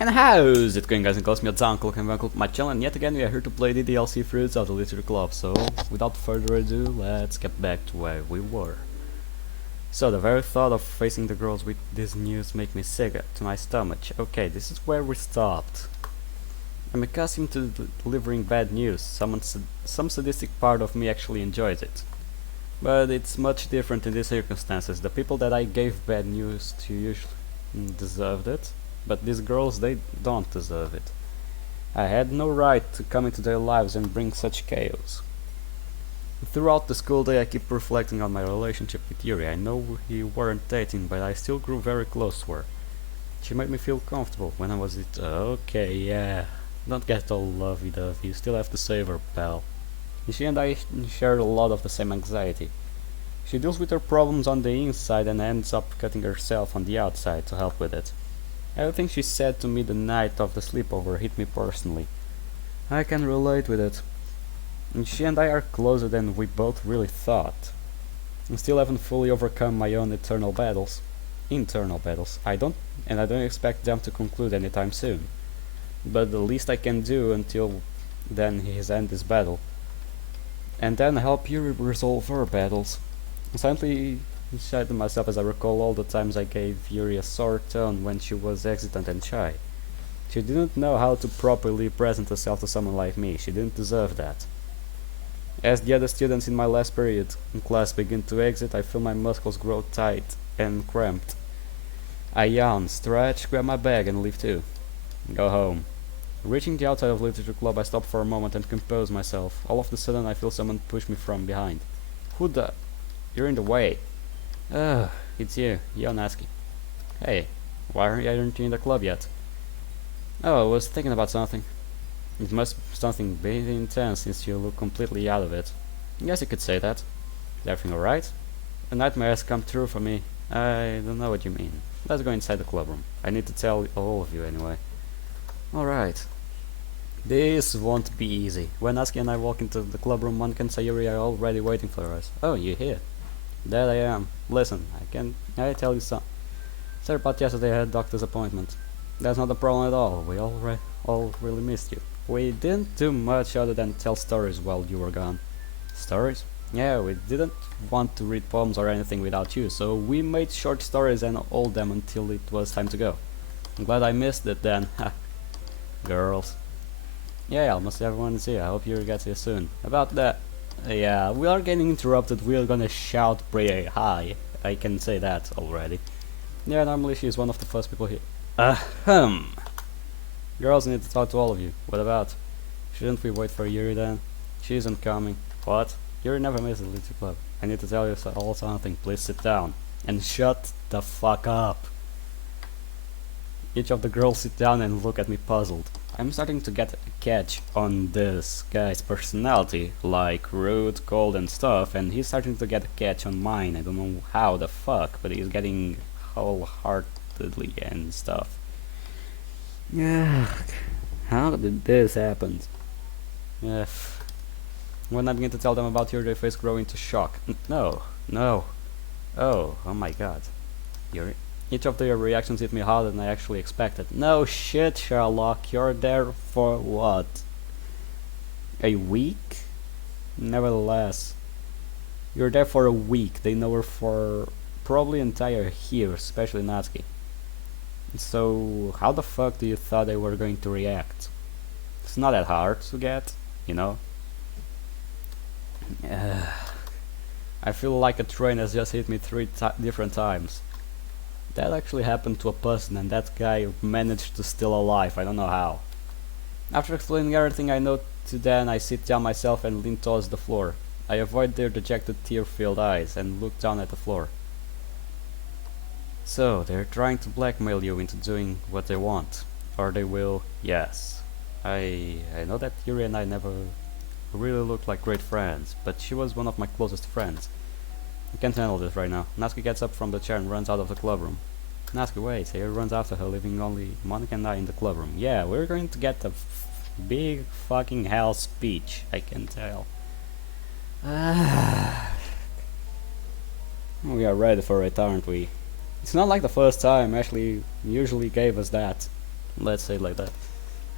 And how's it going, guys and girls? Me, it's Uncle, and welcome to my channel, and yet again we are here to play DDLC Fruits of the Literary Club. So, without further ado, let's get back to where we were. So, the very thought of facing the girls with this news make me sick to my stomach. Okay, this is where we stopped. I'm accustomed to delivering bad news. Some sadistic part of me actually enjoys it. But it's much different in these circumstances. The people that I gave bad news to usually deserved it. But these girls, they don't deserve it. I had no right to come into their lives and bring such chaos. Throughout the school day I keep reflecting on my relationship with Yuri. I know we weren't dating, but I still grew very close to her. She made me feel comfortable when I was it. Okay, yeah. Don't get all lovey-dovey, you still have to save her, pal. She and I share a lot of the same anxiety. She deals with her problems on the inside and ends up cutting herself on the outside to help with it. Everything she said to me the night of the sleepover hit me personally. I can relate with it. And she and I are closer than we both really thought. I still haven't fully overcome my own internal battles. I don't expect them to conclude anytime soon. But the least I can do until then is end this battle. And then help you resolve her battles. Silently said to myself as I recall all the times I gave Yuri a sore tone when she was hesitant and shy. She didn't know how to properly present herself to someone like me. She didn't deserve that. As the other students in my last period in class begin to exit, I feel my muscles grow tight and cramped. I yawn, stretch, grab my bag and leave too. Go home. Reaching the outside of Literature Club, I stop for a moment and compose myself. All of a sudden I feel someone push me from behind. Who the... You're in the way. Ugh, it's you, Yonaski. Hey, why aren't you in the club yet? Oh, I was thinking about something. It must be something very intense since you look completely out of it. Yes, you could say that. Is everything alright? A nightmare has come true for me. I don't know what you mean. Let's go inside the club room. I need to tell all of you anyway. Alright. This won't be easy. When Aski and I walk into the club room, Monica and Sayuri are already waiting for us. Oh, you're here. There I am. Listen, I tell you something. Sorry about yesterday, I had a doctor's appointment. That's not a problem at all. We all really missed you. We didn't do much other than tell stories while you were gone. Stories? Yeah, we didn't want to read poems or anything without you, so we made short stories and hold them until it was time to go. I'm glad I missed it then. Girls. Yeah, almost everyone is here. I hope you get here soon. About that. Yeah, we are getting interrupted. We are gonna shout pretty high. I can say that already. Yeah, normally she's one of the first people here. Ahem. Girls, I need to talk to all of you. What about? Shouldn't we wait for Yuri then? She isn't coming. What? Yuri never misses the Little Club. I need to tell you all something. Please sit down. And shut the fuck up. Each of the girls sit down and look at me puzzled. I'm starting to get a catch on this guy's personality, like rude, cold and stuff, and he's starting to get a catch on mine. I don't know how the fuck, but he's getting wholeheartedly and stuff. Yeah, how did this happen? Yeah. When I begin to tell them about your, their face grow into shock. No. Oh my god. Each of their reactions hit me harder than I actually expected. No shit, Sherlock, you're there for what? A week? Nevertheless. You're there for a week. They know her for probably entire year, especially Natsuki. So, how the fuck do you thought they were going to react? It's not that hard to get, you know? I feel like a train has just hit me three different times. That actually happened to a person, and that guy managed to still alive. I don't know how. After explaining everything I know to them, I sit down myself and lean towards the floor. I avoid their dejected, tear-filled eyes and look down at the floor. So, they're trying to blackmail you into doing what they want. Or they will, yes. I know that Yuri and I never really looked like great friends, but she was one of my closest friends. I can't handle this right now. Natsuki gets up from the chair and runs out of the club room. Natsuki waits. Sayori runs after her, leaving only Monica and I in the club room. Yeah, we're going to get a big fucking hell speech, I can tell. We are ready for it, aren't we? It's not like the first time. Ashley usually gave us that. Let's say it like that.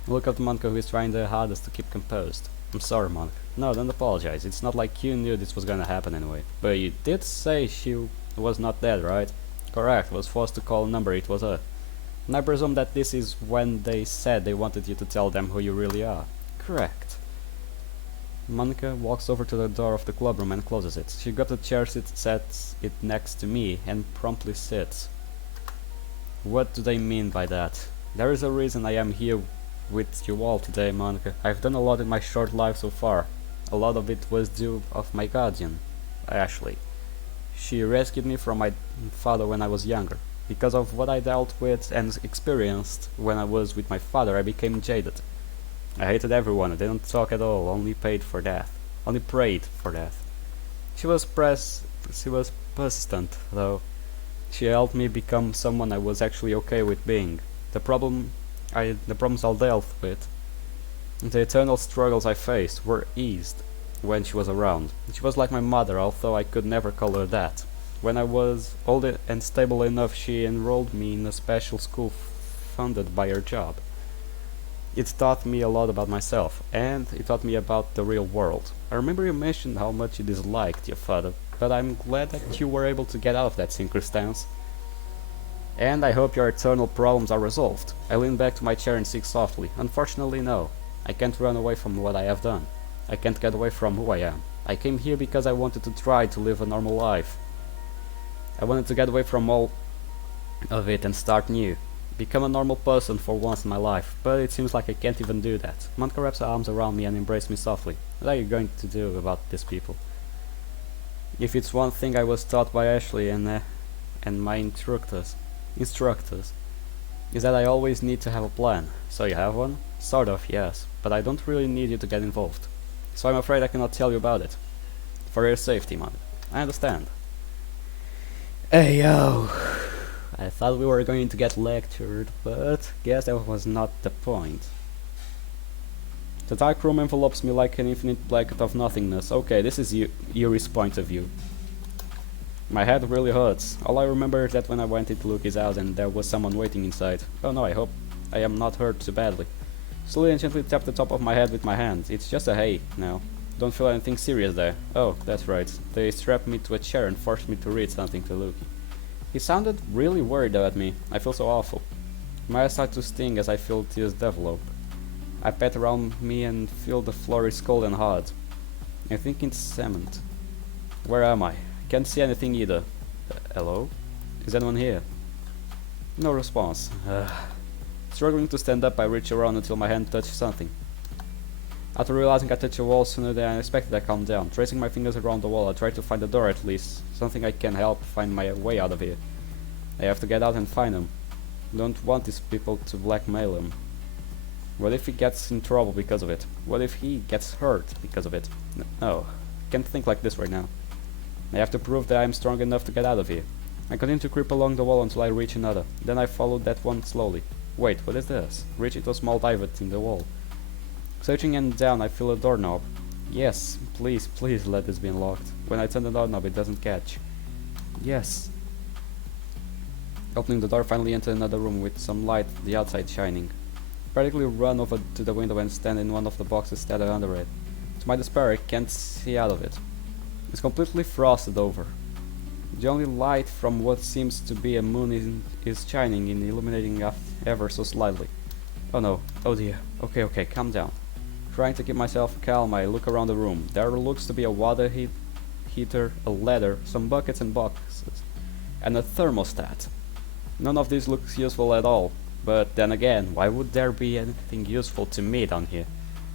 Look at Monica, who is trying their hardest to keep composed. I'm sorry, Monica. No, don't apologize. It's not like you knew this was gonna happen anyway. But you did say she was not dead, right? Correct. Was forced to call a number. It was her. And I presume that this is when they said they wanted you to tell them who you really are. Correct. Monica walks over to the door of the clubroom and closes it. She grabs a chair, sets it next to me, and promptly sits. What do they mean by that? There is a reason I am here with you all today, Monica. I've done a lot in my short life so far. A lot of it was due of my guardian, Ashley. She rescued me from my father when I was younger. Because of what I dealt with and experienced when I was with my father, I became jaded. I hated everyone. I didn't talk at all. Only prayed for death. She was persistent, though. She helped me become someone I was actually okay with being. The problems I dealt with, the eternal struggles I faced, were eased when she was around. She was like my mother, although I could never call her that. When I was old and stable enough, she enrolled me in a special school funded by her job. It taught me a lot about myself, and it taught me about the real world. I remember you mentioned how much you disliked your father, but I'm glad that you were able to get out of that circumstance. And I hope your eternal problems are resolved. I lean back to my chair and speak softly. Unfortunately, no. I can't run away from what I have done. I can't get away from who I am. I came here because I wanted to try to live a normal life. I wanted to get away from all of it and start new. Become a normal person for once in my life, but it seems like I can't even do that. Monica wraps her arms around me and embraces me softly. What are you going to do about these people? If it's one thing I was taught by Ashley and my instructors, is that I always need to have a plan. So you have one? Sort of, yes, but I don't really need you to get involved. So I'm afraid I cannot tell you about it. For your safety, man. I understand. Hey yo! I thought we were going to get lectured, but guess that was not the point. The dark room envelopes me like an infinite blanket of nothingness. Okay, this is Yuri's point of view. My head really hurts. All I remember is that when I went into Lucy's house and there was someone waiting inside. Oh no, I hope I am not hurt too badly. Slowly and gently tap the top of my head with my hand. It's just a hey, now. Don't feel anything serious there. Oh, that's right. They strapped me to a chair and forced me to read something to Lucy. He sounded really worried about me. I feel so awful. My eyes start to sting as I feel tears develop. I pat around me and feel the floor is cold and hard. I think it's cement. Where am I? Can't see anything either. Hello? Is anyone here? No response. Struggling to stand up, I reach around until my hand touches something. After realizing I touched a wall sooner than I expected, I calmed down. Tracing my fingers around the wall, I try to find the door at least. Something I can help find my way out of here. I have to get out and find him. Don't want these people to blackmail him. What if he gets in trouble because of it? What if he gets hurt because of it? No, can't think like this right now. I have to prove that I am strong enough to get out of here. I continue to creep along the wall until I reach another. Then I follow that one slowly. Wait, what is this? Reach into a small divot in the wall. Searching and down, I feel a doorknob. Yes, please, please let this be unlocked. When I turn the doorknob, it doesn't catch. Yes. Opening the door, finally enter another room with some light, the outside shining. Practically run over to the window and stand in one of the boxes that are under it. To my despair, I can't see out of it. It's completely frosted over. The only light from what seems to be a moon is shining and illuminating ever so slightly. Oh no, oh dear. Okay, calm down. Trying to keep myself calm, I look around the room. There looks to be a water heater, a ladder, some buckets and boxes, and a thermostat. None of this looks useful at all, but then again, why would there be anything useful to me down here?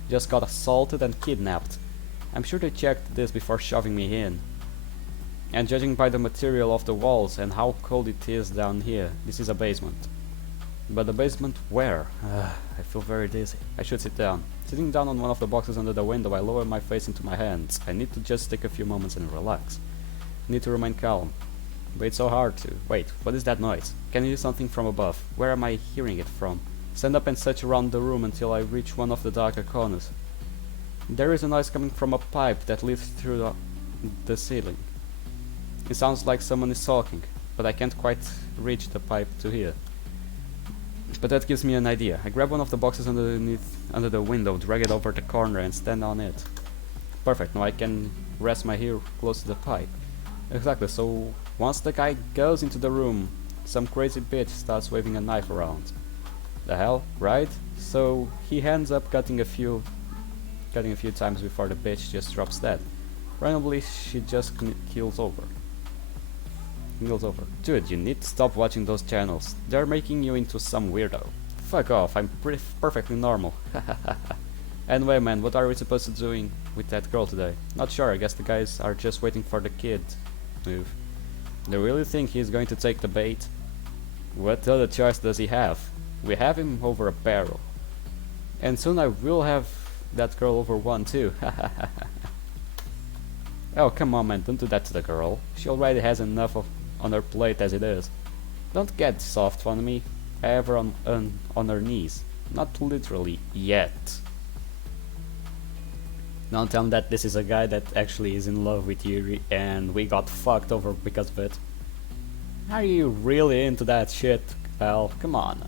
Just got assaulted and kidnapped. I'm sure they checked this before shoving me in. And judging by the material of the walls and how cold it is down here, this is a basement. But the basement where? I feel very dizzy. I should sit down. Sitting down on one of the boxes under the window, I lower my face into my hands. I need to just take a few moments and relax. I need to remain calm. But it's so hard to. Wait, what is that noise? Can you hear something from above? Where am I hearing it from? Stand up and search around the room until I reach one of the darker corners. There is a noise coming from a pipe that leads through the ceiling. It sounds like someone is talking, but I can't quite reach the pipe to hear. But that gives me an idea. I grab one of the boxes under the window, drag it over the corner and stand on it. Perfect, now I can rest my heel close to the pipe. Exactly, so once the guy goes into the room, some crazy bitch starts waving a knife around. The hell, right? So he ends up cutting a few times before the bitch just drops dead. Randomly, she just keels over. Dude, you need to stop watching those channels. They're making you into some weirdo. Fuck off, I'm perfectly normal. Anyway, man, what are we supposed to doing with that girl today? Not sure, I guess the guys are just waiting for the kid to move. They really think he's going to take the bait? What other choice does he have? We have him over a barrel. And soon I will have that girl over one too. Oh, come on, man, don't do that to the girl. She already has enough on her plate as it is. Don't get soft on me. I have her on her knees. Not literally, yet. Don't tell me that this is a guy that actually is in love with Yuri and we got fucked over because of it. Are you really into that shit, pal? Come on.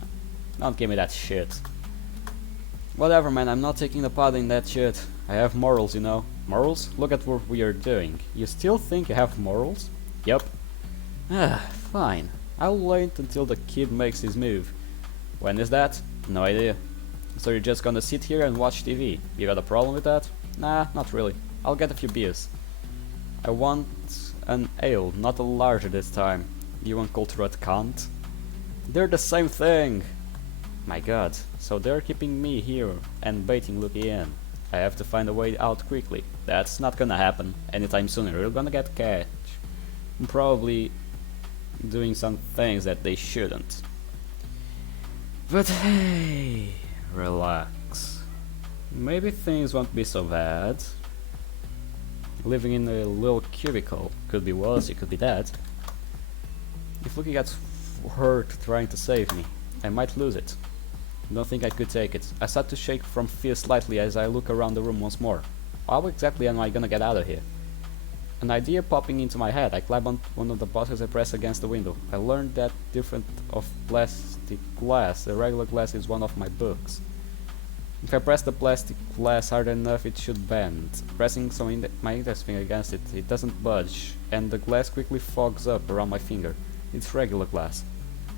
Don't give me that shit. Whatever, man, I'm not taking the part in that shit. I have morals, you know. Morals? Look at what we are doing. You still think you have morals? Yup. Fine. I'll wait until the kid makes his move. When is that? No idea. So you're just gonna sit here and watch TV? You got a problem with that? Nah, not really. I'll get a few beers. I want an ale, not a larger this time. You uncultured cunt. They're the same thing! My god, so they're keeping me here and baiting Lucky in. I have to find a way out quickly. That's not gonna happen anytime soon. We're gonna get catch. Probably doing some things that they shouldn't. But hey, relax. Maybe things won't be so bad. Living in a little cubicle could be worse, it could be that. If Lucky gets hurt trying to save me, I might lose it. Don't think I could take it. I start to shake from fear slightly as I look around the room once more. How exactly am I gonna get out of here? An idea popping into my head. I climb on one of the boxes and press against the window. I learned that different of plastic glass. A regular glass is one of my books. If I press the plastic glass hard enough, it should bend. Pressing my index finger against it, it doesn't budge, and the glass quickly fogs up around my finger. It's regular glass.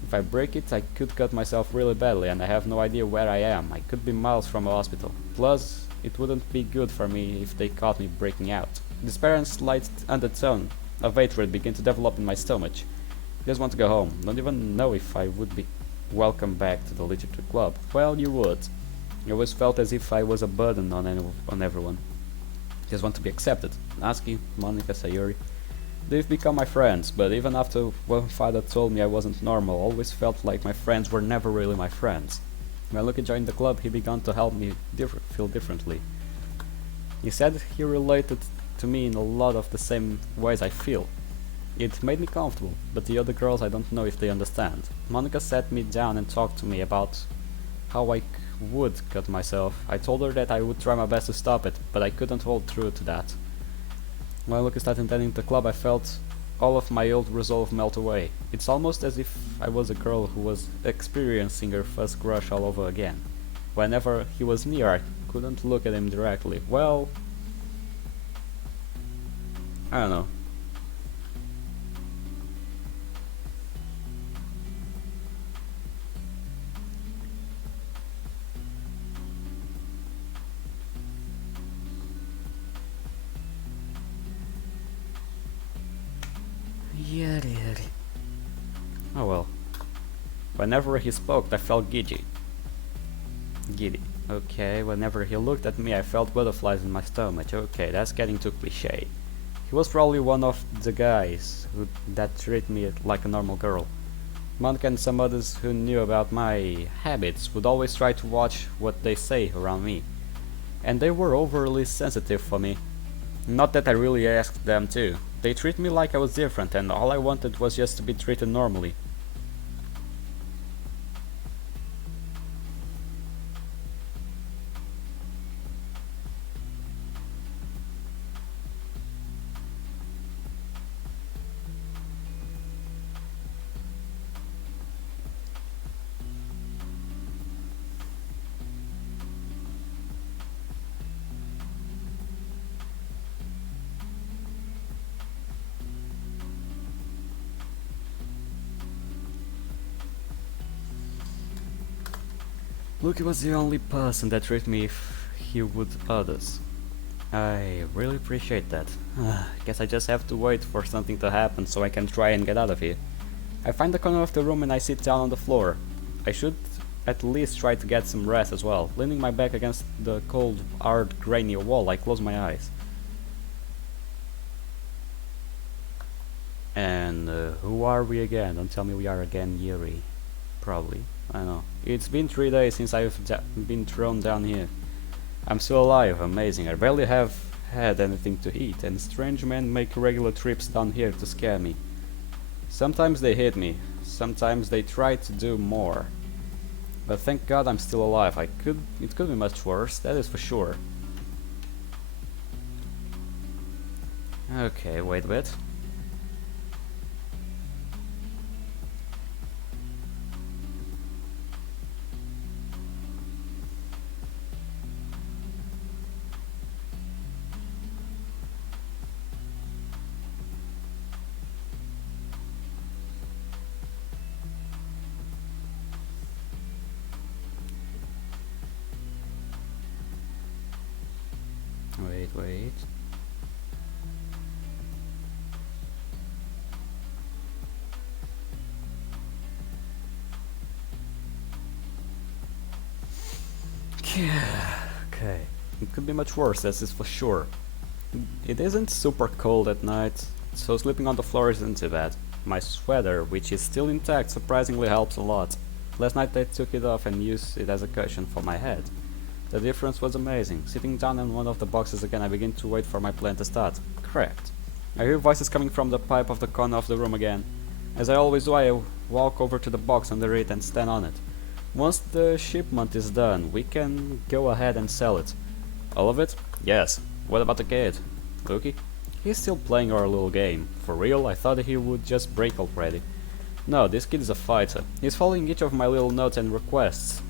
If I break it, I could cut myself really badly, and I have no idea where I am. I could be miles from a hospital. Plus, it wouldn't be good for me if they caught me breaking out. Despair and slight undertone of hatred begin to develop in my stomach. I just want to go home. Don't even know if I would be welcome back to the literature club. Well, you would. I always felt as if I was a burden on everyone. Just want to be accepted. Natsuki, Monica, Sayuri. They've become my friends, but even after one father told me I wasn't normal, I always felt like my friends were never really my friends. When Lucky joined the club, he began to help me feel differently. He said he related to me in a lot of the same ways I feel. It made me comfortable, but the other girls I don't know if they understand. Monica sat me down and talked to me about how I would cut myself. I told her that I would try my best to stop it, but I couldn't hold true to that. When Lucky started attending the club, I felt all of my old resolve melt away. It's almost as if I was a girl who was experiencing her first crush all over again. Whenever he was near, I couldn't look at him directly. Well, I don't know. Oh well. Whenever he spoke, I felt giddy. Okay, whenever he looked at me, I felt butterflies in my stomach. Okay, that's getting too cliche. He was probably one of the guys that treat me like a normal girl. Monica and some others who knew about my habits would always try to watch what they say around me. And they were overly sensitive for me. Not that I really asked them to. They treat me like I was different, and all I wanted was just to be treated normally. Lucky was the only person that treated me if he would others. I really appreciate that. Guess I just have to wait for something to happen so I can try and get out of here. I find the corner of the room and I sit down on the floor. I should at least try to get some rest as well. Leaning my back against the cold, hard, grainy wall, I close my eyes. And who are we again? Don't tell me we are again Yuri. Probably. I know. It's been 3 days since I've been thrown down here. I'm still alive, amazing. I barely have had anything to eat, and strange men make regular trips down here to scare me. Sometimes they hit me, sometimes they try to do more. But thank God I'm still alive. It could be much worse, that is for sure. Okay, wait a bit. Wait. Okay. It could be much worse, this is for sure. It isn't super cold at night, so sleeping on the floor isn't too bad. My sweater, which is still intact, surprisingly helps a lot. Last night I took it off and used it as a cushion for my head. The difference was amazing. Sitting down on one of the boxes again, I begin to wait for my plan to start. Correct. I hear voices coming from the pipe of the corner of the room again. As I always do, I walk over to the box under it and stand on it. Once the shipment is done, we can go ahead and sell it. All of it? Yes. What about the kid? Lucky? He's still playing our little game. For real? I thought he would just break already. No, this kid is a fighter. He's following each of my little notes and requests.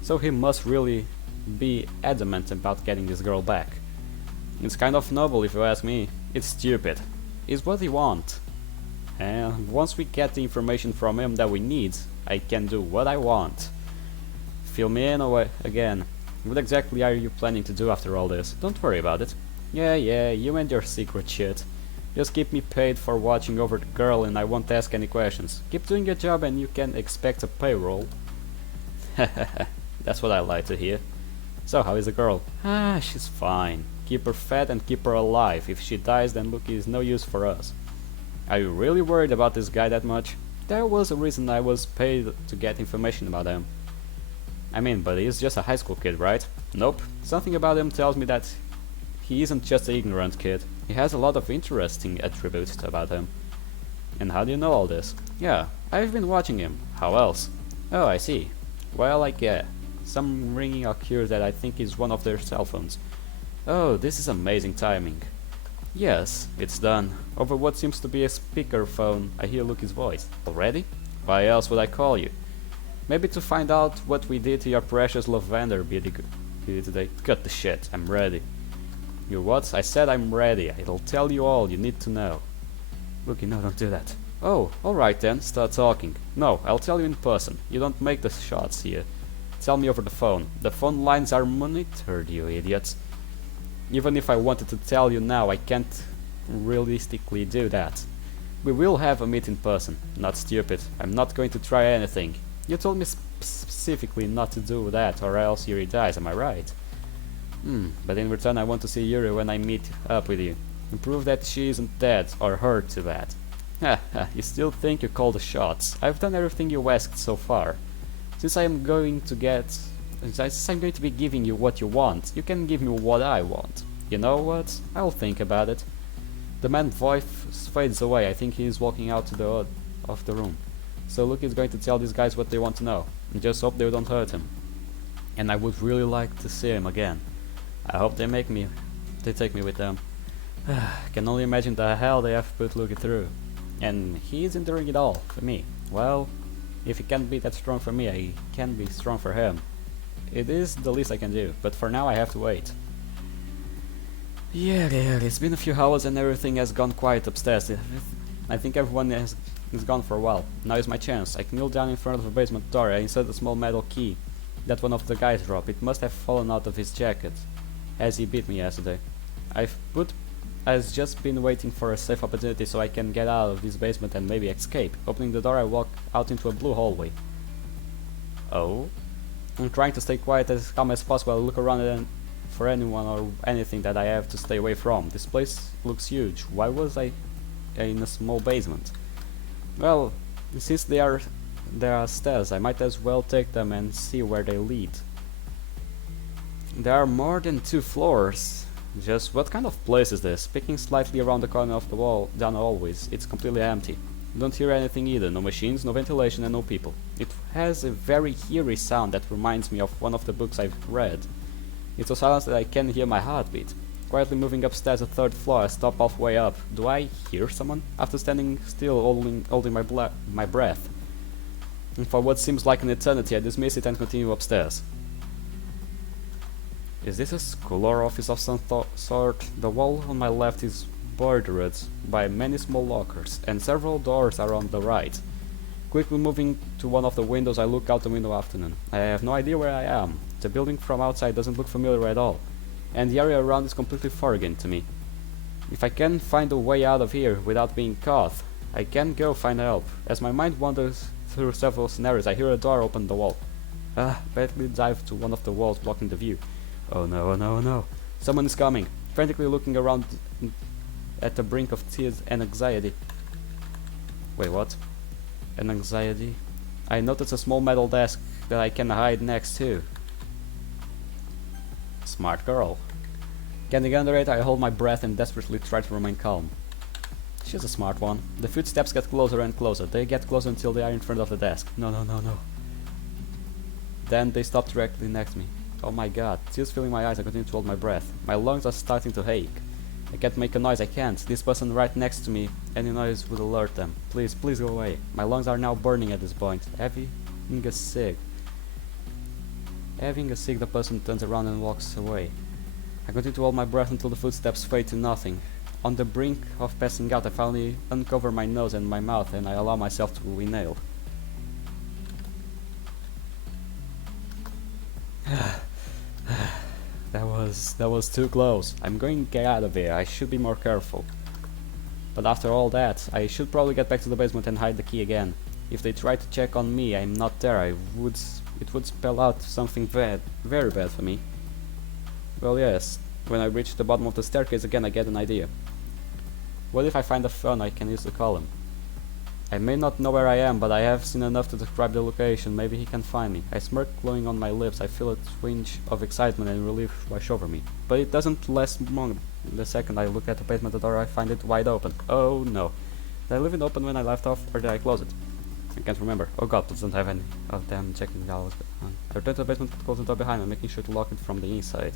So he must really be adamant about getting this girl back. It's kind of noble if you ask me. It's stupid. It's what he wants. And once we get the information from him that we need, I can do what I want. Fill me in again. What exactly are you planning to do after all this? Don't worry about it. Yeah, you and your secret shit. Just keep me paid for watching over the girl and I won't ask any questions. Keep doing your job and you can expect a payroll. That's what I like to hear. So, how is the girl? She's fine. Keep her fed and keep her alive. If she dies, then Lucky is no use for us. Are you really worried about this guy that much? There was a reason I was paid to get information about him. I mean, but he's just a high school kid, right? Nope. Something about him tells me that he isn't just an ignorant kid. He has a lot of interesting attributes about him. And how do you know all this? Yeah, I've been watching him. How else? Oh, I see. Well, some ringing occurs that I think is one of their cell phones. Oh, this is amazing timing. Yes, it's done. Over what seems to be a speaker phone, I hear Lucky's voice. Already? Why else would I call you? Maybe to find out what we did to your precious lavender beauty today. Cut the shit, I'm ready. You what? I said I'm ready. I'll tell you all you need to know. Lucky, no, don't do that. Oh, alright then, start talking. No, I'll tell you in person. You don't make the shots here. Tell me over the phone. The phone lines are monitored, you idiots. Even if I wanted to tell you now, I can't realistically do that. We will have a meet in person. Not stupid. I'm not going to try anything. You told me specifically not to do that, or else Yuri dies, am I right? But in return I want to see Yuri when I meet up with you. And prove that she isn't dead, or hurt too bad. You still think you call the shots. I've done everything you asked so far. Since I'm going to be giving you what you want, you can give me what I want. You know what? I'll think about it. The man's voice fades away. I think he is walking out to of the room. So Luke is going to tell these guys what they want to know. And just hope they don't hurt him. And I would really like to see him again. I hope they take me with them. Can only imagine the hell they have put Luke through. And he is enduring it all for me. Well, if he can't be that strong for me, I can be strong for him. It is the least I can do, but for now I have to wait. Yeah, it's been a few hours and everything has gone quiet upstairs. I think everyone is gone for a while. Now is my chance. I kneel down in front of the basement door. I insert a small metal key that one of the guys dropped. It must have fallen out of his jacket, as he beat me yesterday. I've just been waiting for a safe opportunity so I can get out of this basement and maybe escape. Opening the door, I walk out into a blue hallway. Oh? I'm trying to stay quiet as calm as possible. I look around and for anyone or anything that I have to stay away from. This place looks huge. Why was I in a small basement? Well, since there are stairs, I might as well take them and see where they lead. There are more than 2 floors. Just what kind of place is this? Peeking slightly around the corner of the wall, down always, it's completely empty. Don't hear anything either, no machines, no ventilation and no people. It has a very eerie sound that reminds me of one of the books I've read. It's so silent that I can hear my heartbeat. Quietly moving upstairs the 3rd floor, I stop halfway up. Do I hear someone? After standing still, holding my breath. And for what seems like an eternity, I dismiss it and continue upstairs. Is this a school or office of some sort? The wall on my left is bordered by many small lockers, and several doors are on the right. Quickly moving to one of the windows, I look out the window afternoon. I have no idea where I am. The building from outside doesn't look familiar at all, and the area around is completely foreign to me. If I can find a way out of here without being caught, I can go find help. As my mind wanders through several scenarios, I hear a door open the wall. Badly dive to one of the walls blocking the view. Oh no, oh no, oh no. Someone is coming, frantically looking around at the brink of tears and anxiety. Wait, what? And anxiety? I notice a small metal desk that I can hide next to. Smart girl. Getting under it, I hold my breath and desperately try to remain calm. She's a smart one. The footsteps get closer and closer. They get closer until they are in front of the desk. No, no, no, no. Then they stop directly next to me. Oh my god, tears filling my eyes, I continue to hold my breath. My lungs are starting to ache. I can't make a noise, I can't. This person right next to me, any noise would alert them. Please, please go away. My lungs are now burning at this point. Having a cig, the person turns around and walks away. I continue to hold my breath until the footsteps fade to nothing. On the brink of passing out, I finally uncover my nose and my mouth and I allow myself to inhale. That was too close. I'm going to get out of here. I should be more careful. But after all that, I should probably get back to the basement and hide the key again. If they try to check on me, I'm not there. It would spell out something bad, very bad for me. Well, yes. When I reach the bottom of the staircase again, I get an idea. What if I find a phone I can use to call him? I may not know where I am, but I have seen enough to describe the location. Maybe he can find me. I smirk, glowing on my lips. I feel a twinge of excitement and relief wash over me. But it doesn't last long. The second I look at the basement door, I find it wide open. Oh no. Did I leave it open when I left off, or did I close it? I can't remember. Oh god, please don't have any of them checking the hours. I return to the basement and close the door behind me, making sure to lock it from the inside.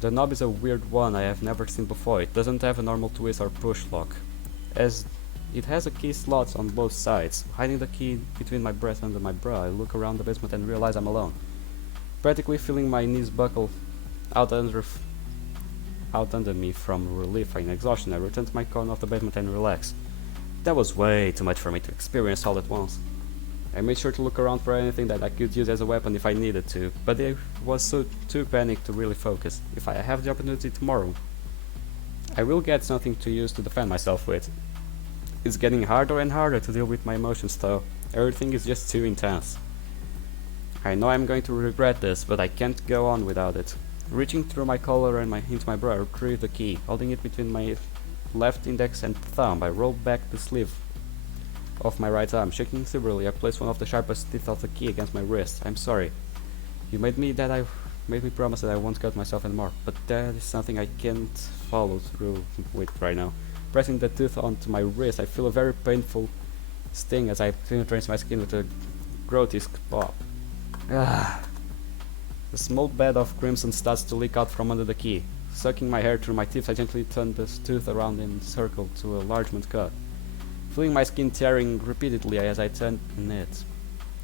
The knob is a weird one I have never seen before. It doesn't have a normal twist or push lock. As it has a key slots on both sides. Hiding the key between my breast under my bra, I look around the basement and realize I'm alone. Practically feeling my knees buckle out under me from relief and exhaustion, I return to my corner of the basement and relax. That was way too much for me to experience all at once. I made sure to look around for anything that I could use as a weapon if I needed to, but I was too panicked to really focus. If I have the opportunity tomorrow, I will get something to use to defend myself with. It's getting harder and harder to deal with my emotions though. Everything is just too intense. I know I'm going to regret this, but I can't go on without it. Reaching through my collar and into my bra, I retrieve the key. Holding it between my left index and thumb, I roll back the sleeve of my right arm. Shaking severely, I place one of the sharpest teeth of the key against my wrist. I'm sorry. You made me promise that I won't cut myself anymore, but that is something I can't follow through with right now. Pressing the tooth onto my wrist, I feel a very painful sting as I penetrate my skin with a grotesque pop. The small bed of crimson starts to leak out from under the key. Sucking my hair through my teeth, I gently turn the tooth around in a circle to a enlargement cut. Feeling my skin tearing repeatedly as I turn it.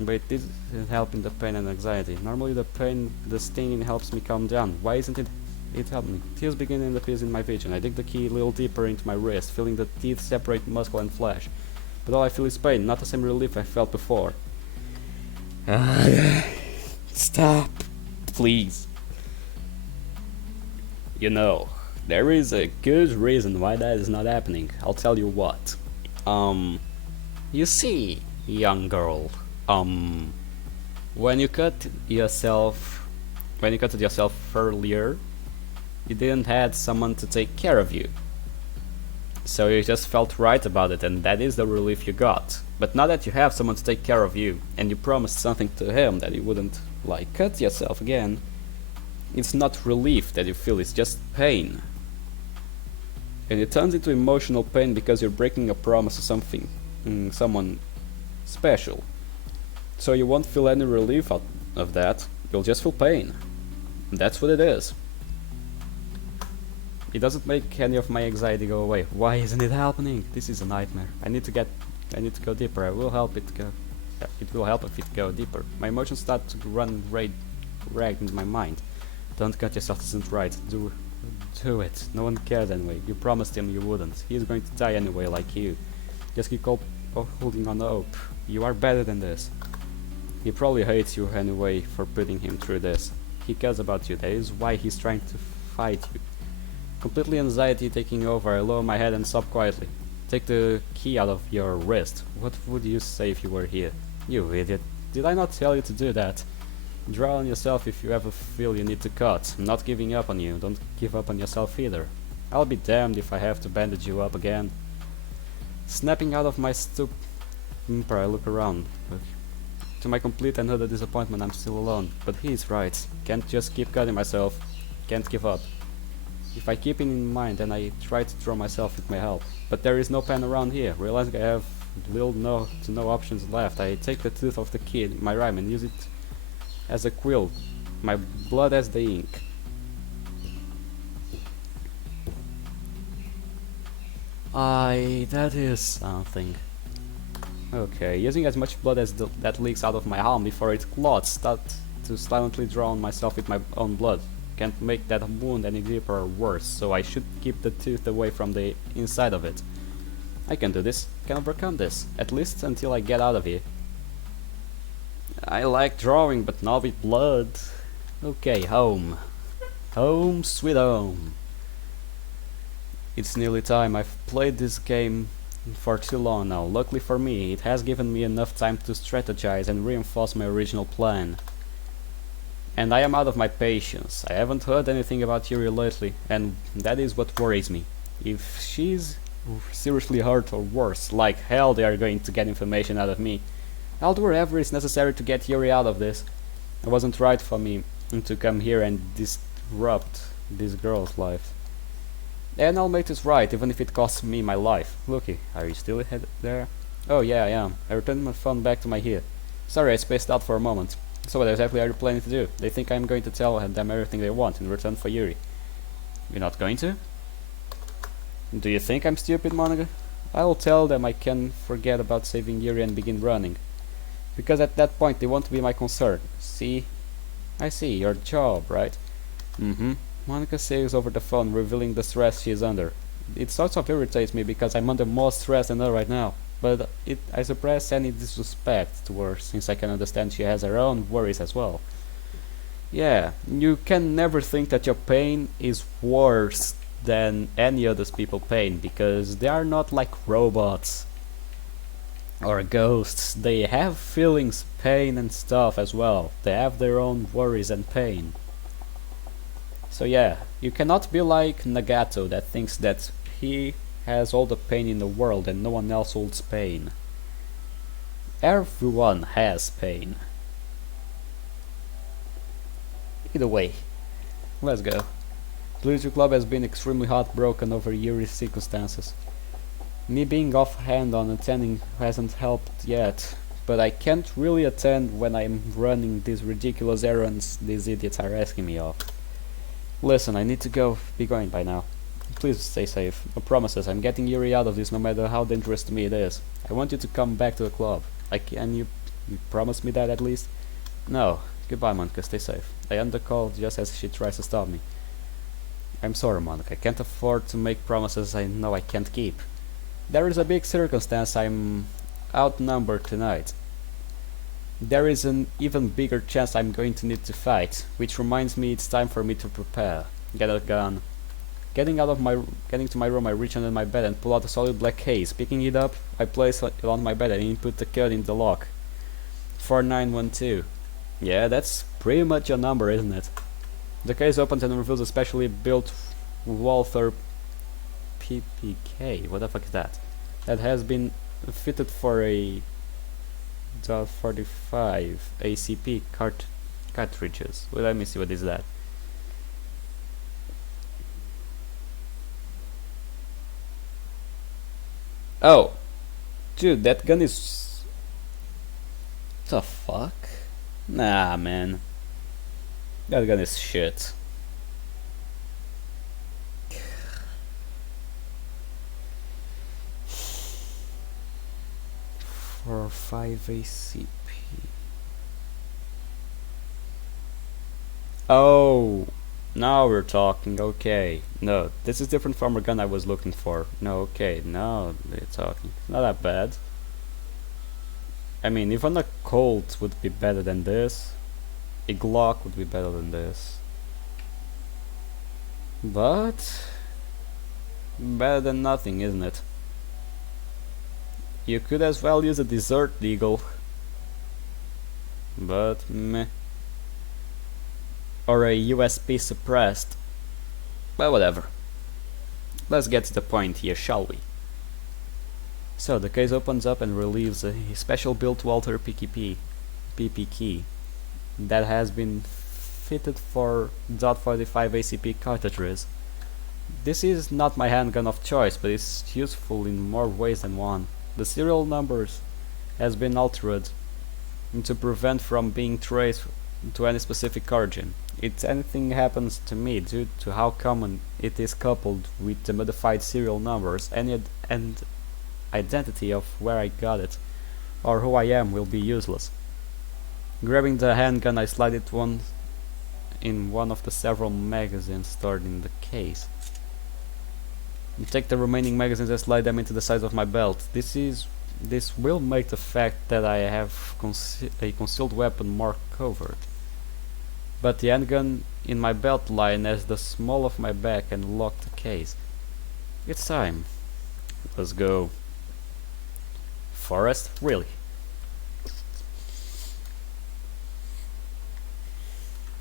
But it didn't help in the pain and anxiety. Normally the stinging helps me calm down. Why isn't it helped me? Tears begin to appear in my vision. I dig the key a little deeper into my wrist, feeling the teeth separate muscle and flesh. But all I feel is pain, not the same relief I felt before. Stop, please. You know, there is a good reason why that is not happening. I'll tell you what. You see, young girl, when you cut yourself, when you cut yourself earlier, you didn't had someone to take care of you. So you just felt right about it, and that is the relief you got. But now that you have someone to take care of you, and you promised something to him that you wouldn't, like, cut yourself again, it's not relief that you feel, it's just pain. And it turns into emotional pain because you're breaking a promise to something, someone special. So you won't feel any relief out of that, you'll just feel pain. That's what it is. It doesn't make any of my anxiety go away. Why isn't it happening? This is a nightmare. I need to go deeper. I will help it go. It will help if it go deeper. My emotions start to run rag in my mind. Don't cut yourself, this isn't right. Do it. No one cares anyway. You promised him you wouldn't. He's going to die anyway, like you. Just keep holding on to hope. You are better than this. He probably hates you anyway for putting him through this. He cares about you. That is why he's trying to fight you. Completely anxiety taking over. I lower my head and sob quietly. Take the key out of your wrist. What would you say if you were here? You idiot. Did I not tell you to do that? Draw on yourself if you ever feel you need to cut. I'm not giving up on you. Don't give up on yourself either. I'll be damned if I have to bandage you up again. Snapping out of my stupor, I look around. To my complete and utter disappointment, I'm still alone. But he's right. Can't just keep cutting myself. Can't give up. If I keep it in mind, then I try to draw myself, it may help. But there is no pen around here. Realizing I have little to no options left, I take the tooth of the key in my rhyme and use it as a quill. My blood as the ink. That is something. Okay, using as much blood as that leaks out of my arm before it clots, start to silently draw on myself with my own blood. Can't make that wound any deeper or worse, so I should keep the tooth away from the inside of it. I can do this, can overcome this, at least until I get out of here. I like drawing, but not with blood. Okay, home. Home, sweet home. It's nearly time. I've played this game for too long now. Luckily for me, it has given me enough time to strategize and reinforce my original plan. And I am out of my patience. I haven't heard anything about Yuri lately, and that is what worries me. If she's seriously hurt or worse, like hell they are going to get information out of me. I'll do whatever is necessary to get Yuri out of this. It wasn't right for me to come here and disrupt this girl's life. And I'll make this right, even if it costs me my life. Looky, are you still there? Oh yeah, I am. I returned my phone back to my ear. Sorry, I spaced out for a moment. So what exactly are you planning to do? They think I'm going to tell them everything they want in return for Yuri. You're not going to? Do you think I'm stupid, Monica? I'll tell them I can forget about saving Yuri and begin running. Because at that point they won't be my concern. See? I see, your job, right? Mm-hmm. Monica says over the phone, revealing the stress she is under. It sort of irritates me because I'm under more stress than her right now. But I suppress any disrespect to her, since I can understand she has her own worries as well. Yeah, you can never think that your pain is worse than any other people's pain, because they are not like robots or ghosts. They have feelings, pain and stuff as well. They have their own worries and pain. So yeah, you cannot be like Nagato that thinks that he has all the pain in the world and no one else holds pain. Everyone has pain. Either way, let's go. The Literature Club has been extremely heartbroken over Yuri's circumstances. Me being offhand on attending hasn't helped yet, but I can't really attend when I'm running these ridiculous errands these idiots are asking me of. Listen, I need to be going by now. Please stay safe. No promises. I'm getting Yuri out of this no matter how dangerous to me it is. I want you to come back to the club. Can you promise me that at least? No. Goodbye, Monica. Stay safe. I end the call just as she tries to stop me. I'm sorry, Monica. I can't afford to make promises I know I can't keep. There is a big circumstance I'm outnumbered tonight. there is an even bigger chance I'm going to need to fight, which reminds me it's time for me to prepare. Get a gun. Getting to my room, I reach under my bed and pull out a solid black case. Picking it up, I place it on my bed and input the code in the lock. 4912. Yeah, that's pretty much a number, isn't it? The case opens and reveals a specially built Walther PPK. What the fuck is that? That has been fitted for a .45 ACP cartridges. Well, let me see what is that. Oh, dude, that gun is... the fuck? Nah, man. That gun is shit. For 5 ACP. Oh, now we're talking. Okay, no, this is different from a gun I was looking for. No, okay, now we're talking. Not that bad. I mean, even a Colt would be better than this. A Glock would be better than this. But better than nothing, isn't it? You could as well use a Desert Eagle. But meh. Or a USP suppressed. But whatever. Let's get to the point here, shall we? So the case opens up and relieves a special built Walther PKP PP that has been fitted for .45 ACP cartridges. This is not my handgun of choice, but it's useful in more ways than one. The serial numbers has been altered to prevent from being traced to any specific origin. If anything happens to me due to how common it is coupled with the modified serial numbers, and identity of where I got it or who I am will be useless. Grabbing the handgun, I slide it in one of the several magazines stored in the case. Take the remaining magazines and slide them into the sides of my belt. This will make the fact that I have a concealed weapon more covert. But the handgun in my belt line has the small of my back and lock the case. It's time. Let's go. Forrest? Really?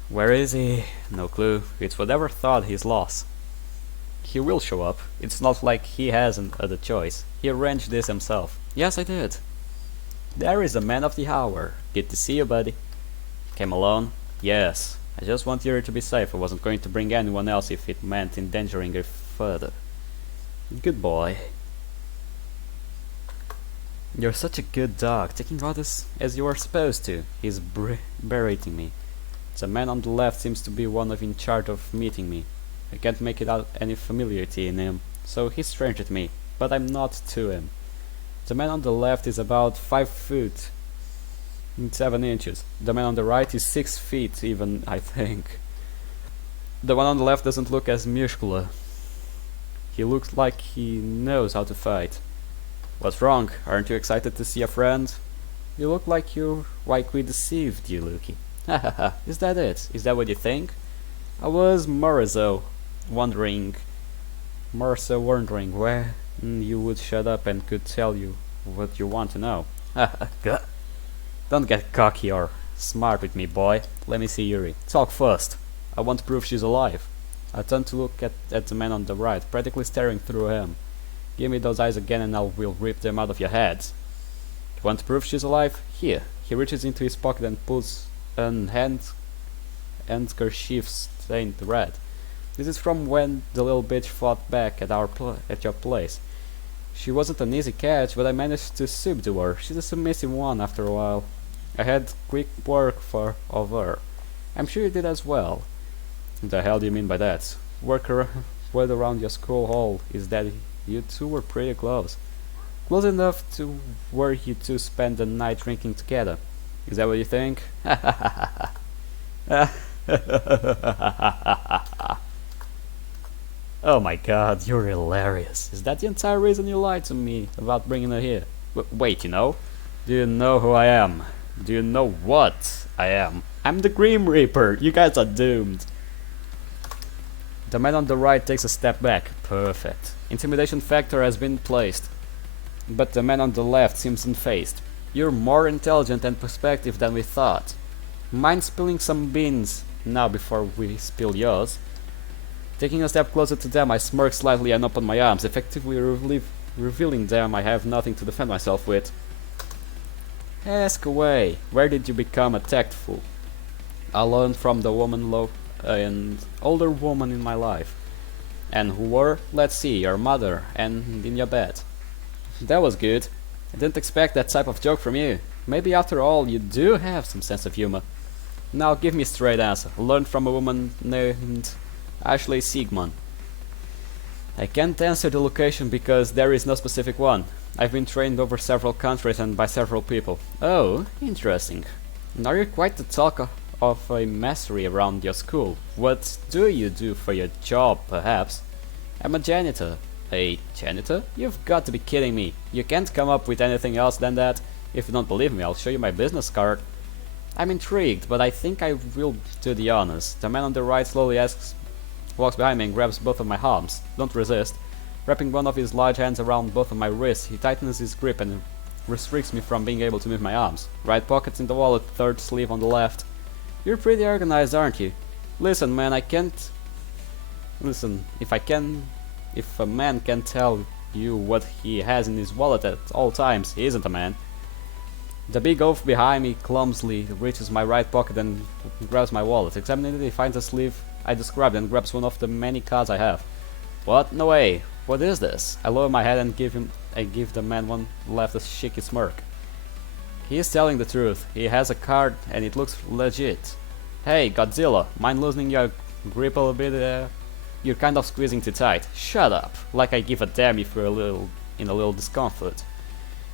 Where is he? No clue. It's whatever thought he's lost. He will show up. It's not like he has an other choice. He arranged this himself. Yes, I did. There is the man of the hour. Good to see you, buddy. Came alone? Yes. I just want you to be safe. I wasn't going to bring anyone else if it meant endangering her further. Good boy. You're such a good dog, taking orders as you are supposed to. He's berating me. The man on the left seems to be one of in charge of meeting me. I can't make it out any familiarity in him, so he's strange to me, but I'm not to him. The man on the left is about 5 foot and 7 inches. The man on the right is 6 feet even, I think. The one on the left doesn't look as muscular. He looks like he knows how to fight. What's wrong? Aren't you excited to see a friend? You look like we deceived you, Lukey. Hahaha, is that it? Is that what you think? I was more so wondering where you would shut up and could tell you what you want to know. Don't get cocky or smart with me, boy. Let me see Yuri. Talk first. I want proof she's alive. I turn to look at the man on the right, practically staring through him. Give me those eyes again and I will rip them out of your heads. You want proof she's alive? Here. He reaches into his pocket and pulls an handkerchief stained red. This is from when the little bitch fought back at your place. She wasn't an easy catch, but I managed to subdue her. She's a submissive one after a while. I had quick work of her. I'm sure you did as well. The hell do you mean by that? Word around your school hall is that you two were pretty close. Close enough to where you two spent the night drinking together. Is that what you think? Oh my god, you're hilarious. Is that the entire reason you lied to me about bringing her here? Wait, you know? Do you know who I am? Do you know what I am? I'm the Grim Reaper. You guys are doomed. The man on the right takes a step back. Perfect. Intimidation factor has been placed. But the man on the left seems unfazed. You're more intelligent and perspective than we thought. Mind spilling some beans now before we spill yours? Taking a step closer to them, I smirk slightly and open my arms, effectively revealing them I have nothing to defend myself with. Ask away. Where did you become a tactful? I learned from the woman and older woman in my life. And who were? Let's see, your mother, and in your bed. That was good. I didn't expect that type of joke from you. Maybe after all you do have some sense of humor. Now give me a straight answer. Learned from a woman named Ashley Sigmund. I can't answer the location because there is no specific one. I've been trained over several countries and by several people. Oh, interesting. Now you're quite the talk of a mastery around your school. What do you do for your job, perhaps? I'm a janitor. A janitor? You've got to be kidding me. You can't come up with anything else than that. If you don't believe me, I'll show you my business card. I'm intrigued, but I think I will do the honors. The man on the right slowly walks behind me and grabs both of my arms. Don't resist. Wrapping one of his large hands around both of my wrists, he tightens his grip and restricts me from being able to move my arms. Right pocket's in the wallet, third sleeve on the left. You're pretty organized, aren't you? Listen, man, I can't... Listen, if a man can tell you what he has in his wallet at all times, he isn't a man. The big oaf behind me clumsily reaches my right pocket and grabs my wallet. Examining it, he finds a sleeve I described and grabs one of the many cards I have. What? No way. What is this? I lower my head and give the man one left a shaky smirk. He is telling the truth. He has a card and it looks legit. Hey, Godzilla, mind loosening your grip a little bit there? You're kind of squeezing too tight. Shut up. Like I give a damn if you're in a little discomfort.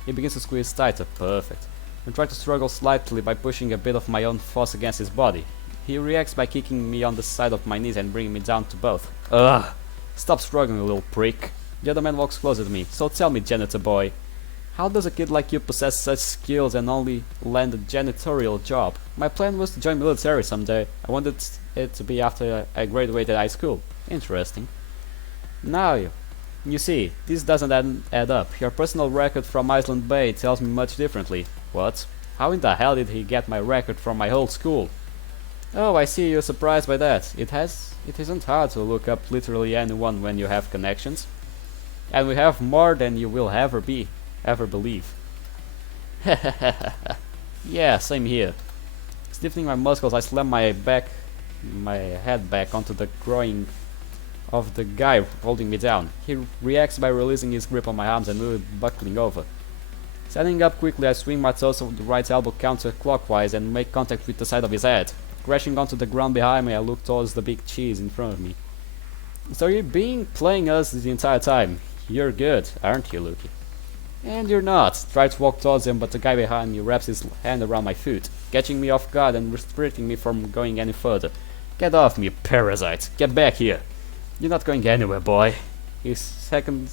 He begins to squeeze tighter. Perfect. I try to struggle slightly by pushing a bit of my own force against his body. He reacts by kicking me on the side of my knees and bringing me down to both. Ugh! Stop struggling, little prick. The other man walks closer to me. So tell me, janitor boy, how does a kid like you possess such skills and only land a janitorial job? My plan was to join military someday. I wanted it to be after I graduated high school. Interesting. Now, you see, this doesn't add up. Your personal record from Island Bay tells me much differently. What? How in the hell did he get my record from my whole school? Oh, I see you're surprised by that. It isn't hard to look up literally anyone when you have connections. And we have more than you will ever believe. Yeah, same here. Stiffening my muscles, I slam my head back onto the groin of the guy holding me down. He reacts by releasing his grip on my arms and me buckling over. Standing up quickly, I swing my toes of the right elbow counterclockwise and make contact with the side of his head. Crashing onto the ground behind me, I look towards the big cheese in front of me. So you've been playing us the entire time. You're good, aren't you, Luki? And you're not. Try to walk towards him, but the guy behind me wraps his hand around my foot, catching me off guard and restricting me from going any further. Get off me, parasite! Get back here! You're not going anywhere, boy. His second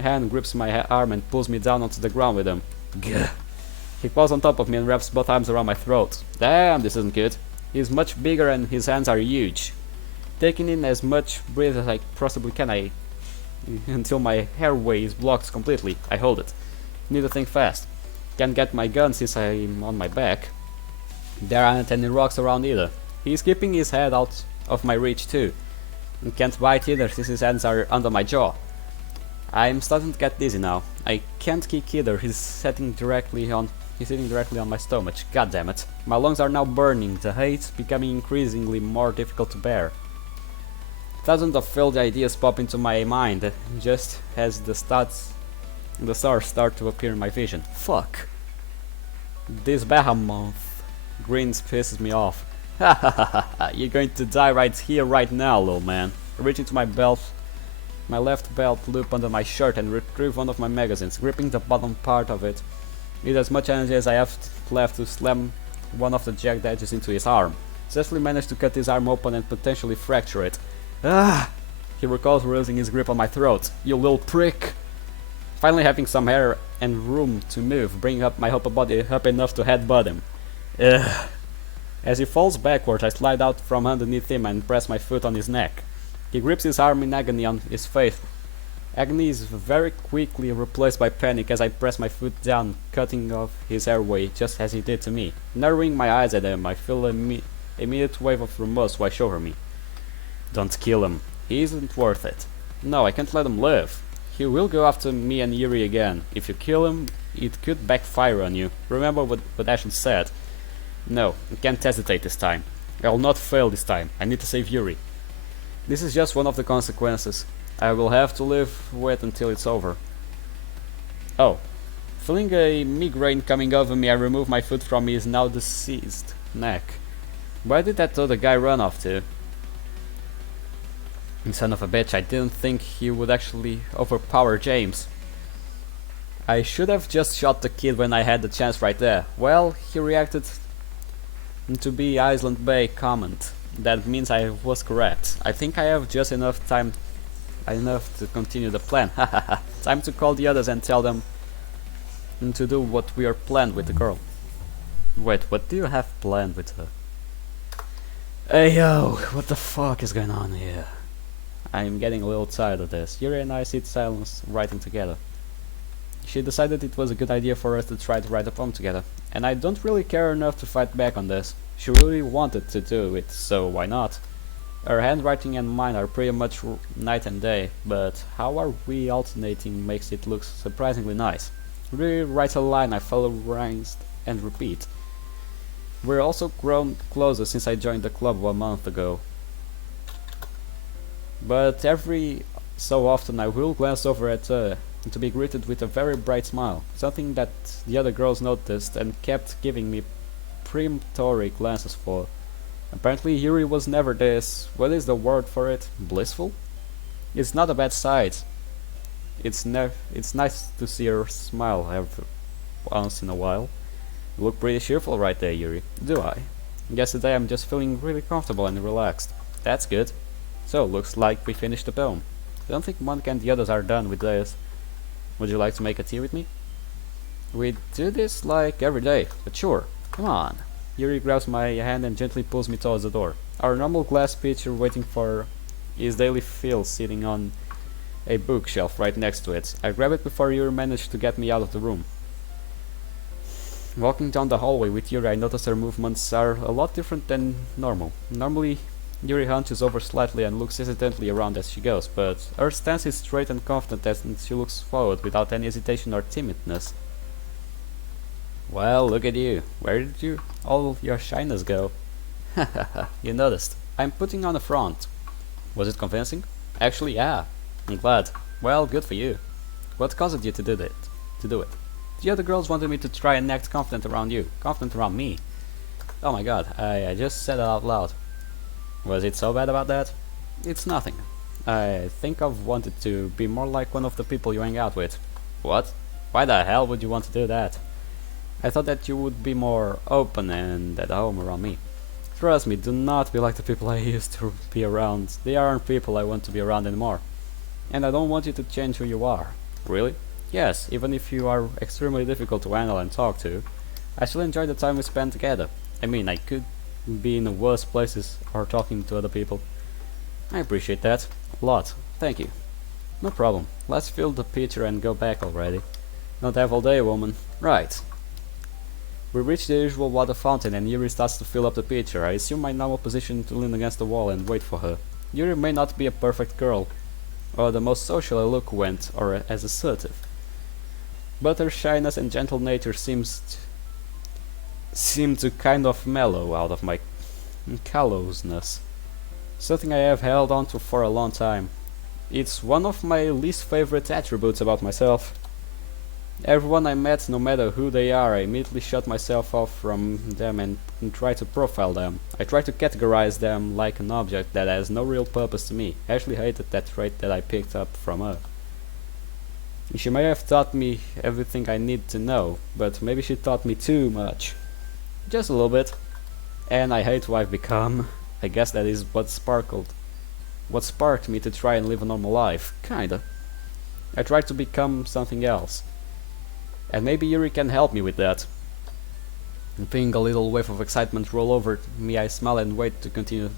hand grips my arm and pulls me down onto the ground with him. Gah. He falls on top of me and wraps both arms around my throat. Damn, this isn't good. He's much bigger and his hands are huge. Taking in as much breath as I possibly can, until my airway is blocked completely. I hold it. Need to think fast. Can't get my gun since I'm on my back. There aren't any rocks around either. He's keeping his head out of my reach too. And can't bite either since his hands are under my jaw. I'm starting to get dizzy now. I can't kick either. He's sitting directly on my stomach. God damn it. My lungs are now burning, the hate becoming increasingly more difficult to bear. Thousands of failed ideas pop into my mind just as the stars start to appear in my vision. Fuck. This behemoth grins pisses me off. Ha ha ha ha, you're going to die right here, right now, little man. I reach into my left belt loop under my shirt and retrieve one of my magazines, gripping the bottom part of it. With as much energy as I have left to slam one of the jagged edges into his arm. Successfully managed to cut his arm open and potentially fracture it. Ah! He recalls releasing his grip on my throat. You little prick! Finally having some air and room to move, bring up my upper body up enough to headbutt him. Ugh. As he falls backwards, I slide out from underneath him and press my foot on his neck. He grips his arm in agony on his face. Agony is very quickly replaced by panic as I press my foot down, cutting off his airway just as he did to me. Narrowing my eyes at him, I feel an immediate wave of remorse wash over me. Don't kill him. He isn't worth it. No, I can't let him live. He will go after me and Yuri again. If you kill him, it could backfire on you. Remember what Ashley said. No, I can't hesitate this time. I will not fail this time. I need to save Yuri. This is just one of the consequences. I will have to live with until it's over. Oh. Feeling a migraine coming over me, I remove my foot from his now deceased neck. Where did that other guy run off to? Son of a bitch, I didn't think he would actually overpower James. I should have just shot the kid when I had the chance right there. Well, he reacted to be Island Bay comment. That means I was correct. I think I have just enough time to continue the plan. Hahaha. Time to call the others and tell them to do what we are planned with the girl. Wait, what do you have planned with her? Hey yo, what the fuck is going on here? I'm getting a little tired of this. Yuri and I sit silent writing together. She decided it was a good idea for us to try to write a poem together, and I don't really care enough to fight back on this. She really wanted to do it, so why not? Her handwriting and mine are pretty much night and day, but how are we alternating makes it look surprisingly nice. Yuri writes a line, I follow rhymes and repeat. We're also grown closer since I joined the club 1 month ago. But every so often I will glance over at her to be greeted with a very bright smile, something that the other girls noticed and kept giving me peremptory glances for. Apparently Yuri was never this, what is the word for it, blissful? It's not a bad sight. It's nice to see her smile every once in a while. You look pretty cheerful right there, Yuri. Do I? Guess today I'm just feeling really comfortable and relaxed. That's good. So, looks like we finished the poem. I don't think Monica and the others are done with this. Would you like to make a tea with me? We do this like every day, but sure. Come on. Yuri grabs my hand and gently pulls me towards the door. Our normal glass pitcher waiting for his daily fill sitting on a bookshelf right next to it. I grab it before Yuri managed to get me out of the room. Walking down the hallway with Yuri, I notice her movements are a lot different than normal. Normally, Yuri hunches over slightly and looks hesitantly around as she goes, but her stance is straight and confident as she looks forward without any hesitation or timidness. Well, look at you. Where did all your shyness go? Hahaha, you noticed. I'm putting on a front. Was it convincing? Actually, yeah. I'm glad. Well, good for you. What caused you to do it? The other girls wanted me to try and act confident around you. Confident around me. Oh my god, I just said it out loud. Was it so bad about that? It's nothing. I think I've wanted to be more like one of the people you hang out with. What? Why the hell would you want to do that? I thought that you would be more open and at home around me. Trust me, do not be like the people I used to be around. They aren't people I want to be around anymore. And I don't want you to change who you are. Really? Yes, even if you are extremely difficult to handle and talk to, I still enjoy the time we spend together. I mean, I could be in the worst places or talking to other people. I appreciate that a lot. Thank you. No problem. Let's fill the pitcher and go back already. Not have all day, woman. Right. We reach the usual water fountain and Yuri starts to fill up the pitcher. I assume my normal position to lean against the wall and wait for her. Yuri may not be a perfect girl, or the most socially eloquent, or as assertive, but her shyness and gentle nature seem to kind of mellow out of my callousness. Something I have held on to for a long time. It's one of my least favorite attributes about myself. Everyone I met, no matter who they are, I immediately shut myself off from them and try to profile them. I try to categorize them like an object that has no real purpose to me. I actually hated that trait that I picked up from her. She may have taught me everything I need to know, but maybe she taught me too much. Just a little bit. And I hate who I've become. I guess that is what sparked me to try and live a normal life. Kinda. I tried to become something else. And maybe Yuri can help me with that. And feeling a little wave of excitement roll over me, I smile and wait to continue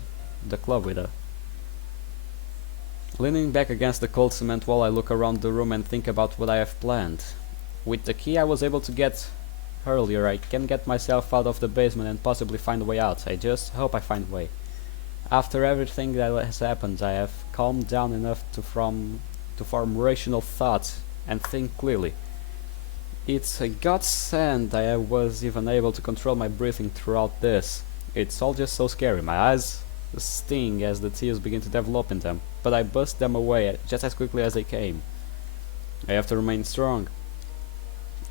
the club with her. Leaning back against the cold cement wall, I look around the room and think about what I have planned. With the key I was able to get earlier, I can get myself out of the basement and possibly find a way out. I just hope I find a way. After everything that has happened, I have calmed down enough to form rational thoughts and think clearly. It's a godsend I was even able to control my breathing throughout this. It's all just so scary. My eyes sting as the tears begin to develop in them, but I bust them away just as quickly as they came. I have to remain strong.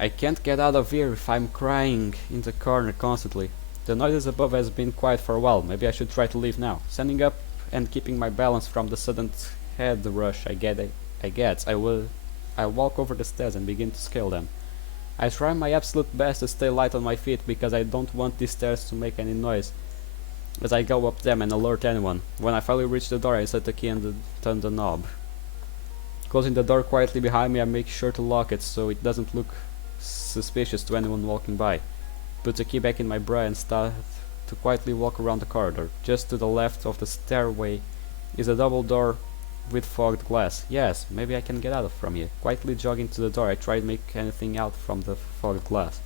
I can't get out of here if I'm crying in the corner constantly. The noises above has been quiet for a while. Maybe I should try to leave now. Standing up and keeping my balance from the sudden head rush I get, I walk over the stairs and begin to scale them. I try my absolute best to stay light on my feet because I don't want these stairs to make any noise as I go up them and alert anyone. When I finally reach the door, I set the key and turn the knob. Closing the door quietly behind me, I make sure to lock it so it doesn't look suspicious to anyone walking by. Put the key back in my bra and start to quietly walk around the corridor. Just to the left of the stairway is a double door with fogged glass. Yes, maybe I can get out from here. Quietly jogging to the door, I try to make anything out from the fogged glass.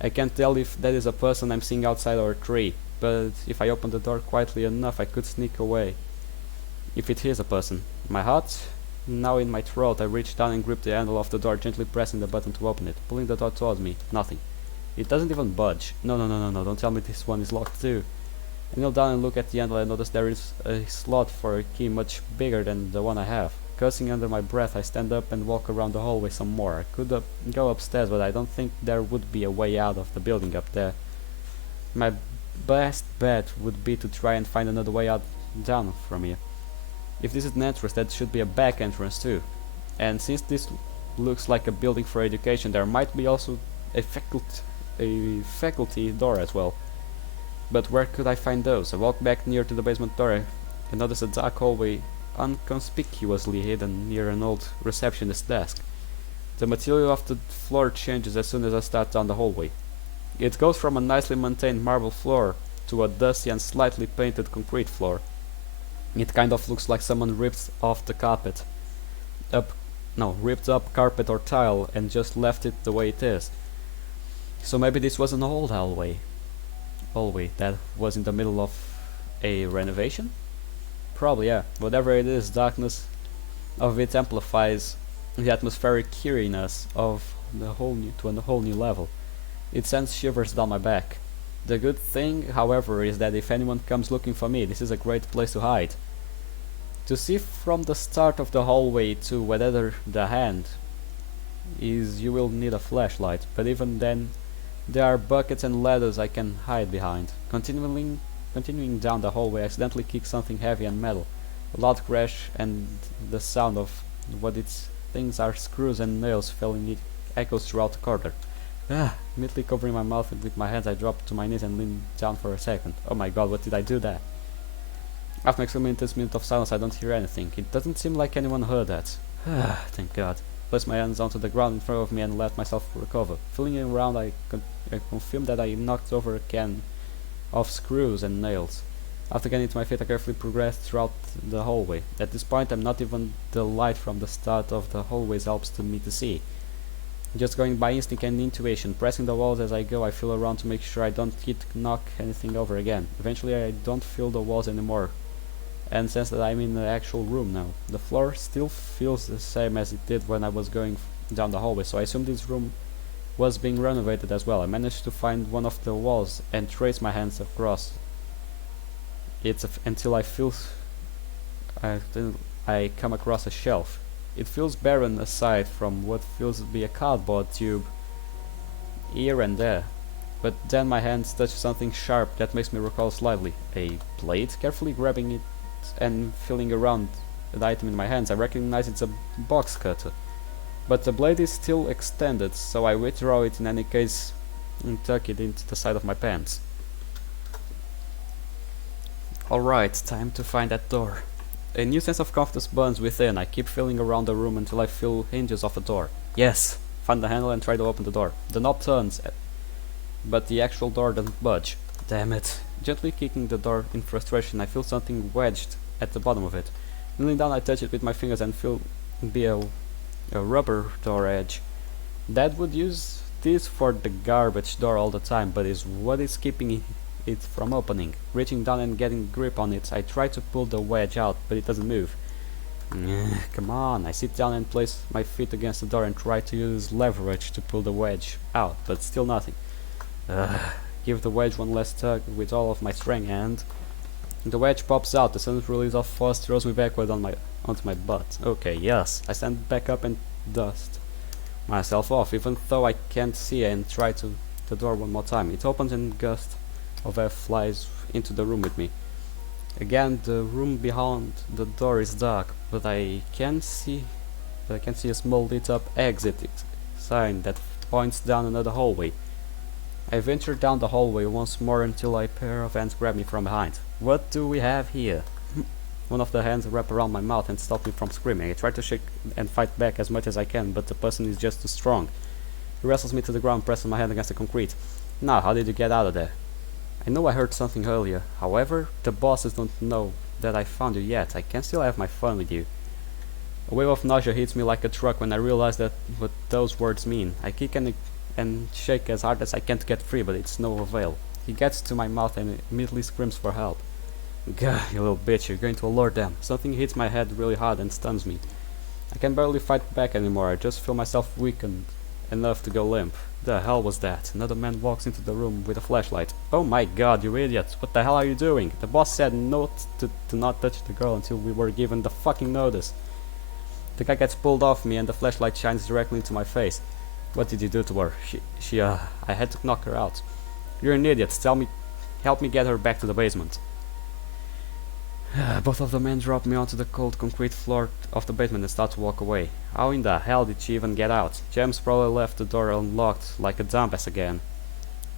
I can't tell if that is a person I'm seeing outside or a tree, but if I open the door quietly enough, I could sneak away. If it is a person. My heart now in my throat, I reach down and grip the handle of the door, gently pressing the button to open it, pulling the door towards me. Nothing. It doesn't even budge. No, don't tell me this one is locked too. I kneel down and look at the handle. I notice there is a slot for a key much bigger than the one I have. Cursing under my breath, I stand up and walk around the hallway some more. I could go upstairs, but I don't think there would be a way out of the building up there. My best bet would be to try and find another way out down from here. If this is an entrance, that should be a back entrance too. And since this looks like a building for education, there might be also a faculty door as well. But where could I find those? I walk back near to the basement door and notice a dark hallway unconspicuously hidden near an old receptionist's desk. The material of the floor changes as soon as I start down the hallway. It goes from a nicely maintained marble floor to a dusty and slightly painted concrete floor. It kind of looks like someone ripped off the carpet. Ripped up carpet or tile and just left it the way it is. So maybe this was an old hallway that was in the middle of a renovation? Probably, yeah. Whatever it is, darkness of it amplifies the atmospheric eeriness of the whole new level. It sends shivers down my back. The good thing, however, is that if anyone comes looking for me, this is a great place to hide. To see from the start of the hallway to wherever the hand is, you will need a flashlight, but even then, there are buckets and ladders I can hide behind. Continuing down the hallway, I accidentally kick something heavy and metal. A loud crash and the sound of what its things are screws and nails falling echoes throughout the corridor. Immediately covering my mouth with my hands, I drop to my knees and lean down for a second. Oh my god, what did I do there? After an extremely intense minute of silence, I don't hear anything. It doesn't seem like anyone heard that. Thank god. Place my hands onto the ground in front of me and let myself recover. Feeling around, I confirm that I knocked over a can of screws and nails. After getting to my feet, I carefully progressed throughout the hallway. At this point, not even the light from the start of the hallways helps to me to see. Just going by instinct and intuition, pressing the walls as I go, I feel around to make sure I don't knock anything over again. Eventually, I don't feel the walls anymore, and sense that I'm in the actual room now. The floor still feels the same as it did when I was going down the hallway, so I assume this room was being renovated as well. I managed to find one of the walls and trace my hands across it until I come across a shelf. It feels barren aside from what feels to be a cardboard tube here and there, but then my hands touch something sharp that makes me recoil slightly. A blade? Carefully grabbing it and feeling around the item in my hands, I recognize it's a box cutter. But the blade is still extended, so I withdraw it in any case and tuck it into the side of my pants. Alright, time to find that door. A new sense of confidence burns within. I keep feeling around the room until I feel hinges of a door. Yes! find the handle and try to open the door. The knob turns, but the actual door doesn't budge. Damn it. Gently kicking the door in frustration, I feel something wedged at the bottom of it. Kneeling down, I touch it with my fingers and feel it be a rubber door edge. Dad would use this for the garbage door all the time, but is what is keeping it from opening. Reaching down and getting grip on it, I try to pull the wedge out, but it doesn't move. Come on. I sit down and place my feet against the door and try to use leverage to pull the wedge out, but still nothing. Give the wedge one last tug with all of my strength, and the wedge pops out. The sudden release of force throws me backward onto my butt. Okay, yes. I stand back up and dust myself off, even though I can't see, and try the door one more time. It opens and a gust of air flies into the room with me. Again, the room behind the door is dark, but I can see a small lit up exit sign that points down another hallway. I venture down the hallway once more until a pair of hands grab me from behind. What do we have here? One of the hands wrap around my mouth and stop me from screaming. I try to shake and fight back as much as I can, but the person is just too strong. He wrestles me to the ground, pressing my head against the concrete. Now, how did you get out of there? I know I heard something earlier. However, the bosses don't know that I found you yet. I can still have my fun with you. A wave of nausea hits me like a truck when I realize what those words mean. I kick and shake as hard as I can to get free, but it's no avail. He gets to my mouth and immediately screams for help. Gah, you little bitch, you're going to alert them. Something hits my head really hard and stuns me. I can barely fight back anymore. I just feel myself weakened enough to go limp. The hell was that? Another man walks into the room with a flashlight. Oh my god, you idiot! What the hell are you doing? The boss said to not touch the girl until we were given the fucking notice. The guy gets pulled off me and the flashlight shines directly into my face. What did you do to her? I had to knock her out. You're an idiot. Help me get her back to the basement. Both of the men drop me onto the cold concrete floor of the basement and start to walk away. How in the hell did she even get out? James probably left the door unlocked like a dumbass again.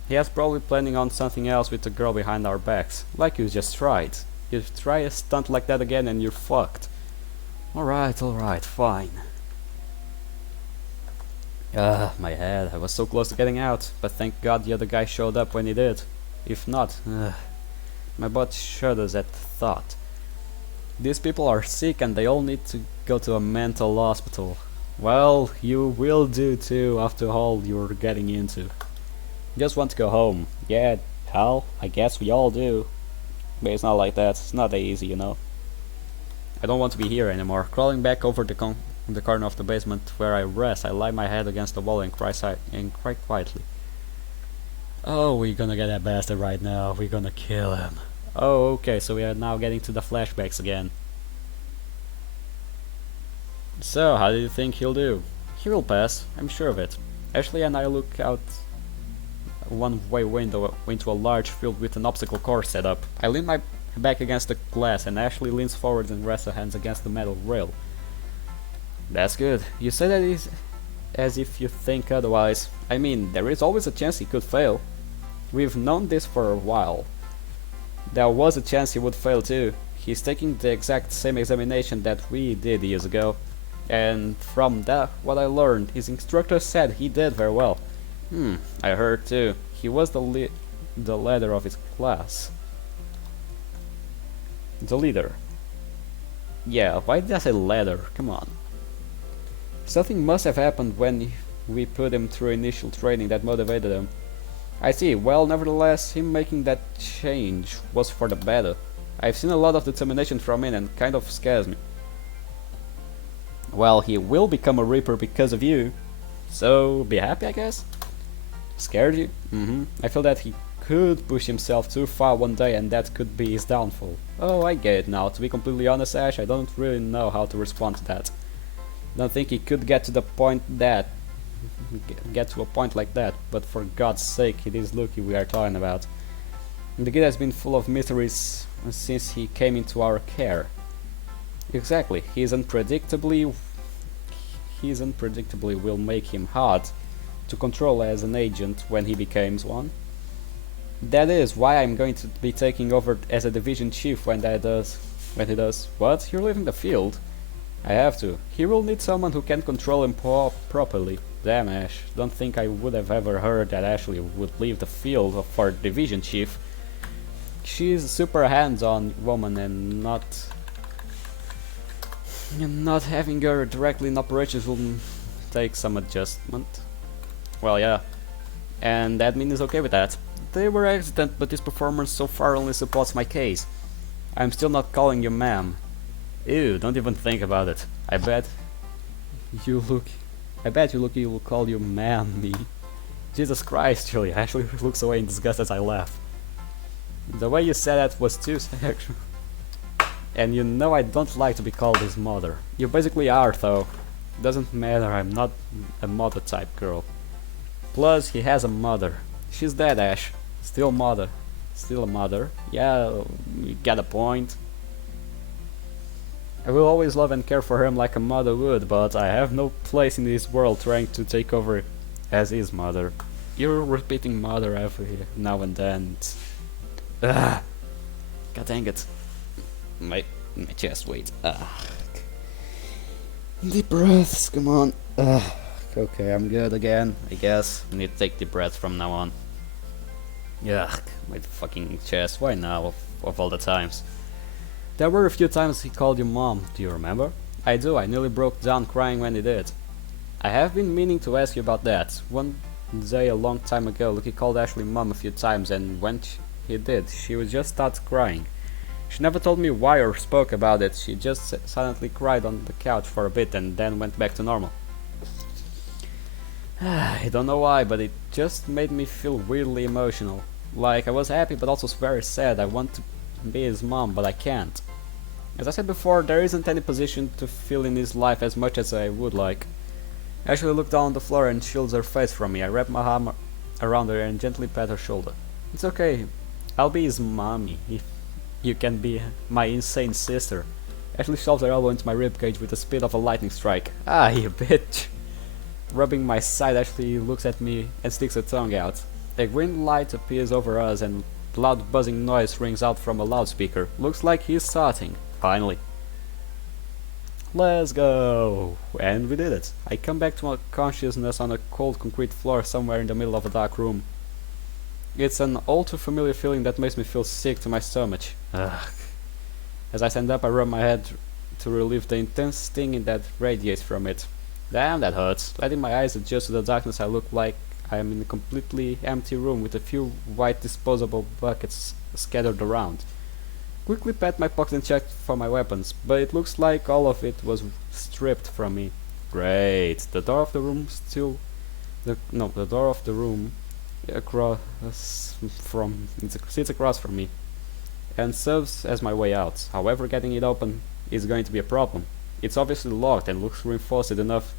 He was probably planning on something else with the girl behind our backs, like you just tried. You try a stunt like that again and you're fucked. Alright, fine. My head. I was so close to getting out, but thank God the other guy showed up when he did. If not, my butt shudders at the thought. These people are sick and they all need to go to a mental hospital. Well, you will do too after all you're getting into. Just want to go home. Yeah, hell, I guess we all do. But it's not like that. It's not that easy, you know. I don't want to be here anymore. Crawling back over the corner of the basement where I rest, I lie my head against the wall and cry quietly. Oh, we're gonna get that bastard right now. We're gonna kill him. Oh, okay, so we are now getting to the flashbacks again. So, how do you think he'll do? He will pass, I'm sure of it. Ashley and I look out a one-way window into a large field with an obstacle course set up. I lean my back against the glass and Ashley leans forward and rests her hands against the metal rail. That's good. You say that as if you think otherwise. I mean, there is always a chance he could fail. We've known this for a while. There was a chance he would fail too. He's taking the exact same examination that we did years ago. And from that, what I learned, his instructor said he did very well. I heard too. He was the leader of his class. The leader. Yeah, why did I say leader? Come on. Something must have happened when we put him through initial training that motivated him. I see. Well, nevertheless, him making that change was for the better. I've seen a lot of determination from him and kind of scares me. Well, he will become a Reaper because of you. So, be happy, I guess? Scared you? I feel that he could push himself too far one day and that could be his downfall. Oh, I get it now. To be completely honest, Ash, I don't really know how to respond to that. Don't think he could get to a point like that, but for God's sake, it is Lucky we are talking about. The kid has been full of mysteries since he came into our care. Exactly, he's unpredictably will make him hard to control as an agent when he becomes one. That is why I'm going to be taking over as a division chief when he does. What? You're leaving the field? I have to. He will need someone who can control him properly. Damn, Ash. Don't think I would have ever heard that Ashley would leave the field of our division chief. She's a super hands-on woman and not having her directly in operations will take some adjustment. Well, yeah. And admin is okay with that. They were excellent, but this performance so far only supports my case. I'm still not calling you ma'am. Ew, don't even think about it. I bet you Lucky will call you ma'am me. Jesus Christ, Julie. I actually looks away in disgust as I laugh. The way you said that was too sexual. And you know I don't like to be called his mother. You basically are, though. Doesn't matter, I'm not a mother type girl. Plus, he has a mother. She's dead, Ash. Still mother. Still a mother. Yeah, you get a point. I will always love and care for him like a mother would, but I have no place in this world trying to take over as his mother. You're repeating mother every now and then. God dang it. My chest, wait. Deep breaths, come on. Okay, I'm good again, I guess. I need to take deep breaths from now on. Yuck, my fucking chest, why now, of all the times? There were a few times he called you mom, do you remember? I do, I nearly broke down crying when he did. I have been meaning to ask you about that. One day a long time ago, Lucky called Ashley mom a few times, and when he did, she would just start crying. She never told me why or spoke about it, she just silently cried on the couch for a bit and then went back to normal. I don't know why, but it just made me feel weirdly emotional. Like, I was happy but also very sad. I want to be his mom, but I can't. As I said before, there isn't any position to fill in his life as much as I would like. I actually looked down on the floor and shields her face from me. I wrapped my arm around her and gently pat her shoulder. It's okay. I'll be his mommy, if you can be my insane sister. Ashley shoves her elbow into my ribcage with the speed of a lightning strike. Ah, you bitch. Rubbing my side, Ashley looks at me and sticks her tongue out. A green light appears over us and loud buzzing noise rings out from a loudspeaker. Looks like he's starting. Finally. Let's go! And we did it. I come back to my consciousness on a cold concrete floor somewhere in the middle of a dark room. It's an all too familiar feeling that makes me feel sick to my stomach. Ugh. As I stand up, I rub my head to relieve the intense sting that radiates from it. Damn, that hurts. Letting my eyes adjust to the darkness, I look like I am in a completely empty room with a few white disposable buckets scattered around. Quickly pat my pocket and check for my weapons, but it looks like all of it was stripped from me. Great. The door of the room the door of the room sits across from me and serves as my way out. However, getting it open is going to be a problem. It's obviously locked and looks reinforced enough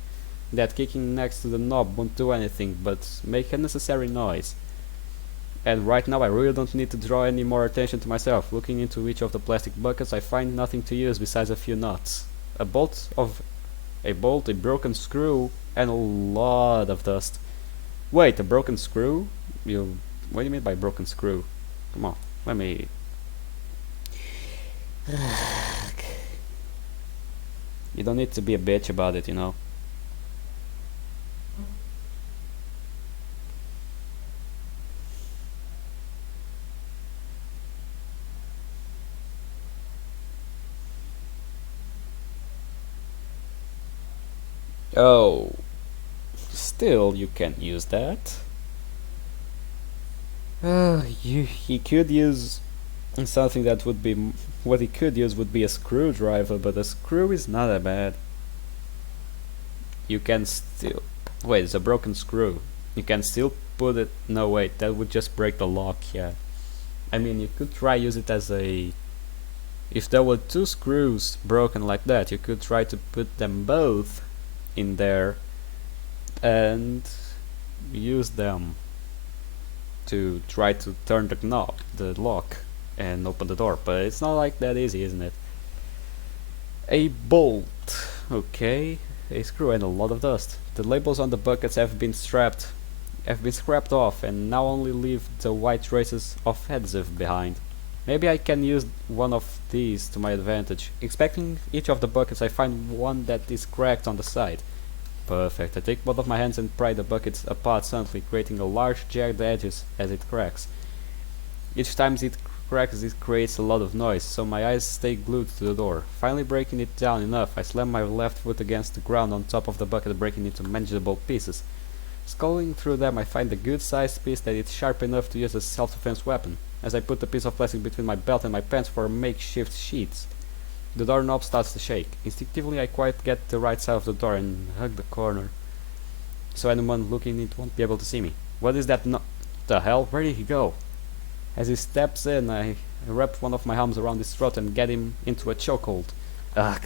that kicking next to the knob won't do anything but make unnecessary noise. And right now I really don't need to draw any more attention to myself. Looking into each of the plastic buckets, I find nothing to use besides a few nuts. A bolt, a broken screw, and a lot of dust. Wait, a broken screw? What do you mean by broken screw? Come on, let me... You don't need to be a bitch about it, you know. Oh, still you can't use that. He could use something that would be what he could use would be a screwdriver, but a screw is not that bad. You can still wait. It's a broken screw. You can still put it. No, wait, that would just break the lock. Yeah, I mean you could try use it as a. If there were two screws broken like that, you could try to put them both in there and use them to try to turn the knob, the lock, and open the door, but it's not like that easy, isn't it? A bolt, okay, a screw and a lot of dust. The labels on the buckets have been scrapped off and now only leave the white traces of adhesive behind. Maybe I can use one of these to my advantage. Inspecting each of the buckets, I find one that is cracked on the side. Perfect. I take both of my hands and pry the buckets apart silently, creating a large jagged edges as it cracks. Each time it cracks, it creates a lot of noise, so my eyes stay glued to the door. Finally breaking it down enough, I slam my left foot against the ground on top of the bucket, breaking it into manageable pieces. Sculling through them, I find a good-sized piece that is sharp enough to use as a self-defense weapon, as I put the piece of plastic between my belt and my pants for makeshift sheets. The doorknob starts to shake. Instinctively, I quite get the right side of the door and hug the corner, so anyone looking in won't be able to see me. What is that the hell? Where did he go? As he steps in, I wrap one of my arms around his throat and get him into a chokehold. Ugh.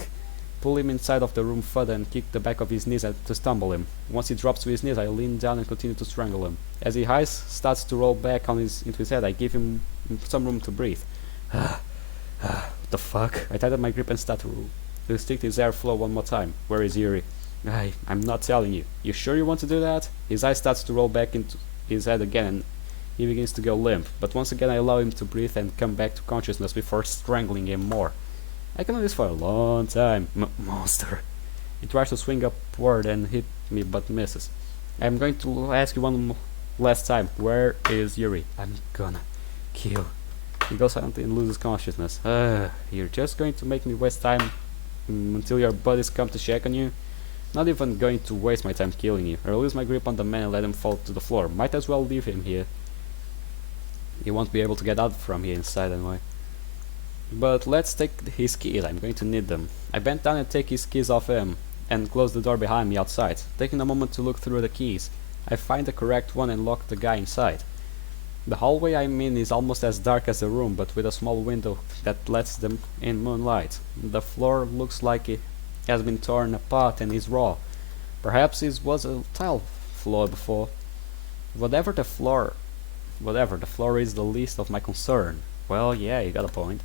Pull him inside of the room further and kick the back of his knees to stumble him. Once he drops to his knees, I lean down and continue to strangle him. As his eyes starts to roll back into his head, I give him some room to breathe. What the fuck? I tighten my grip and start to restrict his airflow one more time. Where is Yuri? I'm not telling you. You sure you want to do that? His eye starts to roll back into his head again and he begins to go limp, but once again I allow him to breathe and come back to consciousness before strangling him more. I can do this for a long time. Monster. He tries to swing upward and hit me but misses. I'm going to ask you one last time. Where is Yuri? I'm gonna kill. He goes silent and loses consciousness. You're just going to make me waste time until your buddies come to check on you? Not even going to waste my time killing you. I release my grip on the man and let him fall to the floor. Might as well leave him here. He won't be able to get out from here inside anyway. But let's take his keys. I'm going to need them. I bend down and take his keys off him and close the door behind me outside. Taking a moment to look through the keys, I find the correct one and lock the guy inside. The hallway I'm in is almost as dark as the room, but with a small window that lets them in moonlight. The floor looks like it has been torn apart and is raw. Perhaps it was a tile floor before. Whatever the floor is the least of my concern. Well, yeah, you got a point.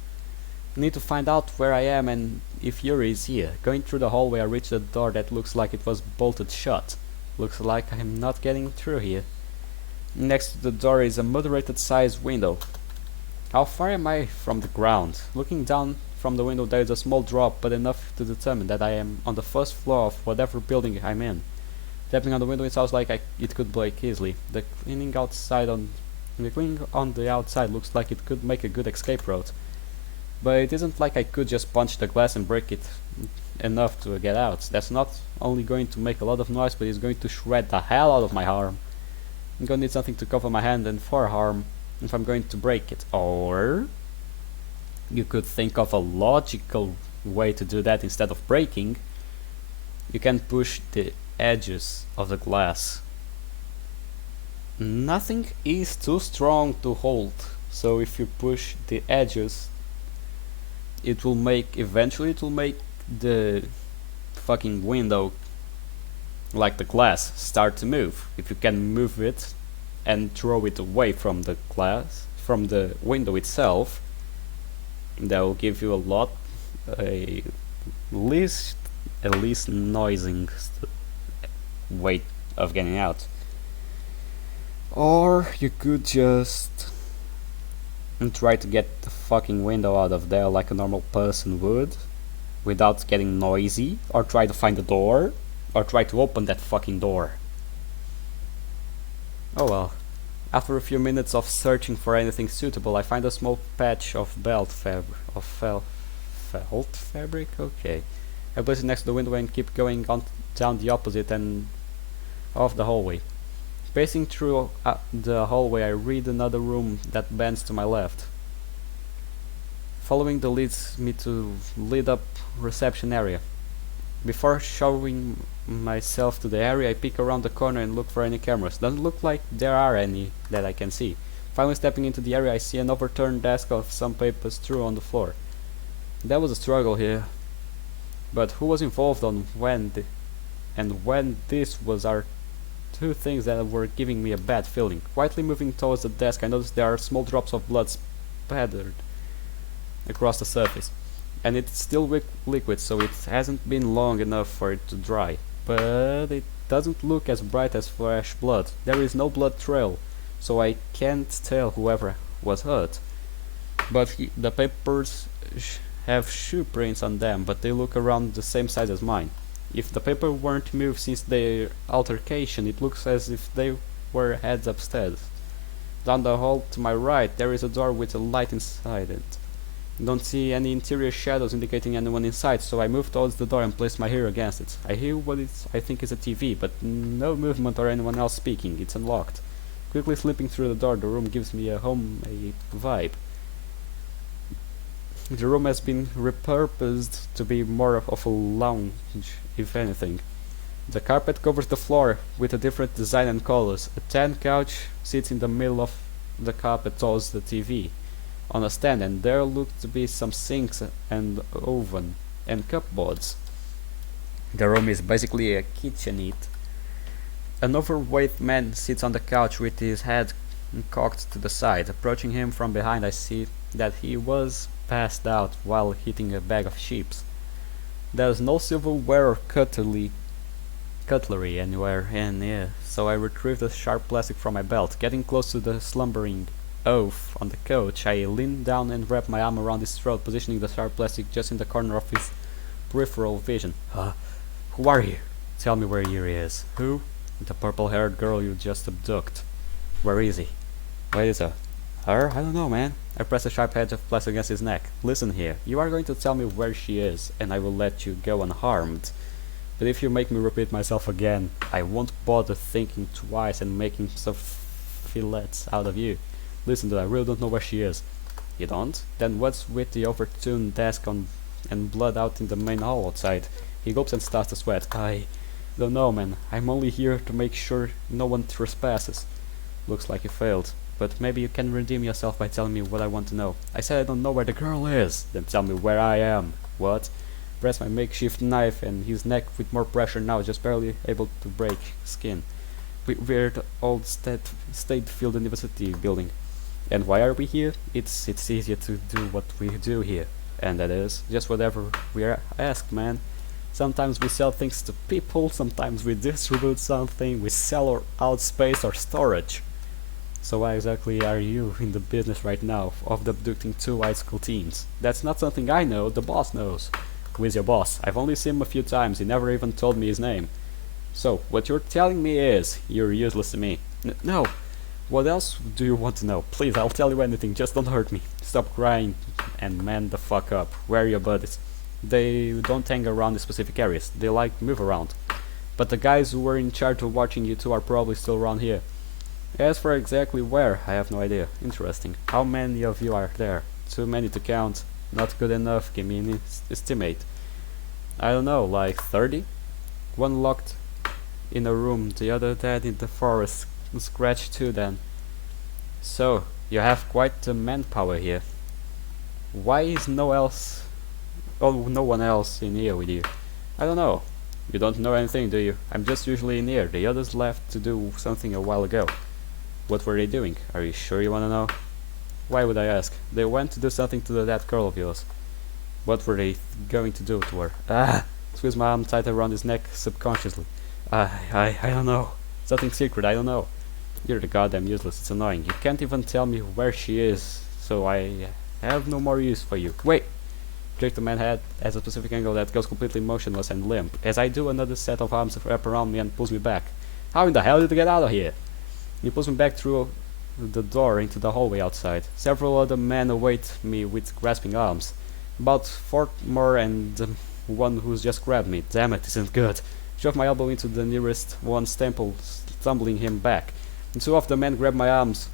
I need to find out where I am and if Yuri is here. Going through the hallway, I reach the door that looks like it was bolted shut. Looks like I'm not getting through here. Next to the door is a moderated sized window. How far am I from the ground? Looking down from the window, there is a small drop, but enough to determine that I am on the first floor of whatever building I'm in. Tapping on the window, it sounds like it could break easily. The cleaning on the outside looks like it could make a good escape route. But it isn't like I could just punch the glass and break it enough to get out. That's not only going to make a lot of noise, but it's going to shred the hell out of my arm. I'm gonna need something to cover my hand and forearm if I'm going to break it. Or you could think of a logical way to do that instead of breaking. You can push the edges of the glass. Nothing is too strong to hold, so if you push the edges, eventually it will make the fucking window, like the glass, start to move. If you can move it and throw it away from the glass, from the window itself, that will give you a least noising way of getting out. Or you could just try to get the fucking window out of there like a normal person would, without getting noisy, or try to find the door, or try to open that fucking door. Oh well. After a few minutes of searching for anything suitable, I find a small patch of felt fabric. Okay. I place it next to the window and keep going on down the opposite end of the hallway. Pacing through the hallway, I read another room that bends to my left. Following the leads me to lit up reception area. Before showing myself to the area, I peek around the corner and look for any cameras. Doesn't look like there are any that I can see. Finally stepping into the area, I see an overturned desk of some papers strewn on the floor. There was a struggle here. But who was involved on when this was our two things that were giving me a bad feeling. Quietly moving towards the desk, I noticed there are small drops of blood spattered across the surface. And it's still liquid, so it hasn't been long enough for it to dry. But it doesn't look as bright as fresh blood. There is no blood trail, so I can't tell whoever was hurt. But the papers have shoe prints on them, but they look around the same size as mine. If the paper weren't moved since their altercation, it looks as if they were heads upstairs. Down the hall to my right, there is a door with a light inside it. Don't see any interior shadows indicating anyone inside, so I move towards the door and place my ear against it. I hear what I think is a TV, but no movement or anyone else speaking. It's unlocked. Quickly slipping through the door, the room gives me a homemade vibe. The room has been repurposed to be more of a lounge, if anything. The carpet covers the floor with a different design and colors. A tan couch sits in the middle of the carpet towards the TV on a stand, and there look to be some sinks and oven and cupboards. The room is basically a kitchenette. An overweight man sits on the couch with his head cocked to the side. Approaching him from behind, I see that he was passed out while eating a bag of chips. There's no silverware or cutlery anywhere in here, so I retrieve the sharp plastic from my belt. Getting close to the slumbering oaf on the couch, I lean down and wrap my arm around his throat, positioning the sharp plastic just in the corner of his peripheral vision. Who are you? Tell me where he is. Who? The purple-haired girl you just abducted. Where is he? Where is her? Her? I don't know, man. I press a sharp edge of plastic against his neck. Listen here, you are going to tell me where she is, and I will let you go unharmed. But if you make me repeat myself again, I won't bother thinking twice and making some fillets out of you. Listen, dude, I really don't know where she is. You don't? Then what's with the overturned desk and blood out in the main hall outside? He gulps and starts to sweat. I don't know, man. I'm only here to make sure no one trespasses. Looks like you failed. But maybe you can redeem yourself by telling me what I want to know. I said I don't know where the girl is. Then tell me where I am. What? Press my makeshift knife and his neck with more pressure now, just barely able to break skin. We're at old State Field University building. And why are we here? It's easier to do what we do here. And that is just whatever we are asked, man. Sometimes we sell things to people, sometimes we distribute something, we sell or out space or storage. So why exactly are you in the business right now of abducting two high school teens? That's not something I know, the boss knows. Who is your boss? I've only seen him a few times, he never even told me his name. So, what you're telling me is, you're useless to me. No! What else do you want to know? Please, I'll tell you anything, just don't hurt me. Stop crying and man the fuck up. Where are your buddies? They don't hang around the specific areas, they like move around. But the guys who were in charge of watching you two are probably still around here. As for exactly where, I have no idea. Interesting. How many of you are there? Too many to count. Not good enough, give me an estimate. I don't know, like 30? One locked in a room, the other dead in the forest. Scratch too then. So, you have quite the manpower here. Why is no one else in here with you? I don't know. You don't know anything, do you? I'm just usually in here. The others left to do something a while ago. What were they doing? Are you sure you wanna know? Why would I ask? They went to do something to that girl of yours. What were they going to do to her? Squeeze my arm tight around his neck subconsciously. I don't know. Something secret, I don't know. You're the goddamn useless, it's annoying. You can't even tell me where she is, so I have no more use for you. Wait! Jerk the man's head at a specific angle that goes completely motionless and limp. As I do, another set of arms wrap around me and pulls me back. How in the hell did you get out of here? He pulls me back through the door into the hallway outside. Several other men await me with grasping arms. About 4 more and one who's just grabbed me. Damn it, isn't good. Shove my elbow into the nearest one's temple, tumbling him back. And 2 of the men grab my arms,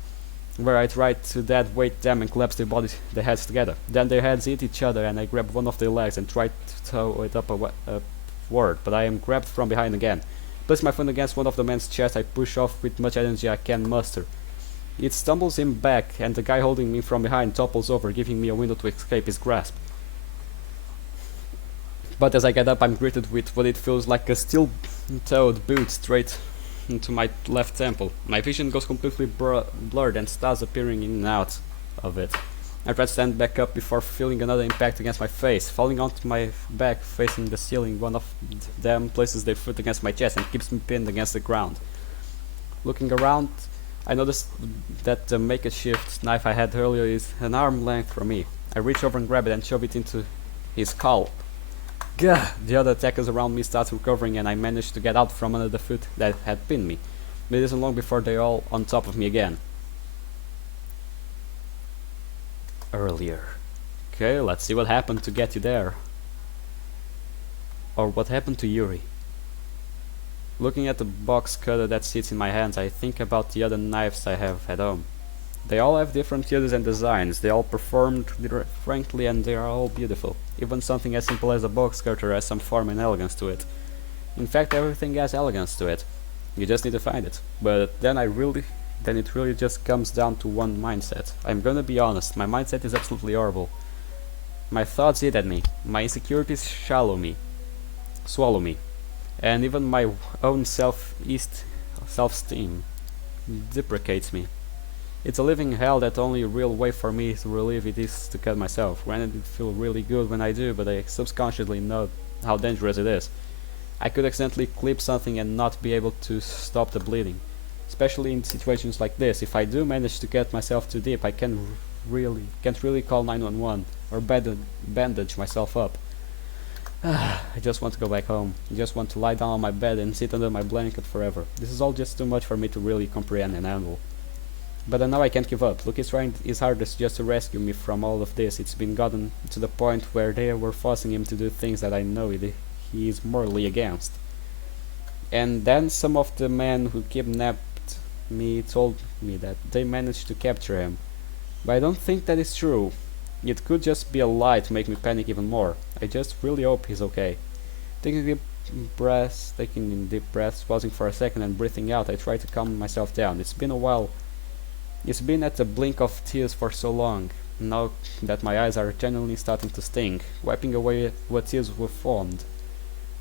where I tried to dead weight them and collapse their heads together. Then their heads hit each other and I grab one of their legs and try to tow it upward, but I am grabbed from behind again. Place my foot against one of the men's chest, I push off with much energy I can muster. It stumbles him back and the guy holding me from behind topples over, giving me a window to escape his grasp. But as I get up, I'm greeted with what it feels like a steel-toed boot straight into my left temple. My vision goes completely blurred and stars appearing in and out of it. I try to stand back up before feeling another impact against my face. Falling onto my back facing the ceiling, one of them places their foot against my chest and keeps me pinned against the ground. Looking around, I notice that the makeshift knife I had earlier is an arm length from me. I reach over and grab it and shove it into his skull. Gah! The other attackers around me start recovering and I manage to get out from under the foot that had pinned me. But it isn't long before they're all on top of me again. Earlier. Okay, let's see what happened to get you there. Or what happened to Yuri. Looking at the box cutter that sits in my hands, I think about the other knives I have at home. They all have different uses and designs, they all performed differently and they are all beautiful. Even something as simple as a box cutter has some form and elegance to it. In fact, everything has elegance to it. You just need to find it. But then it really just comes down to one mindset. I'm gonna be honest, my mindset is absolutely horrible. My thoughts eat at me, my insecurities swallow me, and even my own self-esteem deprecates me. It's a living hell that only real way for me to relieve it is to cut myself. Granted, it feels really good when I do, but I subconsciously know how dangerous it is. I could accidentally clip something and not be able to stop the bleeding. Especially in situations like this, if I do manage to cut myself too deep, I can't really call 911 or bandage myself up. I just want to go back home. I just want to lie down on my bed and sit under my blanket forever. This is all just too much for me to really comprehend and handle. But I know I can't give up. Luke is trying his hardest just to rescue me from all of this. It's been gotten to the point where they were forcing him to do things that I know he is morally against. And then some of the men who kidnapped me told me that they managed to capture him. But I don't think that is true. It could just be a lie to make me panic even more. I just really hope he's okay. Taking in deep breaths, pausing for a second and breathing out, I try to calm myself down. It's been a while. It's been at the blink of tears for so long, now that my eyes are genuinely starting to sting, wiping away what tears were formed.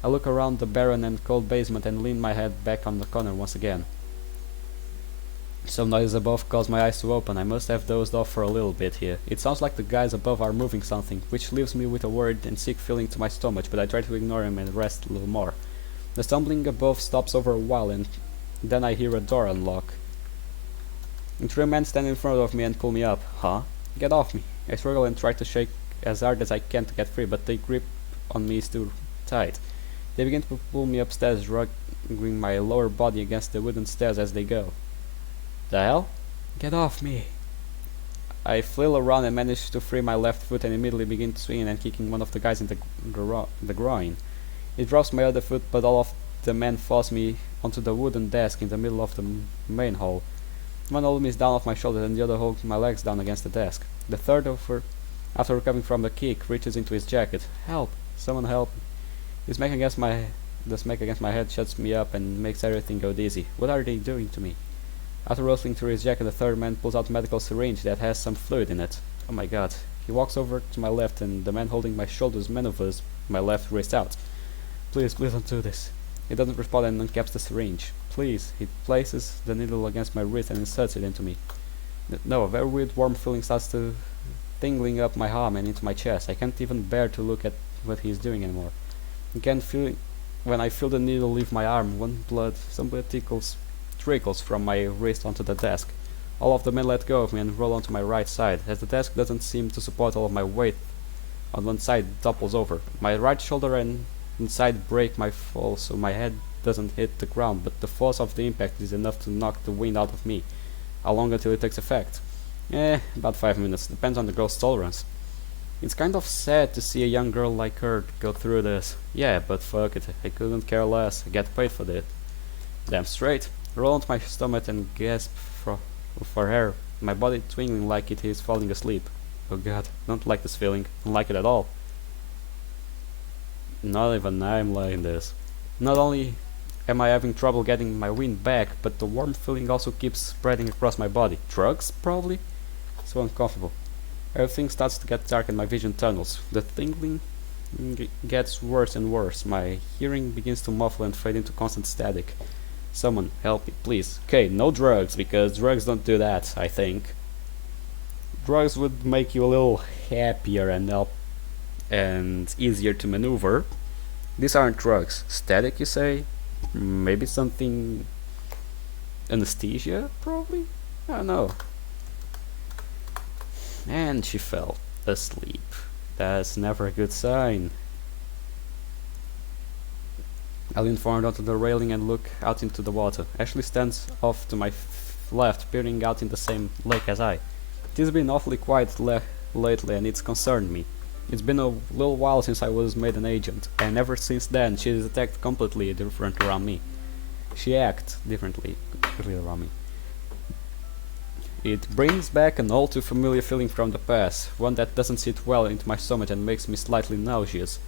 I look around the barren and cold basement and lean my head back on the corner once again. Some noise above caused my eyes to open. I must have dozed off for a little bit here. It sounds like the guys above are moving something, which leaves me with a worried and sick feeling to my stomach, but I try to ignore him and rest a little more. The stumbling above stops over a while and then I hear a door unlock. And 3 men stand in front of me and pull me up. Huh? Get off me. I struggle and try to shake as hard as I can to get free, but they grip on me too tight. They begin to pull me upstairs, dragging my lower body against the wooden stairs as they go. The hell? Get off me. I flail around and manage to free my left foot and immediately begin swinging and kicking one of the guys in the groin. It drops my other foot, but all of the men force me onto the wooden desk in the middle of the main hall. One holds me down off my shoulders and the other holds my legs down against the desk. The third, after recovering from the kick, reaches into his jacket. Help! Someone help! The smack against my head shuts me up and makes everything go dizzy. What are they doing to me? After rustling through his jacket, the third man pulls out a medical syringe that has some fluid in it. Oh my god. He walks over to my left and the man holding my shoulders maneuvers my left wrist out. Please don't do this. He doesn't respond and uncaps the syringe. Please. He places the needle against my wrist and inserts it into me. No, a very weird warm feeling starts to tingling up my arm and into my chest. I can't even bear to look at what he's doing anymore. When I feel the needle leave my arm, some blood trickles from my wrist onto the desk. All of the men let go of me and roll onto my right side. As the desk doesn't seem to support all of my weight, on one side it topples over. My right shoulder and side break my fall, so my head doesn't hit the ground, but the force of the impact is enough to knock the wind out of me. How long until it takes effect? About 5 minutes. Depends on the girl's tolerance. It's kind of sad to see a young girl like her go through this. Yeah, but fuck it. I couldn't care less. I get paid for that. Damn straight. Roll onto my stomach and gasp for air. My body twinkling like it is falling asleep. Oh god, don't like this feeling. Don't like it at all. Not even I'm liking this. Not only am I having trouble getting my wind back, but the warm feeling also keeps spreading across my body. Drugs, probably? So uncomfortable. Everything starts to get dark and my vision tunnels. The tingling gets worse and worse. My hearing begins to muffle and fade into constant static. Someone help me, please. Okay, no drugs, because drugs don't do that, I think. Drugs would make you a little happier and easier to maneuver. These aren't drugs. Static, you say? Maybe something... anesthesia, probably? I don't know. And she fell asleep. That's never a good sign. I lean forward onto the railing and look out into the water. Ashley stands off to my left, peering out in the same lake as I. It has been awfully quiet lately, and it's concerned me. It's been a little while since I was made an agent, and ever since then she has acted completely different around me. She acts differently around me. It brings back an all too familiar feeling from the past, one that doesn't sit well into my stomach and makes me slightly nauseous.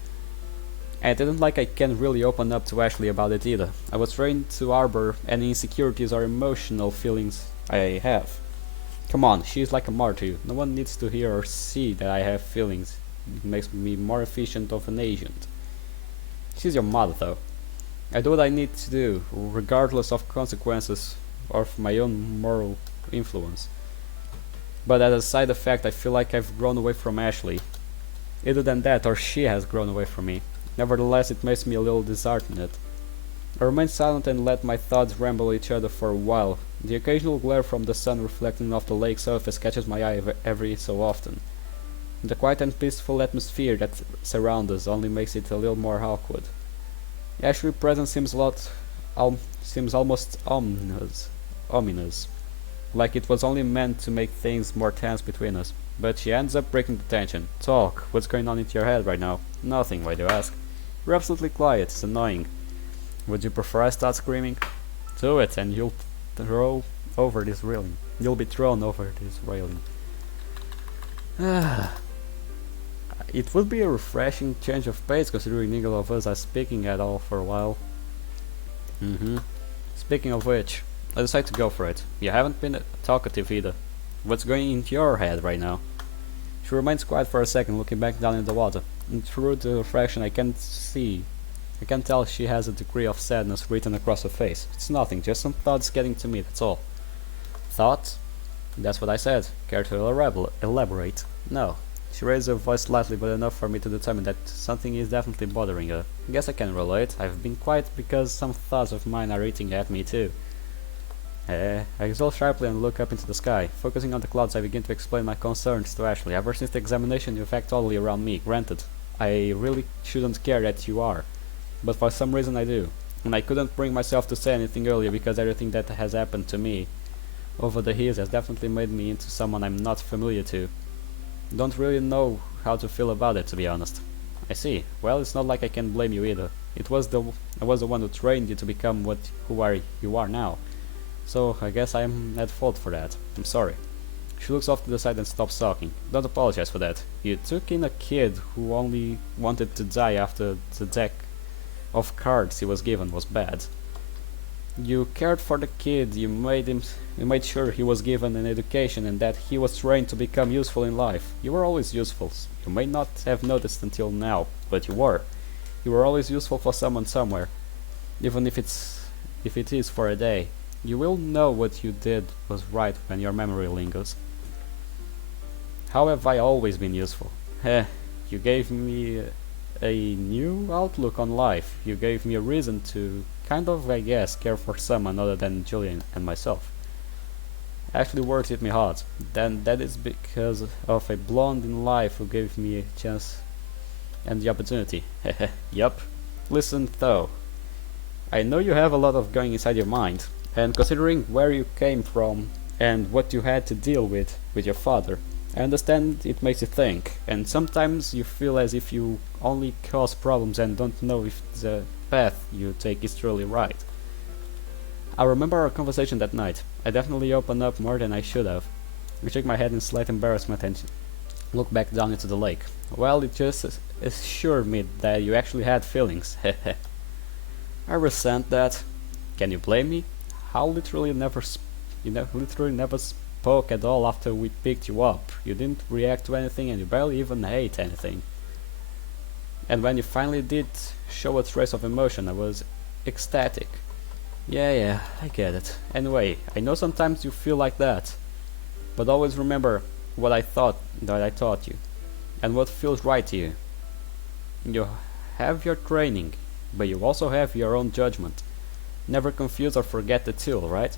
And it isn't like I can really open up to Ashley about it either. I was trained to harbor any insecurities or emotional feelings I have. Come on, she's like a martyr. No one needs to hear or see that I have feelings. It makes me more efficient of an agent. She's your mother, though. I do what I need to do, regardless of consequences or of my own moral influence. But as a side effect, I feel like I've grown away from Ashley. Either than that, or she has grown away from me. Nevertheless, it makes me a little disheartened. I remain silent and let my thoughts ramble each other for a while. The occasional glare from the sun reflecting off the lake surface catches my eye every so often. The quiet and peaceful atmosphere that surrounds us only makes it a little more awkward. Ashley's presence seems almost ominous, like it was only meant to make things more tense between us. But she ends up breaking the tension. Talk. What's going on in your head right now? Nothing. Why do you ask? You're absolutely quiet. It's annoying. Would you prefer I start screaming? Do it, and you'll throw over this railing. You'll be thrown over this railing. It would be a refreshing change of pace considering neither of us are speaking at all for a while. Speaking of which, I decide to go for it. You haven't been talkative either. What's going into your head right now? She remains quiet for a second, looking back down in the water. And through the reflection I can tell she has a degree of sadness written across her face. It's nothing, just some thoughts getting to me, that's all. Thoughts? That's what I said. Care to elaborate? No. She raised her voice slightly, but enough for me to determine that something is definitely bothering her. Guess I can relate. I've been quiet because some thoughts of mine are eating at me too. I exhale sharply and look up into the sky. Focusing on the clouds, I begin to explain my concerns to Ashley. Ever since the examination, you act totally around me. Granted, I really shouldn't care that you are, but for some reason I do. And I couldn't bring myself to say anything earlier because everything that has happened to me over the years has definitely made me into someone I'm not familiar to. Don't really know how to feel about it, to be honest. I see. Well, it's not like I can blame you either. I was the one who trained you to become you are now. So I guess I'm at fault for that. I'm sorry. She looks off to the side and stops talking. Don't apologize for that. You took in a kid who only wanted to die after the deck of cards he was given was bad. You cared for the kid, you made sure he was given an education and that he was trained to become useful in life. You were always useful. You may not have noticed until now, but you were. You were always useful for someone somewhere. Even if it is for a day. You will know what you did was right when your memory lingers. How have I always been useful? You gave me a new outlook on life. You gave me a reason to kind of, I guess, care for someone other than Julian and myself. Actually words hit me hard. Then that is because of a blonde in life who gave me a chance and the opportunity. Yup. Listen though. I know you have a lot of going inside your mind, and considering where you came from and what you had to deal with your father, I understand it makes you think, and sometimes you feel as if you only cause problems and don't know if the path you take is truly right. I remember our conversation that night. I definitely opened up more than I should have. I shook my head in slight embarrassment and looked back down into the lake. Well, it just assured me that you actually had feelings. I resent that. Can you blame me? You literally never spoke at all after we picked you up. You didn't react to anything and you barely even ate anything. And when you finally did show a trace of emotion, I was ecstatic. Yeah, I get it. Anyway, I know sometimes you feel like that, but always remember what I taught you, and what feels right to you. You have your training, but you also have your own judgment. Never confuse or forget the two, right?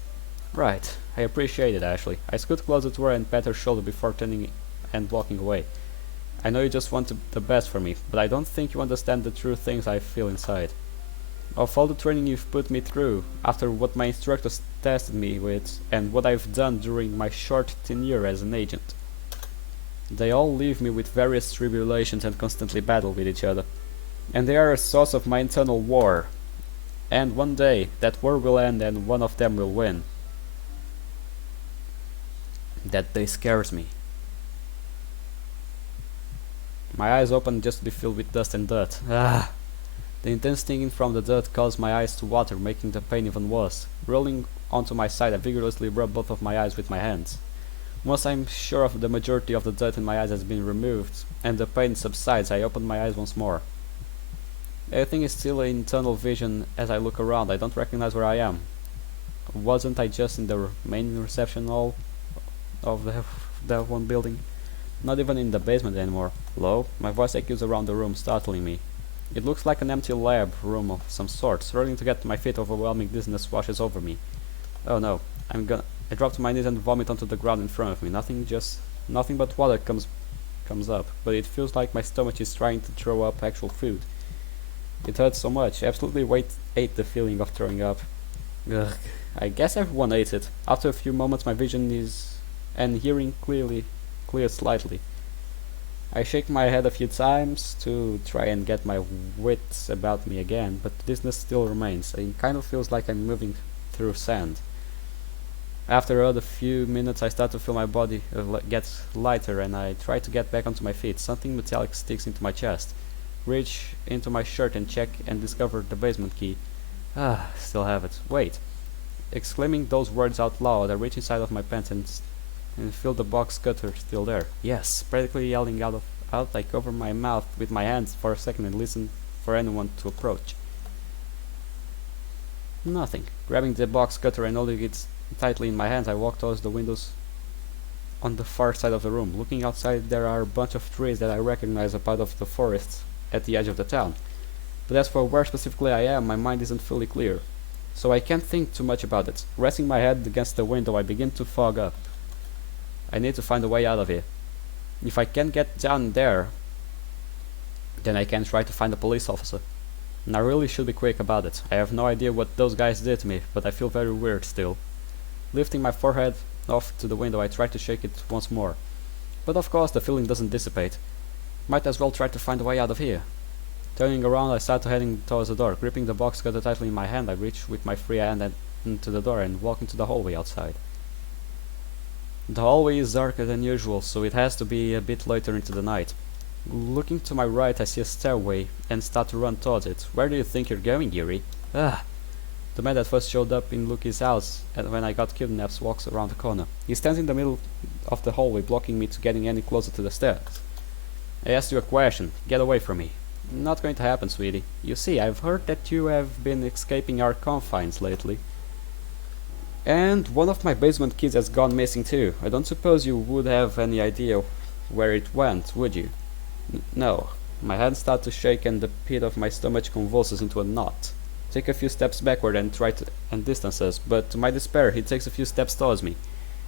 Right. I appreciate it, Ashley. I scoot closer to her and pat her shoulder before turning and walking away. I know you just want the best for me, but I don't think you understand the true things I feel inside. Of all the training you've put me through, after what my instructors tested me with, and what I've done during my short tenure as an agent. They all leave me with various tribulations and constantly battle with each other. And they are a source of my internal war. And one day, that war will end and one of them will win. That day scares me. My eyes open just to be filled with dust and dirt. Ah! The intense stinging from the dirt caused my eyes to water, making the pain even worse. Rolling onto my side, I vigorously rub both of my eyes with my hands. Once I'm sure of the majority of the dirt in my eyes has been removed, and the pain subsides, I open my eyes once more. Everything is still in tunnel vision as I look around. I don't recognize where I am. Wasn't I just in the main reception hall of that one building? Not even in the basement anymore. Hello? My voice echoes around the room, startling me. It looks like an empty lab room of some sort. Struggling to get to my feet, overwhelming dizziness washes over me. Oh no, I drop to my knees and vomit onto the ground in front of me. Nothing but water comes up, but it feels like my stomach is trying to throw up actual food. It hurts so much. Absolutely ate the feeling of throwing up. Ugh. I guess everyone ate it. After a few moments, my vision and hearing clears slightly. I shake my head a few times to try and get my wits about me again, but dizziness still remains. It kind of feels like I'm moving through sand. After a few minutes, I start to feel my body gets lighter, and I try to get back onto my feet. Something metallic sticks into my chest. Reach into my shirt and check and discover the basement key. Ah, still have it. Wait. Exclaiming those words out loud, I reach inside of my pants and feel the box cutter still there. Yes, practically yelling out, I cover my mouth with my hands for a second and listen for anyone to approach. Nothing. Grabbing the box cutter and holding it tightly in my hands, I walk towards the windows on the far side of the room. Looking outside, there are a bunch of trees that I recognize a part of the forest at the edge of the town. But as for where specifically I am, my mind isn't fully clear, so I can't think too much about it. Resting my head against the window, I begin to fog up. I need to find a way out of here. If I can't get down there, then I can try to find a police officer. And I really should be quick about it. I have no idea what those guys did to me, but I feel very weird still. Lifting my forehead off to the window, I try to shake it once more. But of course the feeling doesn't dissipate. Might as well try to find a way out of here. Turning around, I start heading towards the door. Gripping the box cutter tightly in my hand, I reach with my free hand into the door and walk into the hallway outside. The hallway is darker than usual, so it has to be a bit later into the night. Looking to my right, I see a stairway and start to run towards it. Where do you think you're going, Yuri? Ah! The man that first showed up in Lucy's house when I got kidnapped walks around the corner. He stands in the middle of the hallway, blocking me to getting any closer to the stairs. I asked you a question. Get away from me. Not going to happen, sweetie. You see, I've heard that you have been escaping our confines lately. And one of my basement kids has gone missing too. I don't suppose you would have any idea where it went, would you? No. My hands start to shake and the pit of my stomach convulses into a knot. Take a few steps backward and try to distance us, but to my despair he takes a few steps towards me.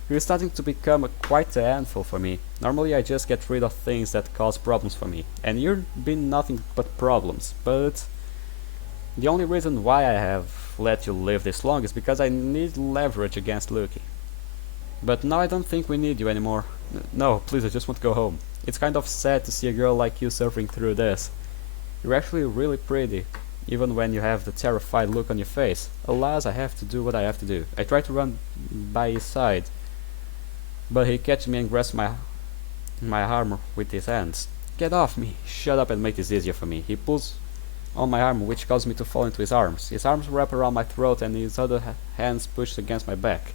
He is starting to become quite a handful for me. Normally I just get rid of things that cause problems for me, and you've been nothing but problems, but the only reason why I have let you live this long is because I need leverage against Lucky. But now I don't think we need you anymore. No, please, I just want to go home. It's kind of sad to see a girl like you suffering through this. You're actually really pretty, even when you have the terrified look on your face. Alas, I have to do what I have to do. I try to run by his side, but he catches me and grasps my arm with his hands. Get off me! Shut up and make this easier for me. He pulls on my arm, which causes me to fall into his arms. His arms wrap around my throat and his other hands push against my back.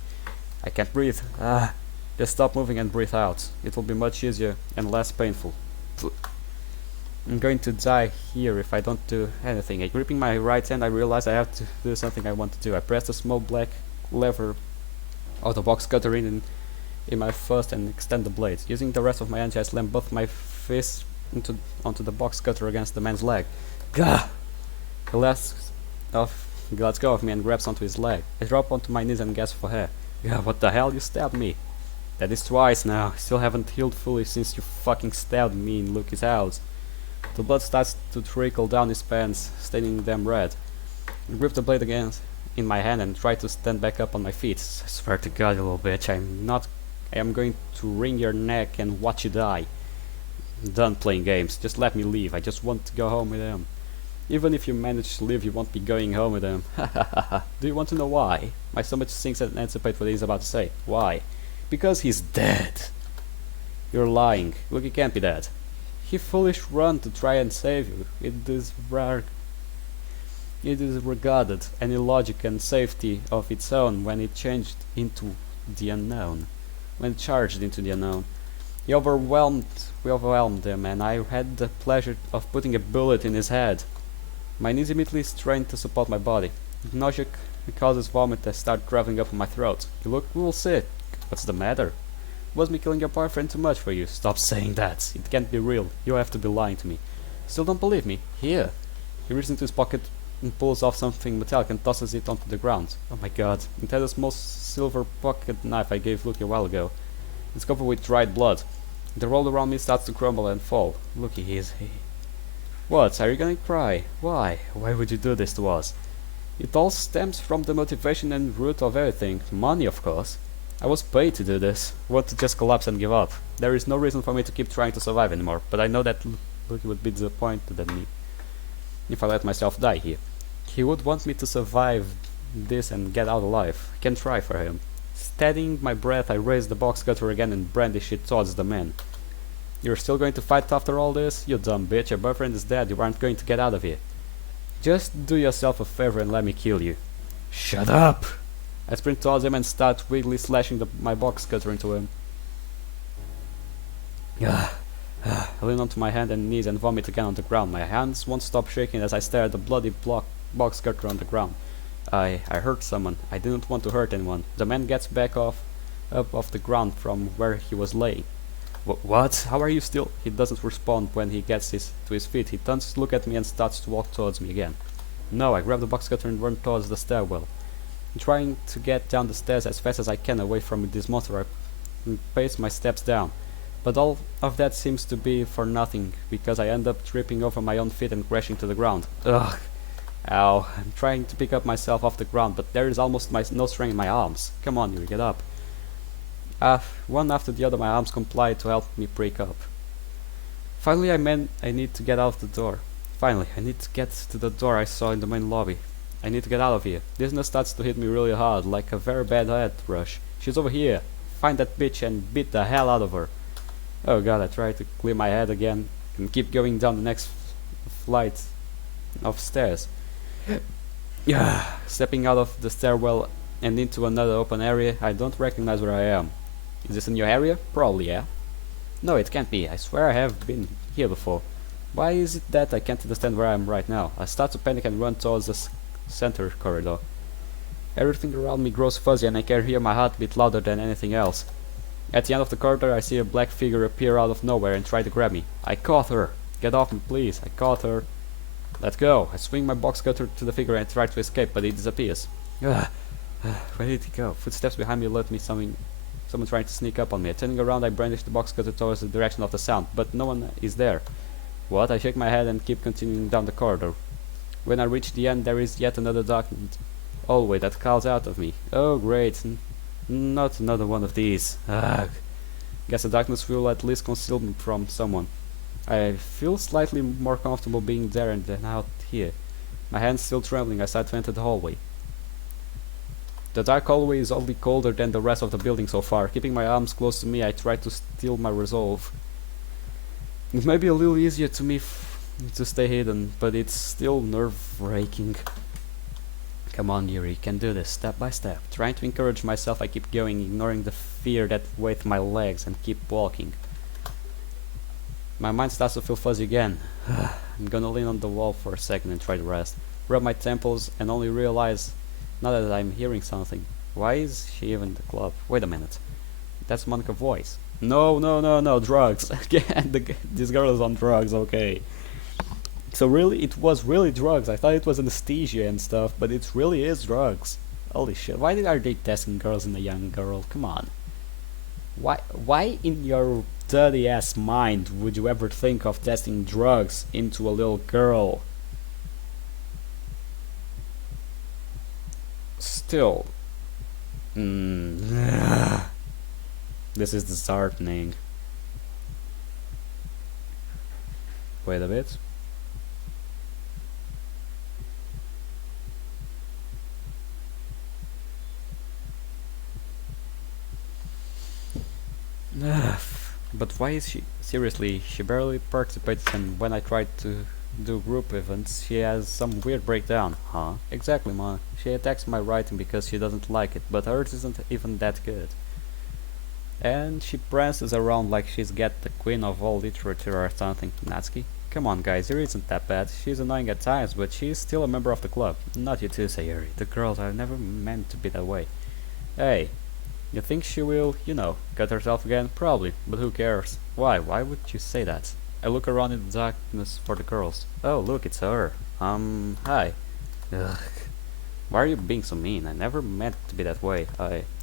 I can't breathe. Just stop moving and breathe out. It will be much easier and less painful. I'm going to die here if I don't do anything. Gripping my right hand, I realize I have to do something I want to do. I press the small black lever of the box cutter in my fist and extend the blade. Using the rest of my energy, I slam both my fists onto the box cutter against the man's leg. Gah! He lets go of me and grabs onto his leg. I drop onto my knees and gasp for air. Yeah, what the hell? You stabbed me. That is twice now. Still haven't healed fully since you fucking stabbed me in Lucky's house. The blood starts to trickle down his pants, staining them red. I grip the blade again in my hand and try to stand back up on my feet. I swear to God, you little bitch, I am going to wring your neck and watch you die. I'm done playing games. Just let me leave. I just want to go home with him. Even if you manage to leave, you won't be going home with him. Do you want to know why? My stomach sinks and anticipates what he's about to say. Why? Because he's dead. You're lying. Look, he can't be dead. He foolish run to try and save you. It is regarded any logic and safety of its own when it changed into the unknown. When it charged into the unknown. We overwhelmed him, and I had the pleasure of putting a bullet in his head. My knees immediately strained to support my body. Nausea causes vomit that start traveling up my throat. You look real sick. What's the matter? Was me killing your boyfriend too much for you? Stop saying that. It can't be real. You have to be lying to me. Still don't believe me? Here. He reaches into his pocket and pulls off something metallic and tosses it onto the ground. Oh my god. It had a small silver pocket knife I gave Lucky a while ago. It's covered with dried blood. The roll around me starts to crumble and fall. Lucky, he. What? Are you gonna cry? Why? Why would you do this to us? It all stems from the motivation and root of everything. Money, of course. I was paid to do this. I want to just collapse and give up. There is no reason for me to keep trying to survive anymore, but I know that Lucky would be disappointed at me if I let myself die here. He would want me to survive this and get out alive. I can try for him. Steadying my breath, I raise the box cutter again and brandish it towards the man. You're still going to fight after all this? You dumb bitch, your boyfriend is dead, you aren't going to get out of here. Just do yourself a favor and let me kill you. Shut up! I sprint towards him and start weakly slashing my box cutter into him. I lean onto my hand and knees and vomit again on the ground. My hands won't stop shaking as I stare at the bloody box cutter on the ground. I hurt someone. I didn't want to hurt anyone. The man gets back up off the ground from where he was laying. What? How are you still? He doesn't respond when he gets to his feet. He turns to look at me and starts to walk towards me again. No, I grab the box cutter and run towards the stairwell. I'm trying to get down the stairs as fast as I can away from this monster. I pace my steps down. But all of that seems to be for nothing, because I end up tripping over my own feet and crashing to the ground. Ugh. Ow. I'm trying to pick up myself off the ground, but there is almost no strength in my arms. Come on, Yuri, get up. One after the other, my arms comply to help me break up. Finally, I need to get out the door. Finally, I need to get to the door I saw in the main lobby. I need to get out of here. Dizziness starts to hit me really hard, like a very bad head rush. She's over here. Find that bitch and beat the hell out of her. Oh god, I try to clear my head again and keep going down the next flight of stairs. Stepping out of the stairwell and into another open area, I don't recognize where I am. Is this a new area? Probably, yeah. No, it can't be. I swear I have been here before. Why is it that I can't understand where I am right now? I start to panic and run towards the center corridor. Everything around me grows fuzzy and I can hear my heart beat louder than anything else. At the end of the corridor, I see a black figure appear out of nowhere and try to grab me. I caught her. Get off me, please. I caught her. Let go. I swing my box cutter to the figure and try to escape, but it disappears. Where did he go? Footsteps behind me alert me someone trying to sneak up on me. Turning around, I brandish the box cutter towards the direction of the sound, but no one is there. What? I shake my head and keep continuing down the corridor. When I reach the end, there is yet another dark hallway that calls out of me. Oh great, not another one of these. Ugh. Guess the darkness will at least conceal me from someone. I feel slightly more comfortable being there than out here. My hands still trembling, I start to enter the hallway. The dark hallway is only colder than the rest of the building so far. Keeping my arms close to me, I try to steel my resolve. It may be a little easier to me to stay hidden, but it's still nerve-wracking. Come on, Yuri, you can do this, step by step. Trying to encourage myself, I keep going, ignoring the fear that weighs my legs, and keep walking. My mind starts to feel fuzzy again. I'm gonna lean on the wall for a second and try to rest. Rub my temples and only realize now that I'm hearing something. Why is she even in the club? Wait a minute. That's Monica's voice. No, drugs. Again, this girl is on drugs, okay. So really, it was really drugs. I thought it was anesthesia and stuff, but it really is drugs. Holy shit, why are they testing girls in a young girl? Come on. Why in your dirty ass mind would you ever think of testing drugs into a little girl? Still, mm, this is disheartening. Wait a bit. But why is she? Seriously, she barely participates, and when I try to do group events, she has some weird breakdown. Huh? Exactly, ma. She attacks my writing because she doesn't like it, but hers isn't even that good. And she prances around like she's get the queen of all literature or something. Natsuki? Come on, guys, Yuri isn't that bad. She's annoying at times, but she's still a member of the club. Not you too, Sayuri. The girls are never meant to be that way. Hey, you think she will, cut herself again? Probably, but who cares? Why? Why would you say that? I look around in the darkness for the girls. Oh, look, it's her. Hi. Ugh. Why are you being so mean? I never meant to be that way.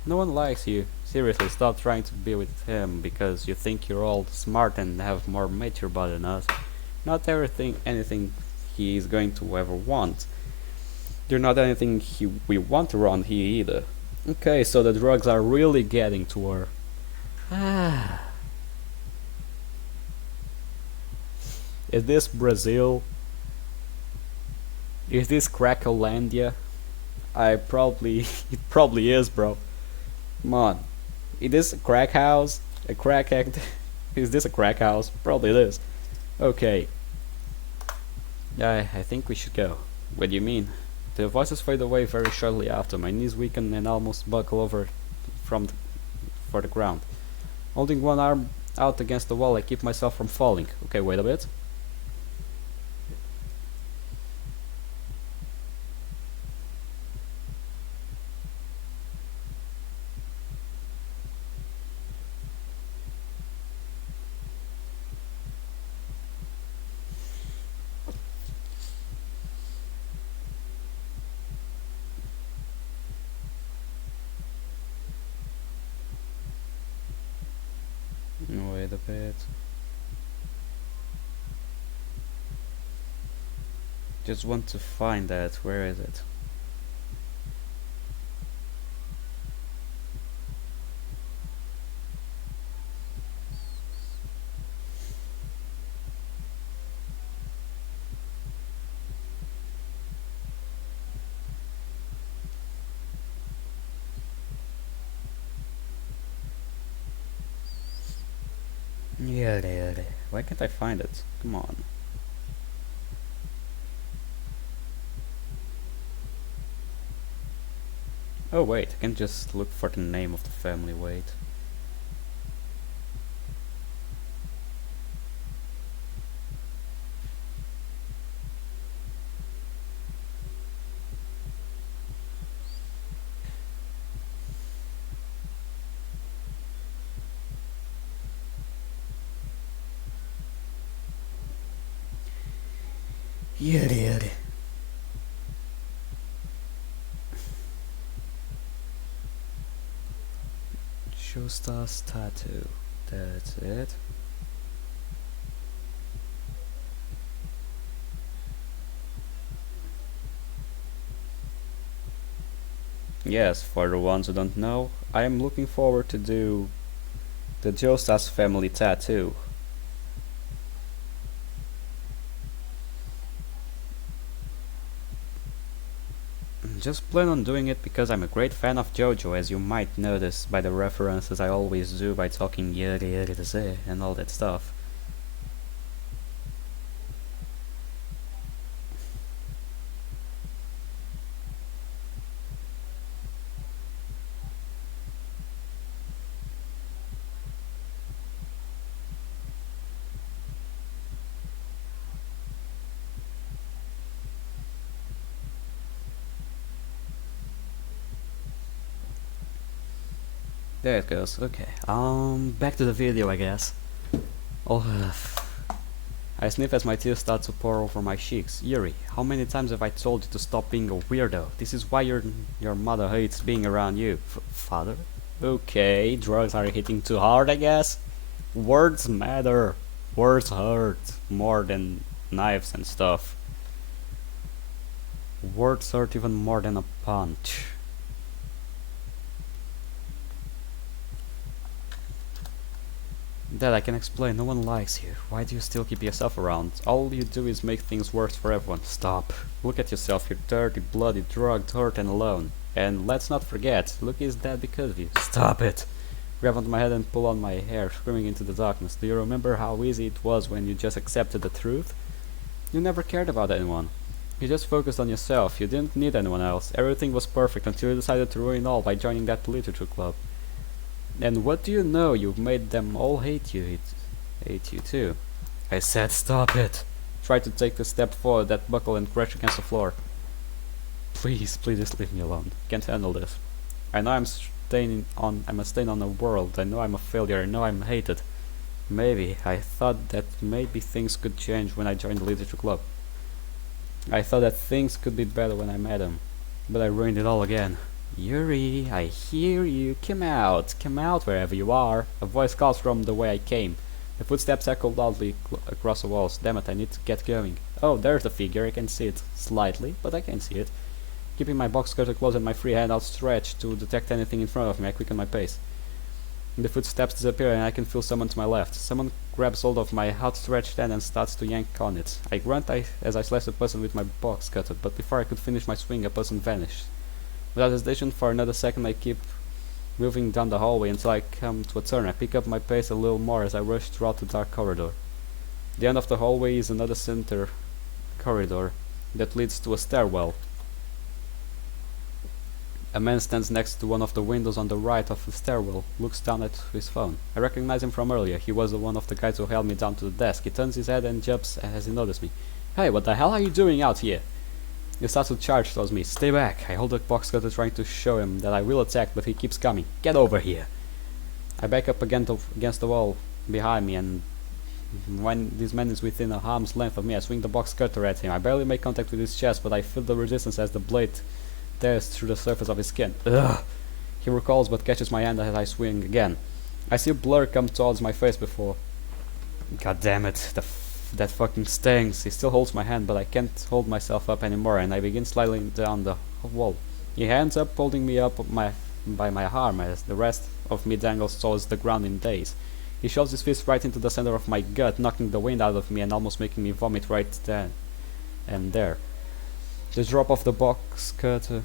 No one likes you. Seriously, stop trying to be with him because you think you're all smart and have more mature body than us. Not anything he is going to ever want. You're not anything we want around here either. Okay, so the drugs are really getting to her. Ah. Is this Brazil? Is this Crackolandia? It probably is, bro. Come on. Is this a crack house? A crack act? Is this a crack house? Probably it is. Okay. I think we should go. What do you mean? The voices fade away very shortly after. My knees weaken and almost buckle over for the ground. Holding one arm out against the wall, I keep myself from falling. Okay, wait a bit. Wait a bit. Just want to find that. Where is it? Yeah. Why can't I find it? Come on. Oh wait, I can just look for the name of the family. Wait. Yeah. Showstars tattoo. That's it. Yes, for the ones who don't know, I am looking forward to do the Joestas family tattoo. Just plan on doing it because I'm a great fan of JoJo, as you might notice by the references I always do by talking yere and all that stuff. There it goes. Okay. Back to the video, I guess. Oh, I sniff as my tears start to pour over my cheeks. Yuri, how many times have I told you to stop being a weirdo? This is why your mother hates being around you. Father? Okay, drugs are hitting too hard, I guess. Words matter. Words hurt more than knives and stuff. Words hurt even more than a punch. That I can explain, no one likes you. Why do you still keep yourself around? All you do is make things worse for everyone. Stop. Look at yourself, you're dirty, bloody, drugged, hurt and alone. And let's not forget, Lucky is dead because of you. Stop it. Grab onto my head and pull on my hair, screaming into the darkness. Do you remember how easy it was when you just accepted the truth? You never cared about anyone. You just focused on yourself, you didn't need anyone else. Everything was perfect until you decided to ruin all by joining that literature club. And what do you know? You've made them all hate you. Hate you too. I said stop it. Try to take a step forward, that buckle and crash against the floor. Please just leave me alone. Can't handle this. I know I'm a stain on the world. I know I'm a failure. I know I'm hated. Maybe. I thought that maybe things could change when I joined the literature club. I thought that things could be better when I met him. But I ruined it all again. Yuri, I hear you. Come out wherever you are. A voice calls from the way I came. The footsteps echo loudly across the walls. Damn it, I need to get going. Oh, there's the figure. I can see it slightly, but I can see it. Keeping my box cutter close and my free hand outstretched to detect anything in front of me, I quicken my pace. The footsteps disappear and I can feel someone to my left. Someone grabs hold of my outstretched hand and starts to yank on it. I grunt as I slash the person with my box cutter, but before I could finish my swing, a person vanished. Without hesitation, for another second I keep moving down the hallway until I come to a turn. I pick up my pace a little more as I rush throughout the dark corridor. The end of the hallway is another center corridor that leads to a stairwell. A man stands next to one of the windows on the right of the stairwell, looks down at his phone. I recognize him from earlier. He was one of the guys who held me down to the desk. He turns his head and jumps as he notices me. Hey, what the hell are you doing out here? He starts to charge towards me. Stay back. I hold the box cutter trying to show him that I will attack, but he keeps coming. Get over here. I back up against the wall behind me, and when this man is within a arm's length of me, I swing the box cutter at him. I barely make contact with his chest, but I feel the resistance as the blade tears through the surface of his skin. Ugh. He recalls but catches my hand as I swing again. I see a blur come towards my face before. God damn it, that fucking stings. He still holds my hand, but I can't hold myself up anymore, and I begin sliding down the wall. He hands up, holding me up by my arm as the rest of me dangles towards the ground in daze. He shoves his fist right into the center of my gut, knocking the wind out of me and almost making me vomit right then and there. Just drop the box cutter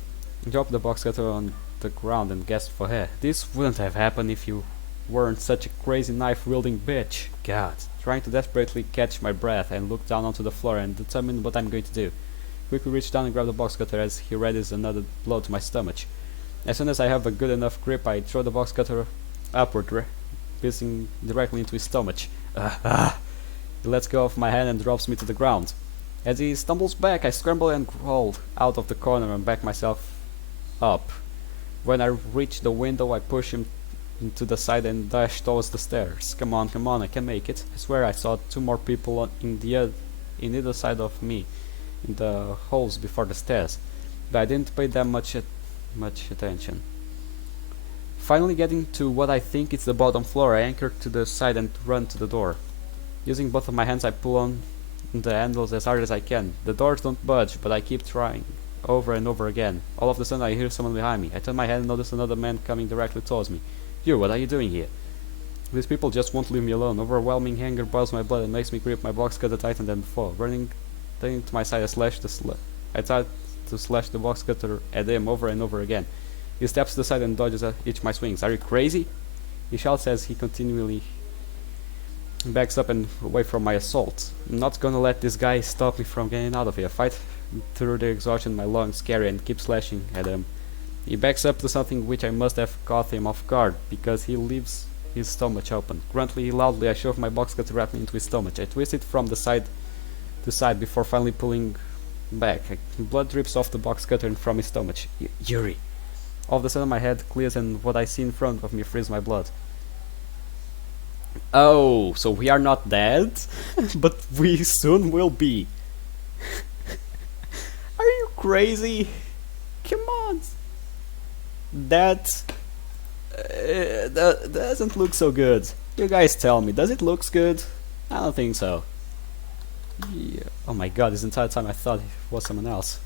on the ground and gasp for air. This wouldn't have happened if you weren't such a crazy knife-wielding bitch. God. Trying to desperately catch my breath and look down onto the floor and determine what I'm going to do. Quickly reach down and grab the box cutter as he readies another blow to my stomach. As soon as I have a good enough grip, I throw the box cutter upward, piercing directly into his stomach. He lets go of my hand and drops me to the ground. As he stumbles back, I scramble and crawl out of the corner and back myself up. When I reach the window, I push him to the side and dash towards the stairs. Come on, I can make it. I swear I saw two more people in either side of me, in the holes before the stairs, but I didn't pay them much attention. Finally getting to what I think is the bottom floor, I anchor to the side and run to the door. Using both of my hands, I pull on the handles as hard as I can. The doors don't budge, but I keep trying over and over again. All of a sudden I hear someone behind me. I turn my head and notice another man coming directly towards me. You, what are you doing here? These people just won't leave me alone. Overwhelming anger boils my blood and makes me grip my box cutter tighter than before. Running to my side, I try to slash the box cutter at him over and over again. He steps to the side and dodges each of my swings. Are you crazy? He shouts as he continually backs up and away from my assault. I'm not gonna let this guy stop me from getting out of here. Fight through the exhaustion, my lungs carry, and keep slashing at him. He backs up to something which I must have caught him off guard, because he leaves his stomach open. Gruntly, loudly, I shove my box cutter directly into his stomach. I twist it from the side to side before finally pulling back. Blood drips off the box cutter and from his stomach. Yuri. All of a sudden my head clears and what I see in front of me freezes my blood. Oh, so we are not dead? But we soon will be. Are you crazy? Come on. That doesn't look so good. You guys tell me, does it look good? I don't think so. Yeah. Oh my god, this entire time I thought it was someone else.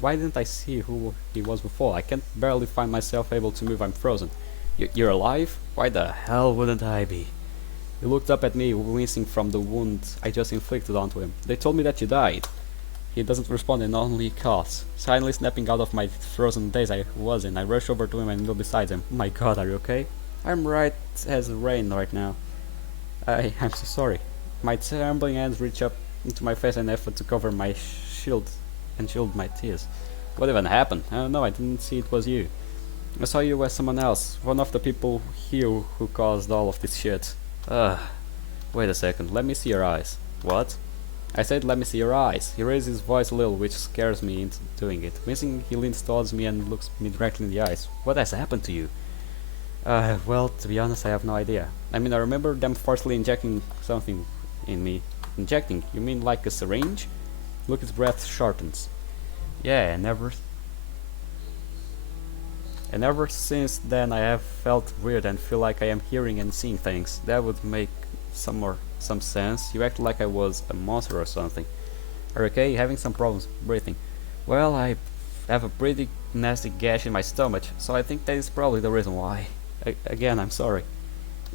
Why didn't I see who he was before? I can't barely find myself able to move. I'm frozen. You're alive? Why the hell wouldn't I be? He looked up at me, wincing from the wound I just inflicted onto him. They told me that you died. He doesn't respond and only coughs. Silently snapping out of my frozen daze I was in, I rush over to him and kneel beside him. My god, are you okay? I'm right as rain right now. I'm so sorry. My trembling hands reach up into my face in an effort to cover my shield and shield my tears. What even happened? I don't know, I didn't see it was you. I saw you as someone else, one of the people here who caused all of this shit. Wait a second, let me see your eyes. What? I said let me see your eyes. He raised his voice a little, which scares me into doing it. Wincing, he leans towards me and looks me directly in the eyes. What has happened to you? Well, to be honest, I have no idea. I mean, I remember them forcefully injecting something in me. Injecting? You mean like a syringe? Look, his breath shortens. Yeah, and ever since then I have felt weird and feel like I am hearing and seeing things. That would make some sense. You acted like I was a monster or something. Are you okay? Having some problems breathing. Well, I have a pretty nasty gash in my stomach, so I think that is probably the reason why. Again, I'm sorry.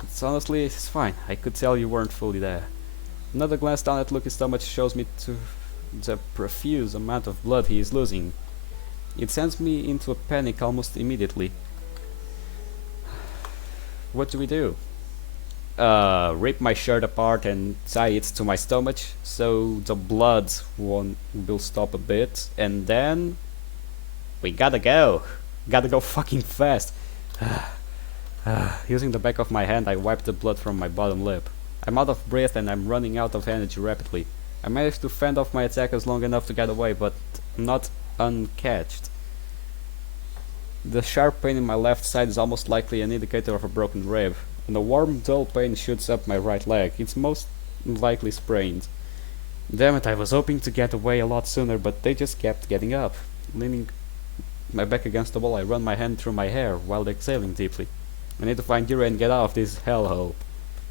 It's fine. I could tell you weren't fully there. Another glance down at Lucky's stomach shows me to the profuse amount of blood he is losing. It sends me into a panic almost immediately. What do we do? Rip my shirt apart and tie it to my stomach so the blood will stop a bit, and then we gotta go fucking fast. Using the back of my hand, I wipe the blood from my bottom lip. I'm out of breath and I'm running out of energy rapidly. I managed to fend off my attackers long enough to get away, but not uncatched. The sharp pain in my left side is almost likely an indicator of a broken rib, and a warm, dull pain shoots up my right leg. It's most likely sprained. Damn it, I was hoping to get away a lot sooner, but they just kept getting up. Leaning my back against the wall, I run my hand through my hair while exhaling deeply. I need to find Yuri and get out of this hellhole.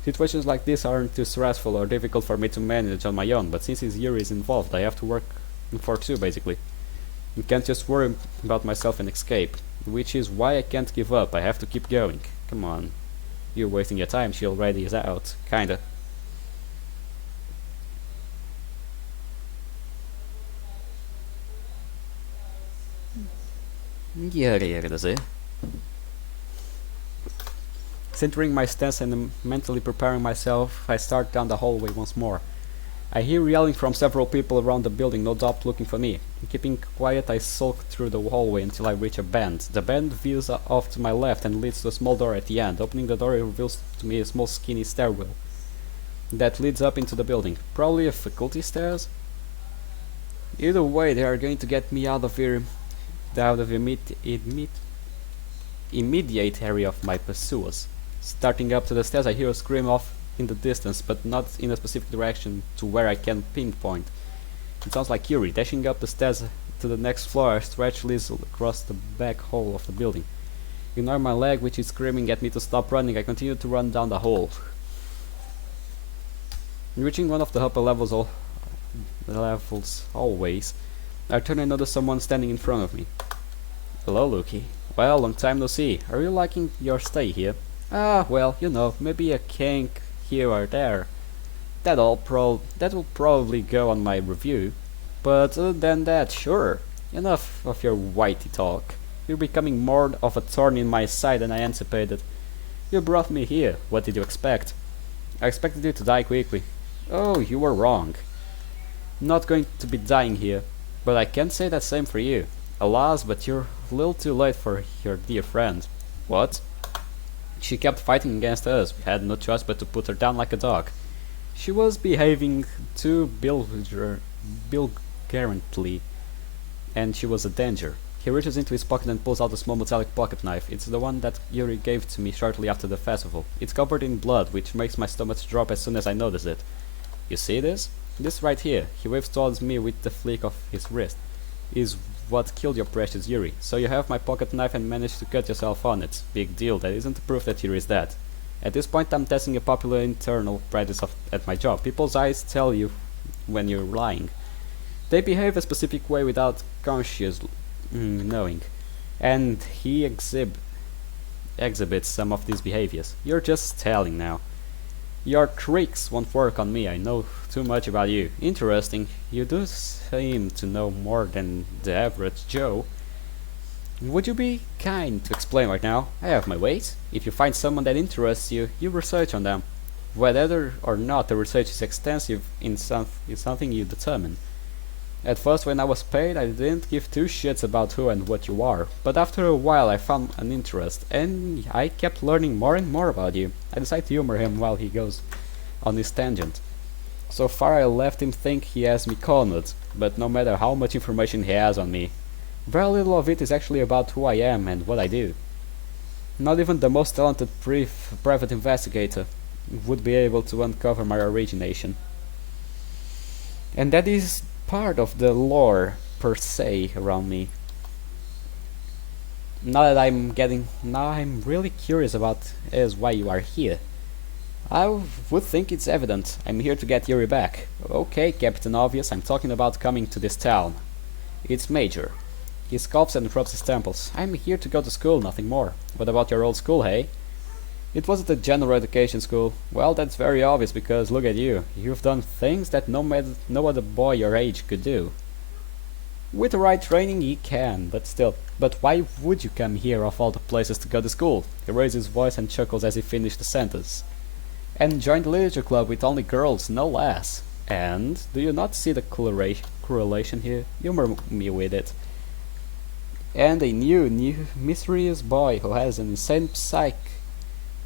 Situations like this aren't too stressful or difficult for me to manage on my own, but since Yuri is involved, I have to work for two, basically. I can't just worry about myself and escape, which is why I can't give up. I have to keep going. Come on. You're wasting your time, she already is out. Kinda. DDLC. Centering my stance and mentally preparing myself, I start down the hallway once more. I hear yelling from several people around the building, no doubt looking for me. Keeping quiet, I sulk through the hallway until I reach a bend. The bend veers off to my left and leads to a small door at the end. Opening the door reveals to me a small skinny stairwell that leads up into the building. Probably a faculty stairs? Either way, they are going to get me out of here, out of immediate area of my pursuers. Starting up to the stairs, I hear a scream off in the distance, but not in a specific direction to where I can pinpoint. It sounds like Yuri. Dashing up the stairs to the next floor, I stretch lazily across the back hall of the building. Ignore my leg, which is screaming at me to stop running. I continue to run down the hall. Reaching one of the upper levels hallways, I turn and notice someone standing in front of me. Hello, Lucky. Well, long time no see. Are you liking your stay here? Ah, well, you know, maybe a kink here or there. That will probably go on my review. But other than that, sure. Enough of your whitey talk. You're becoming more of a thorn in my side than I anticipated. You brought me here. What did you expect? I expected you to die quickly. Oh, you were wrong. Not going to be dying here. But I can't say the same for you. Alas, but you're a little too late for your dear friend. What? She kept fighting against us. We had no choice but to put her down like a dog. She was behaving too belligerently, and she was a danger. He reaches into his pocket and pulls out a small metallic pocket knife. It's the one that Yuri gave to me shortly after the festival. It's covered in blood, which makes my stomach drop as soon as I notice it. You see this? This right here. He waves towards me with the flick of his wrist. Is what killed your precious Yuri. So you have my pocket knife and managed to cut yourself on it. Big deal. That isn't proof that Yuri is dead. At this point, I'm testing a popular internal practice at my job. People's eyes tell you when you're lying. They behave a specific way without conscious knowing, and he exhibits some of these behaviors. You're just telling now. Your tricks won't work on me, I know too much about you. Interesting, you do seem to know more than the average Joe. Would you be kind to explain right now? I have my ways. If you find someone that interests you, you research on them. Whether or not the research is extensive is something you determine. At first, when I was paid, I didn't give two shits about who and what you are, but after a while I found an interest, and I kept learning more and more about you. I decided to humor him while he goes on his tangent. So far I left him think he has me cornered, but no matter how much information he has on me, very little of it is actually about who I am and what I do. Not even the most talented private investigator would be able to uncover my origination. And that is part of the lore per se around me. Now I'm really curious about is why you are here. I would think it's evident. I'm here to get Yuri back. Okay, Captain Obvious, I'm talking about coming to this town. It's Major. He scoffs and rubs his temples. I'm here to go to school, nothing more. What about your old school, hey? It wasn't a general education school. Well, that's very obvious because look at you. You've done things that no other boy your age could do. With the right training, he can, but still. But why would you come here of all the places to go to school? He raises his voice and chuckles as he finished the sentence. And join the literature club with only girls, no less. And do you not see the correlation here? Humor me with it. And a new mysterious boy who has an insane psyche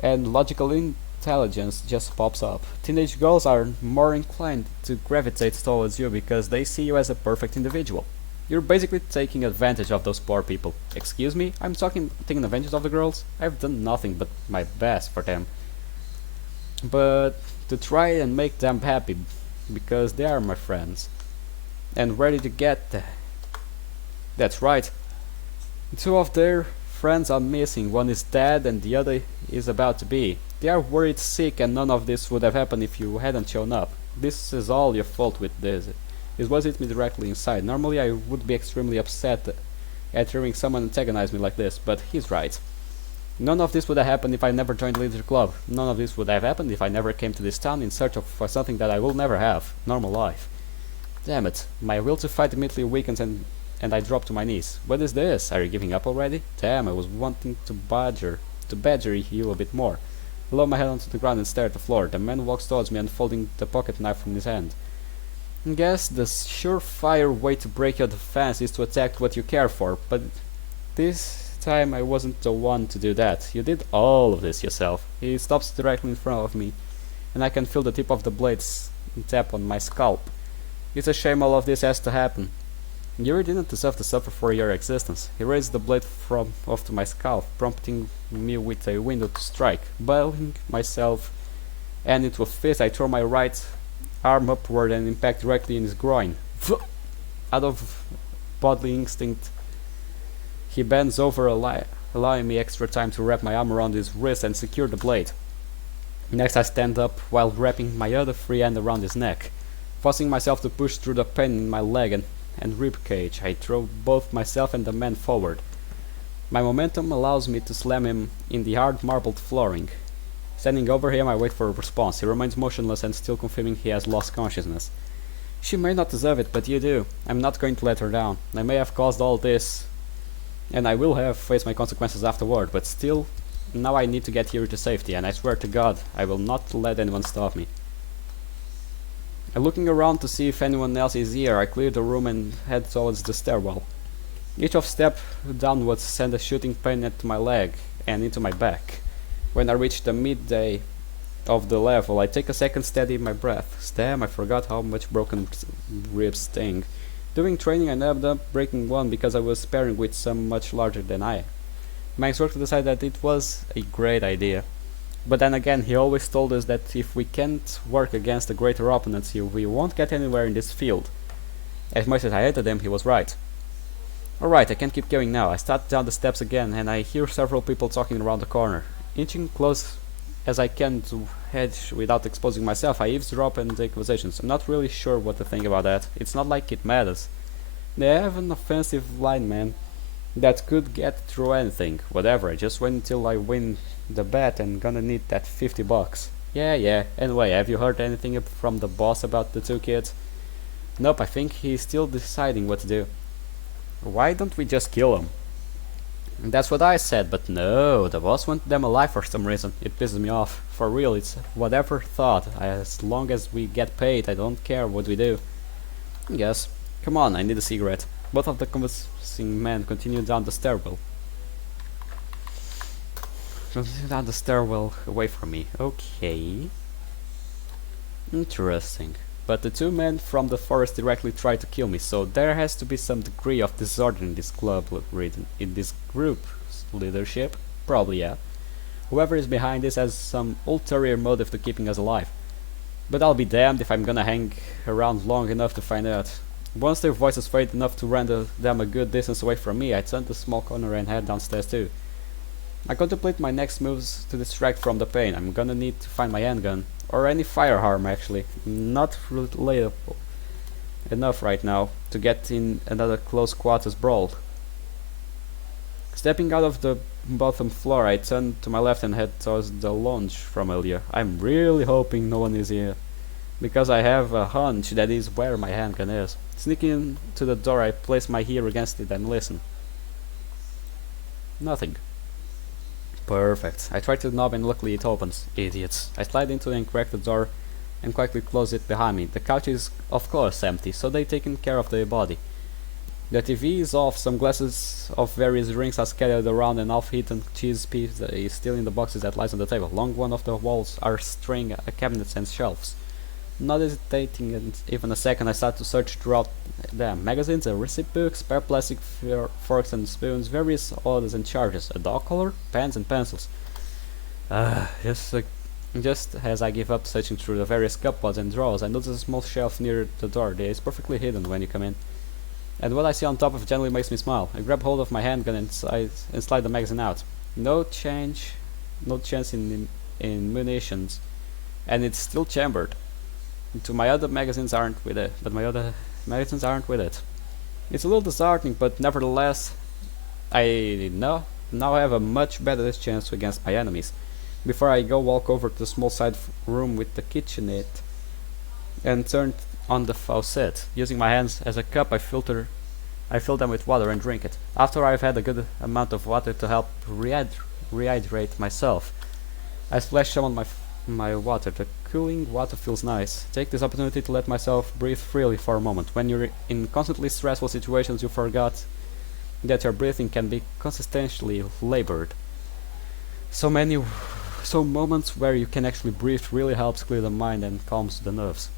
and logical intelligence just pops up. Teenage girls are more inclined to gravitate towards you because they see you as a perfect individual. You're basically taking advantage of those poor people. Excuse me? I'm taking advantage of the girls? I've done nothing but my best for them. But to try and make them happy because they are my friends and ready to get there. That's right. Two of their friends are missing. One is dead and the other is about to be. They are worried sick and none of this would have happened if you hadn't shown up. This is all your fault with this. It was hit me directly inside. Normally I would be extremely upset at hearing someone antagonize me like this, but he's right. None of this would have happened if I never joined the Leader Club. None of this would have happened if I never came to this town in search for something that I will never have. Normal life. Damn it. My will to fight immediately weakens and I drop to my knees. What is this? Are you giving up already? Damn, I was wanting to badger you a bit more. I lower my head onto the ground and stare at the floor. The man walks towards me, unfolding the pocket knife from his hand. Guess the surefire way to break your defense is to attack what you care for, but this time I wasn't the one to do that. You did all of this yourself. He stops directly in front of me, and I can feel the tip of the blades tap on my scalp. It's a shame all of this has to happen. Yuri didn't deserve to suffer for your existence. He raised the blade off to my scalp, prompting me with a window to strike. Bailing myself and into a fist, I throw my right arm upward and impact directly in his groin. Out of bodily instinct, he bends over, allowing me extra time to wrap my arm around his wrist and secure the blade. Next, I stand up while wrapping my other free hand around his neck. Forcing myself to push through the pain in my leg and rib cage, I throw both myself and the man forward. My momentum allows me to slam him in the hard marbled flooring. Standing over him, I wait for a response. He remains motionless and still confirming he has lost consciousness. She may not deserve it, but you do. I'm not going to let her down. I may have caused all this, and I will have faced my consequences afterward, but still, now I need to get here to safety, and I swear to God, I will not let anyone stop me. Looking around to see if anyone else is here, I clear the room and head towards the stairwell. Each step downwards sends a shooting pain into my leg and into my back. When I reach the midday of the level, I take a second, steady my breath. Damn, I forgot how much broken ribs sting. During training, I ended up breaking one because I was sparring with some much larger than I. My instructor decided that it was a great idea. But then again, he always told us that if we can't work against the greater opponents, we won't get anywhere in this field. As much as I hated him, he was right. Alright, I can't keep going now. I start down the steps again and I hear several people talking around the corner. Inching close as I can to hedge without exposing myself, I eavesdrop and take conversations. I'm not really sure what to think about that. It's not like it matters. They have an offensive lineman that could get through anything. Whatever, I just wait until I win the bet and gonna need that $50. Yeah. Anyway, have you heard anything from the boss about the two kids? Nope, I think he's still deciding what to do. Why don't we just kill him? That's what I said, but no, the boss wanted them alive for some reason. It pisses me off. For real, it's whatever thought. As long as we get paid, I don't care what we do. Yes. Come on, I need a cigarette. Both of the conversing men continue down the stairwell. Continue down the stairwell away from me. Okay. Interesting. But the two men from the forest directly try to kill me, so there has to be some degree of disorder in this club, in this group's leadership. Probably, yeah. Whoever is behind this has some ulterior motive to keeping us alive. But I'll be damned if I'm gonna hang around long enough to find out. Once their voices fade enough to render them a good distance away from me, I turn the small corner and head downstairs too. I contemplate my next moves to distract from the pain. I'm gonna need to find my handgun. Or any firearm, actually. Not relatable enough right now to get in another close quarters brawl. Stepping out of the bottom floor, I turn to my left and head towards the lounge from earlier. I'm really hoping no one is here, because I have a hunch that is where my handgun is. Sneaking to the door, I place my ear against it and listen. Nothing. Perfect. I try to knob and luckily it opens. Idiots. I slide into and crack the door and quickly close it behind me. The couch is of course empty, so they've taken care of their body. The TV is off, some glasses of various drinks are scattered around, and half-eaten cheese pizza is still in the boxes that lies on the table. Along one of the walls are string cabinets and shelves. Not hesitating even a second, I start to search throughout them. Magazines, a recipe book, spare plastic forks and spoons, various orders and charges, a dog collar, pens and pencils. Just as I give up searching through the various cupboards and drawers, I notice a small shelf near the door. It is perfectly hidden when you come in. And what I see on top of it generally makes me smile. I grab hold of my handgun and slide the magazine out. No chance in munitions, and it's still chambered. To my other magazines aren't with it, but my other magazines aren't with it. It's a little disheartening, but nevertheless, I now have a much better chance against my enemies. Before I go walk over to the small side room with the kitchenette and turn on the faucet. Using my hands as a cup, I fill them with water and drink it. After I've had a good amount of water to help rehydrate myself, I splash some on my water. The cooling water feels nice. Take this opportunity to let myself breathe freely for a moment. When you're in constantly stressful situations, you forgot that your breathing can be consistently labored. So moments where you can actually breathe really helps clear the mind and calms the nerves.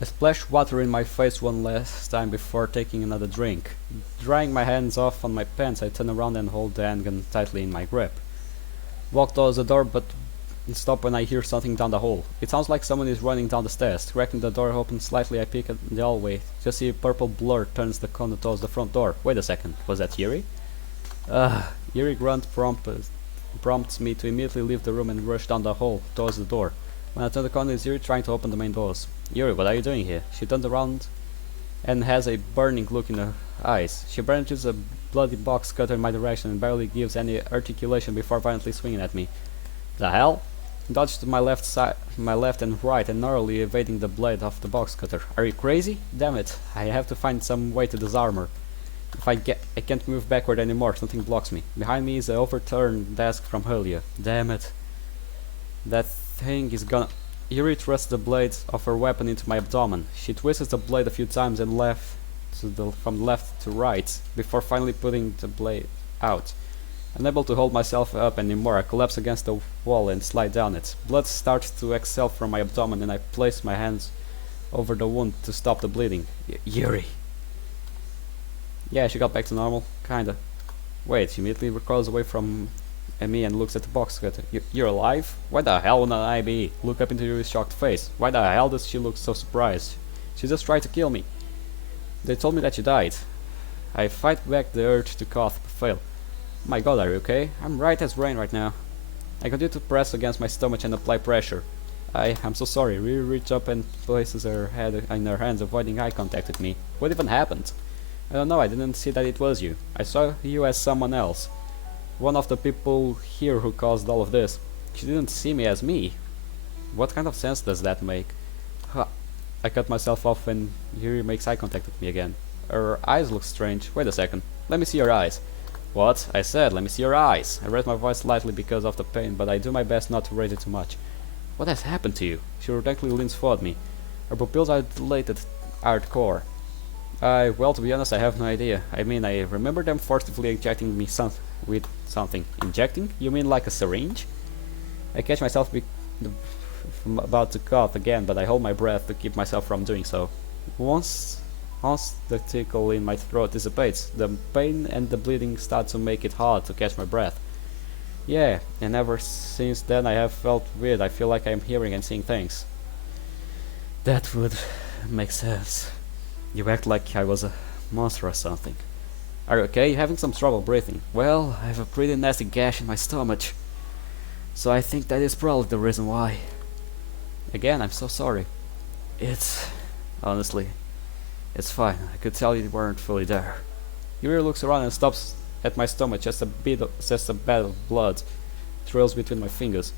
I splash water in my face one last time before taking another drink. Drying my hands off on my pants, I turn around and hold the handgun tightly in my grip. Walk towards the door, but stop when I hear something down the hall. It sounds like someone is running down the stairs. Cracking the door open slightly, I peek at the hallway. Just see a purple blur turns the corner towards the front door. Wait a second, was that Yuri? Yuri grunt prompts me to immediately leave the room and rush down the hall towards the door. When I turn the corner, is Yuri trying to open the main doors. Yuri, what are you doing here? She turns around and has a burning look in her eyes. She brandishes a bloody box cutter in my direction and barely gives any articulation before violently swinging at me. The hell? Dodged to my left and right, and narrowly evading the blade of the box cutter. Are you crazy? Damn it! I have to find some way to disarm her. If I can't move backward anymore. Something blocks me. Behind me is the overturned desk from earlier. Damn it! That thing is gonna. Yuri thrusts the blade of her weapon into my abdomen. She twists the blade a few times and from left to right, before finally putting the blade out. Unable to hold myself up anymore, I collapse against the wall and slide down it. Blood starts to exhale from my abdomen, and I place my hands over the wound to stop the bleeding. Yuri. Yeah, she got back to normal, kinda. Wait, she immediately recoils away from me and looks at the box cutter. You're alive? Why the hell would I be? Look up into Yuri's shocked face. Why the hell does she look so surprised? She just tried to kill me. They told me that you died. I fight back the urge to cough, but fail. My god, are you okay? I'm right as rain right now. I continue to press against my stomach and apply pressure. I'm so sorry. Riri reaches up and places her head in her hands, avoiding eye contact with me. What even happened? I don't know, I didn't see that it was you. I saw you as someone else. One of the people here who caused all of this. She didn't see me as me. What kind of sense does that make? Huh. I cut myself off when Yuri makes eye contact with me again. Her eyes look strange. Wait a second. Let me see your eyes. What? I said, let me see your eyes. I raise my voice slightly because of the pain, but I do my best not to raise it too much. What has happened to you? She reluctantly leans forward me. Her pupils are dilated hardcore. Well, to be honest, I have no idea. I mean, I remember them forcibly injecting me with something. Injecting? You mean like a syringe? I catch myself from about to cough again, but I hold my breath to keep myself from doing so. Once the tickle in my throat dissipates, the pain and the bleeding start to make it hard to catch my breath. Yeah, and ever since then I have felt weird. I feel like I'm hearing and seeing things. That would make sense. You act like I was a monster or something. Are you okay? Having some trouble breathing. Well, I have a pretty nasty gash in my stomach. So I think that is probably the reason why. Again, I'm so sorry. Honestly, it's fine. I could tell you weren't fully there. Yuri looks around and stops at my stomach. Just a bit of blood trails between my fingers.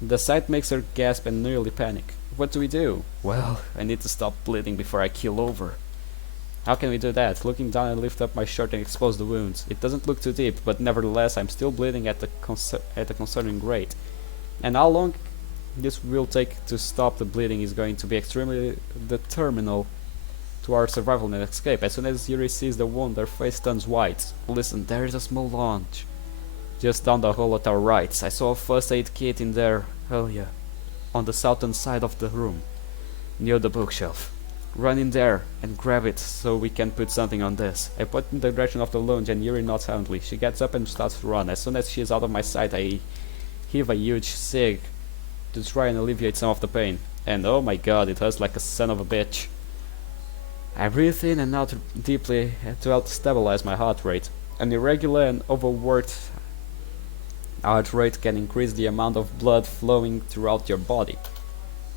The sight makes her gasp and nearly panic. What do we do? Well, I need to stop bleeding before I keel over. How can we do that? Looking down, I lift up my shirt and expose the wounds. It doesn't look too deep, but nevertheless I'm still bleeding at a concerning rate. And how long this will take to stop the bleeding is going to be extremely determinal to our survival and escape. As soon as Yuri sees the wound, her face turns white. Listen, there is a small lounge just down the hall at our right. I saw a first aid kit in there earlier, on the southern side of the room, near the bookshelf. Run in there and grab it so we can put something on this. I point in the direction of the lounge and Yuri nods silently. She gets up and starts to run. As soon as she is out of my sight, I heave a huge sig to try and alleviate some of the pain. And oh my god, it hurts like a son of a bitch. I breathe in and out deeply to help stabilize my heart rate. An irregular and overworked heart rate can increase the amount of blood flowing throughout your body.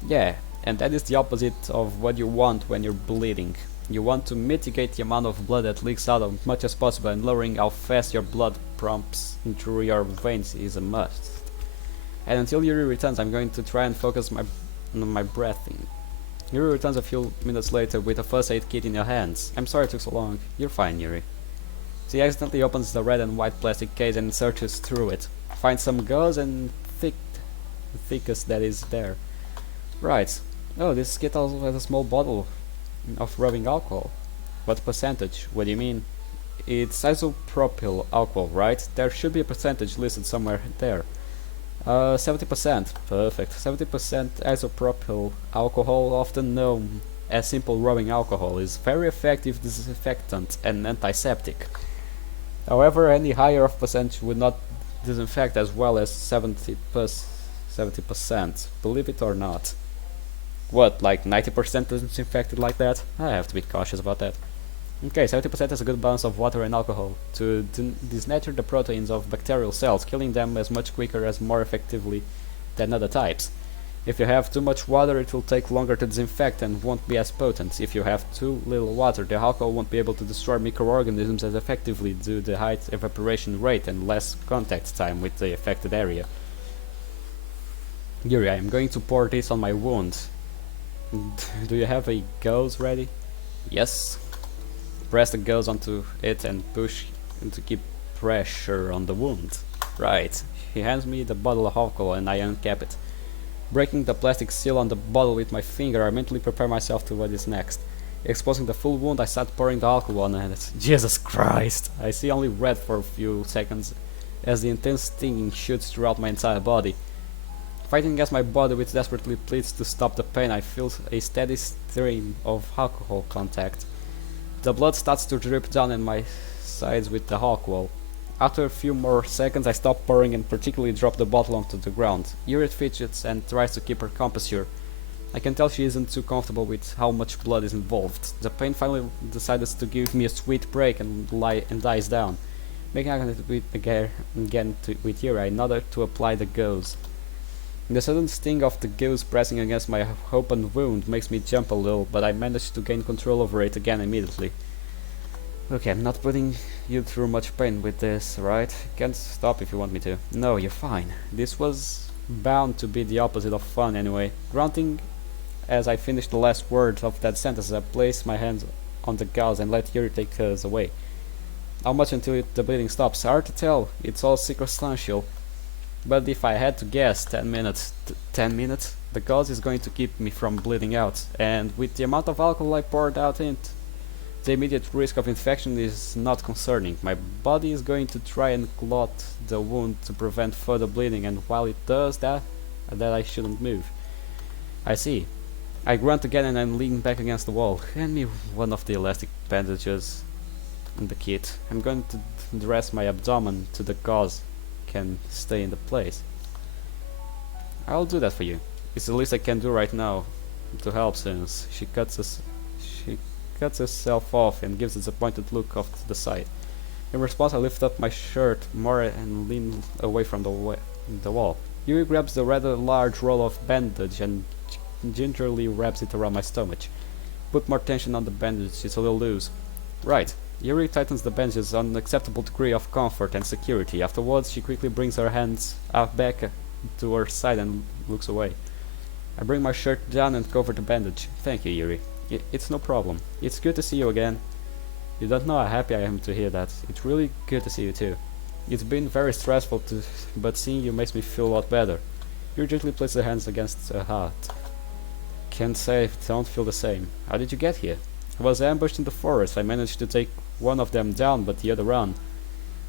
Yeah, and that is the opposite of what you want when you're bleeding. You want to mitigate the amount of blood that leaks out as much as possible, and lowering how fast your blood pumps through your veins is a must. And until Yuri returns, I'm going to try and focus on my breathing. Yuri returns a few minutes later with a first aid kit in her hands. I'm sorry it took so long. You're fine, Yuri. She accidentally opens the red and white plastic case and searches through it. Finds some gauze and the thickest that is there. Right. Oh, this kit also has a small bottle of rubbing alcohol. What percentage? What do you mean? It's isopropyl alcohol, right? There should be a percentage listed somewhere there. 70%. Perfect. 70% isopropyl alcohol, often known as simple rubbing alcohol, is very effective disinfectant and antiseptic. However, any higher of percentage would not disinfect as well as 70%. Believe it or not. What, like 90% disinfected like that? I have to be cautious about that. Okay, 70% is a good balance of water and alcohol to denature the proteins of bacterial cells, killing them as much quicker as more effectively than other types. If you have too much water, it will take longer to disinfect and won't be as potent. If you have too little water, the alcohol won't be able to destroy microorganisms as effectively due to the high evaporation rate and less contact time with the affected area. Yuri, I am going to pour this on my wound. Do you have a gauze ready? Yes. Press the gauze onto it and push to keep pressure on the wound. Right. He hands me the bottle of alcohol and I uncap it. Breaking the plastic seal on the bottle with my finger, I mentally prepare myself to what is next. Exposing the full wound, I start pouring the alcohol on it. Jesus Christ! I see only red for a few seconds as the intense stinging shoots throughout my entire body. Fighting against my body which desperately pleads to stop the pain, I feel a steady stream of alcohol contact. The blood starts to drip down in my sides with the alcohol. After a few more seconds, I stop pouring and particularly drop the bottle onto the ground. Irit fidgets and tries to keep her composure. I can tell she isn't too comfortable with how much blood is involved. The pain finally decides to give me a sweet break and dies down. Making eye contact with Yuri, I nodded to apply the gauze. The sudden sting of the gauze pressing against my open wound makes me jump a little, but I manage to gain control over it again immediately. Okay, I'm not putting you through much pain with this, right? Can't stop if you want me to. No, you're fine. This was bound to be the opposite of fun anyway. Grunting as I finished the last words of that sentence, I placed my hands on the gauze and let Yuri take us away. How much until the bleeding stops? Hard to tell. It's all circumstantial. But if I had to guess, 10 minutes. 10 minutes? The gauze is going to keep me from bleeding out, and with the amount of alcohol I poured out in it, the immediate risk of infection is not concerning. My body is going to try and clot the wound to prevent further bleeding, and while it does that I shouldn't move. I see. I grunt again and I lean back against the wall. Hand me one of the elastic bandages in the kit. I'm going to dress my abdomen to the gauze can stay in the place. I'll do that for you. It's the least I can do right now to help since she cuts herself off and gives a disappointed look off to the side. In response, I lift up my shirt more and lean away from the wall. Yuri grabs the rather large roll of bandage and gingerly wraps it around my stomach. Put more tension on the bandage, it's a little loose. Right. Yuri tightens the bandages on an acceptable degree of comfort and security. Afterwards, she quickly brings her hands back to her side and looks away. I bring my shirt down and cover the bandage. Thank you, Yuri. It's no problem. It's good to see you again. You don't know how happy I am to hear that. It's really good to see you too. It's been very stressful but seeing you makes me feel a lot better. Yuri gently places her hands against her heart. Can't say I don't feel the same. How did you get here? I was ambushed in the forest. I managed to take one of them down, but the other ran.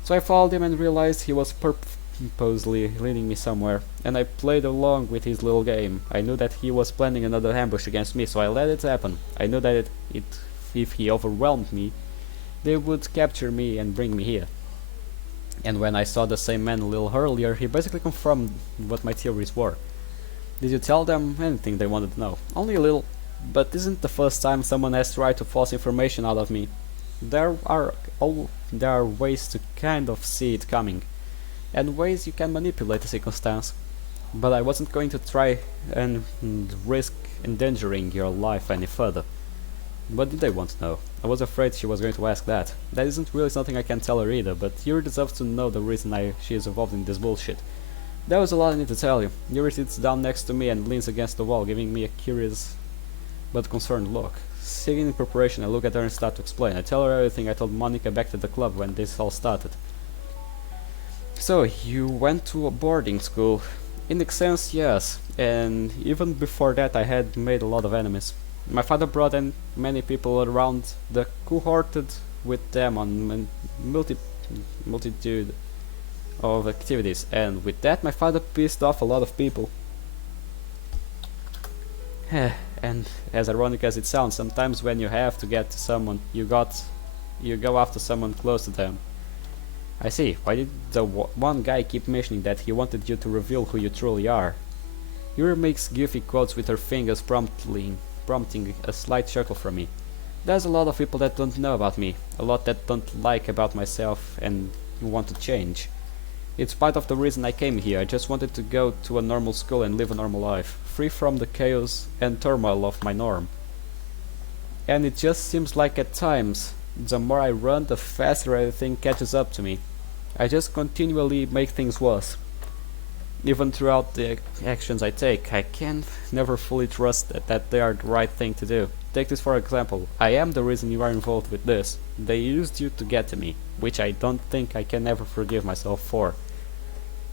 So I followed him and realized he was purposely leading me somewhere, and I played along with his little game. I knew that he was planning another ambush against me, so I let it happen. I knew that if he overwhelmed me, they would capture me and bring me here. And when I saw the same man a little earlier, he basically confirmed what my theories were. Did you tell them anything they wanted to know? Only a little, but this isn't the first time someone has tried to force information out of me. There are ways to kind of see it coming, and ways you can manipulate the circumstance. But I wasn't going to try and risk endangering your life any further. What did they want to know? I was afraid she was going to ask that. That isn't really something I can tell her either, but Yuri deserves to know the reason she is involved in this bullshit. There was a lot I need to tell you. Yuri sits down next to me and leans against the wall, giving me a curious but concerned look. Sitting in preparation, I look at her and start to explain. I tell her everything I told Monica back at the club when this all started. So, you went to a boarding school. In a sense, yes. And even before that I had made a lot of enemies. My father brought in many people around the cohorted with them on multitude of activities, and with that my father pissed off a lot of people. And as ironic as it sounds, sometimes when you have to get to someone, you go after someone close to them. I see. Why did the one guy keep mentioning that he wanted you to reveal who you truly are? Yuri makes goofy quotes with her fingers, prompting a slight chuckle from me. There's a lot of people that don't know about me, a lot that don't like about myself and want to change. It's part of the reason I came here. I just wanted to go to a normal school and live a normal life, free from the chaos and turmoil of my norm. And it just seems like at times, the more I run, the faster everything catches up to me. I just continually make things worse. Even throughout the actions I take, I can never fully trust that they are the right thing to do. Take this for example. I am the reason you are involved with this. They used you to get to me, which I don't think I can ever forgive myself for.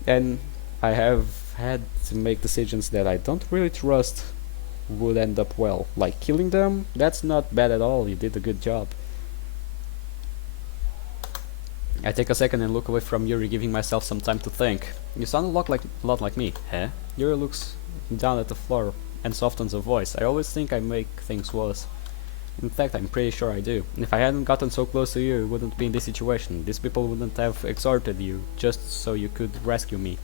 And I have had to make decisions that I don't really trust would end up well. Like killing them? That's not bad at all, you did a good job. I take a second and look away from Yuri, giving myself some time to think. You sound a lot like me, huh? Yuri looks down at the floor and softens her voice. I always think I make things worse. In fact, I'm pretty sure I do. If I hadn't gotten so close to you, you wouldn't be in this situation. These people wouldn't have exhorted you just so you could rescue me.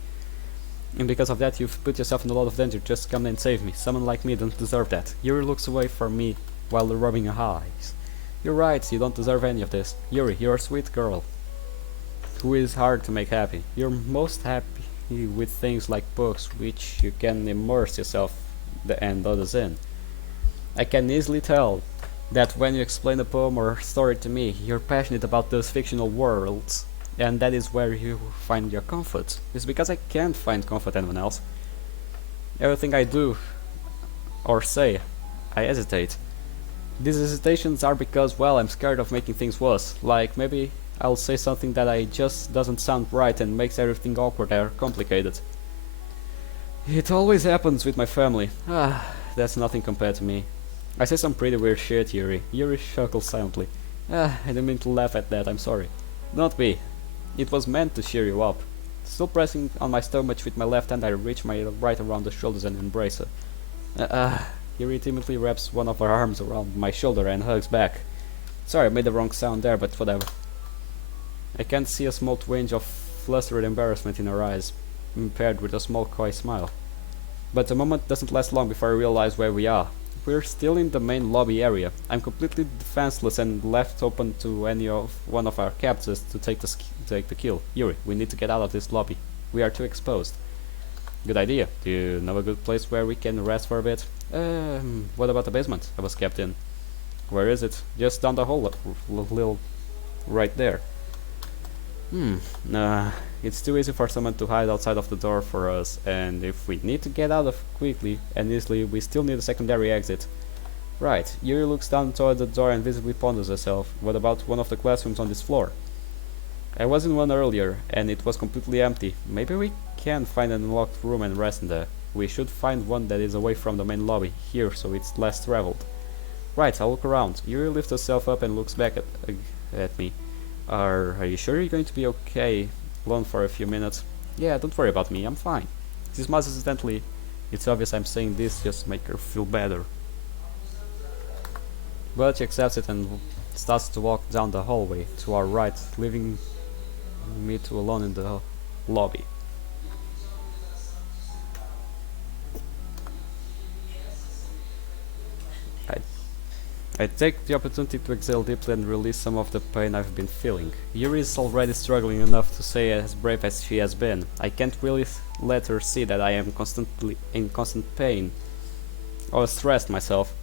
And because of that, you've put yourself in a lot of danger. Just come and save me. Someone like me don't deserve that. Yuri looks away from me while rubbing her eyes. You're right, you don't deserve any of this. Yuri, you're a sweet girl who is hard to make happy. You're most happy with things like books, which you can immerse yourself and others in. I can easily tell that when you explain a poem or story to me, you're passionate about those fictional worlds, and that is where you find your comfort. It's because I can't find comfort anywhere else. Everything I do or say, I hesitate. These hesitations are because, well, I'm scared of making things worse. Like, maybe I'll say something that I just doesn't sound right and makes everything awkward or complicated. It always happens with my family. That's nothing compared to me. I say some pretty weird shit, Yuri. Yuri chuckles silently. I didn't mean to laugh at that, I'm sorry. Don't be. It was meant to cheer you up. Still pressing on my stomach with my left hand, I reach my right around the shoulders and embrace her. Yuri timidly wraps one of her arms around my shoulder and hugs back. Sorry, I made the wrong sound there, but whatever. I can see a small twinge of flustered embarrassment in her eyes, paired with a small coy smile. But the moment doesn't last long before I realize where we are. We're still in the main lobby area. I'm completely defenseless and left open to any of one of our captors to take the kill. Yuri, we need to get out of this lobby. We are too exposed. Good idea. Do you know a good place where we can rest for a bit? What about the basement I was kept in? Where is it? Just down the hall, little right there. Nah, it's too easy for someone to hide outside of the door for us, and if we need to get out of quickly and easily, we still need a secondary exit. Right, Yuri looks down toward the door and visibly ponders herself. What about one of the classrooms on this floor? I was in one earlier, and it was completely empty. Maybe we can find an unlocked room and rest in there. We should find one that is away from the main lobby, here, so it's less traveled. Right, I'll look around. Yuri lifts herself up and looks back at me. Are you sure you're going to be okay alone for a few minutes? Yeah, don't worry about me, I'm fine. This must incidentally, it's obvious I'm saying this just to make her feel better. But she accepts it and starts to walk down the hallway to our right, leaving me two alone in the lobby. I take the opportunity to exhale deeply and release some of the pain I've been feeling. Yuri is already struggling enough to stay as brave as she has been. I can't really let her see that I am constantly in constant pain or stressed myself.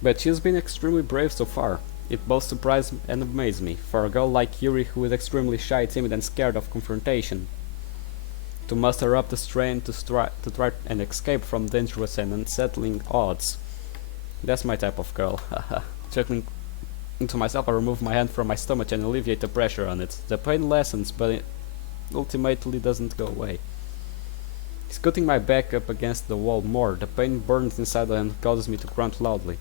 But she's been extremely brave so far. It both surprised and amazed me, for a girl like Yuri who is extremely shy, timid and scared of confrontation. To muster up the strength to try and escape from dangerous and unsettling odds. That's my type of girl. Chuckling into myself, I remove my hand from my stomach and alleviate the pressure on it. The pain lessens, but it ultimately doesn't go away. Scooting my back up against the wall more, the pain burns inside and causes me to grunt loudly.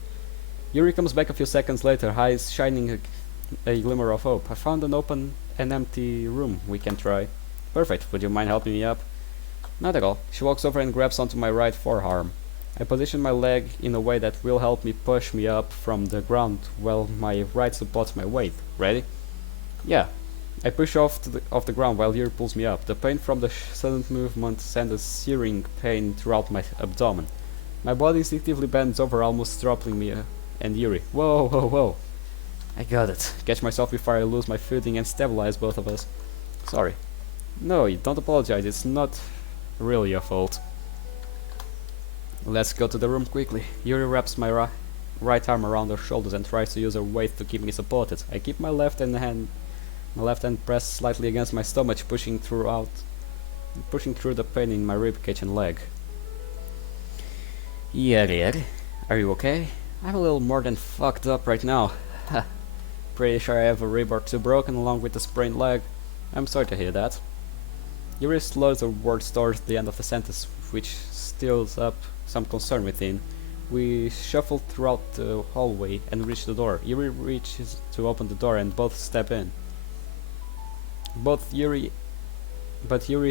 Yuri comes back a few seconds later, eyes shining a glimmer of hope. I found an open and empty room we can try. Perfect, would you mind helping me up? Not at all. She walks over and grabs onto my right forearm. I position my leg in a way that will help me push me up from the ground while my right supports my weight. Ready? Yeah. I push off the ground while Yuri pulls me up. The pain from the sudden movement sends a searing pain throughout my abdomen. My body instinctively bends over, almost throttling me and Yuri. Whoa, whoa, whoa. I got it. Catch myself before I lose my footing and stabilize both of us. Sorry. No, you don't apologize. It's not really your fault. Let's go to the room quickly. Yuri wraps my right arm around her shoulders and tries to use her weight to keep me supported. I keep my left hand pressed slightly against my stomach, pushing through the pain in my ribcage and leg. Yuri, are you okay? I'm a little more than fucked up right now. Pretty sure I have a rib or two broken along with a sprained leg. I'm sorry to hear that. Yuri slows her words towards the end of the sentence, which stirs up some concern within. We shuffle throughout the hallway and reach the door. Yuri reaches to open the door and both step in. But Yuri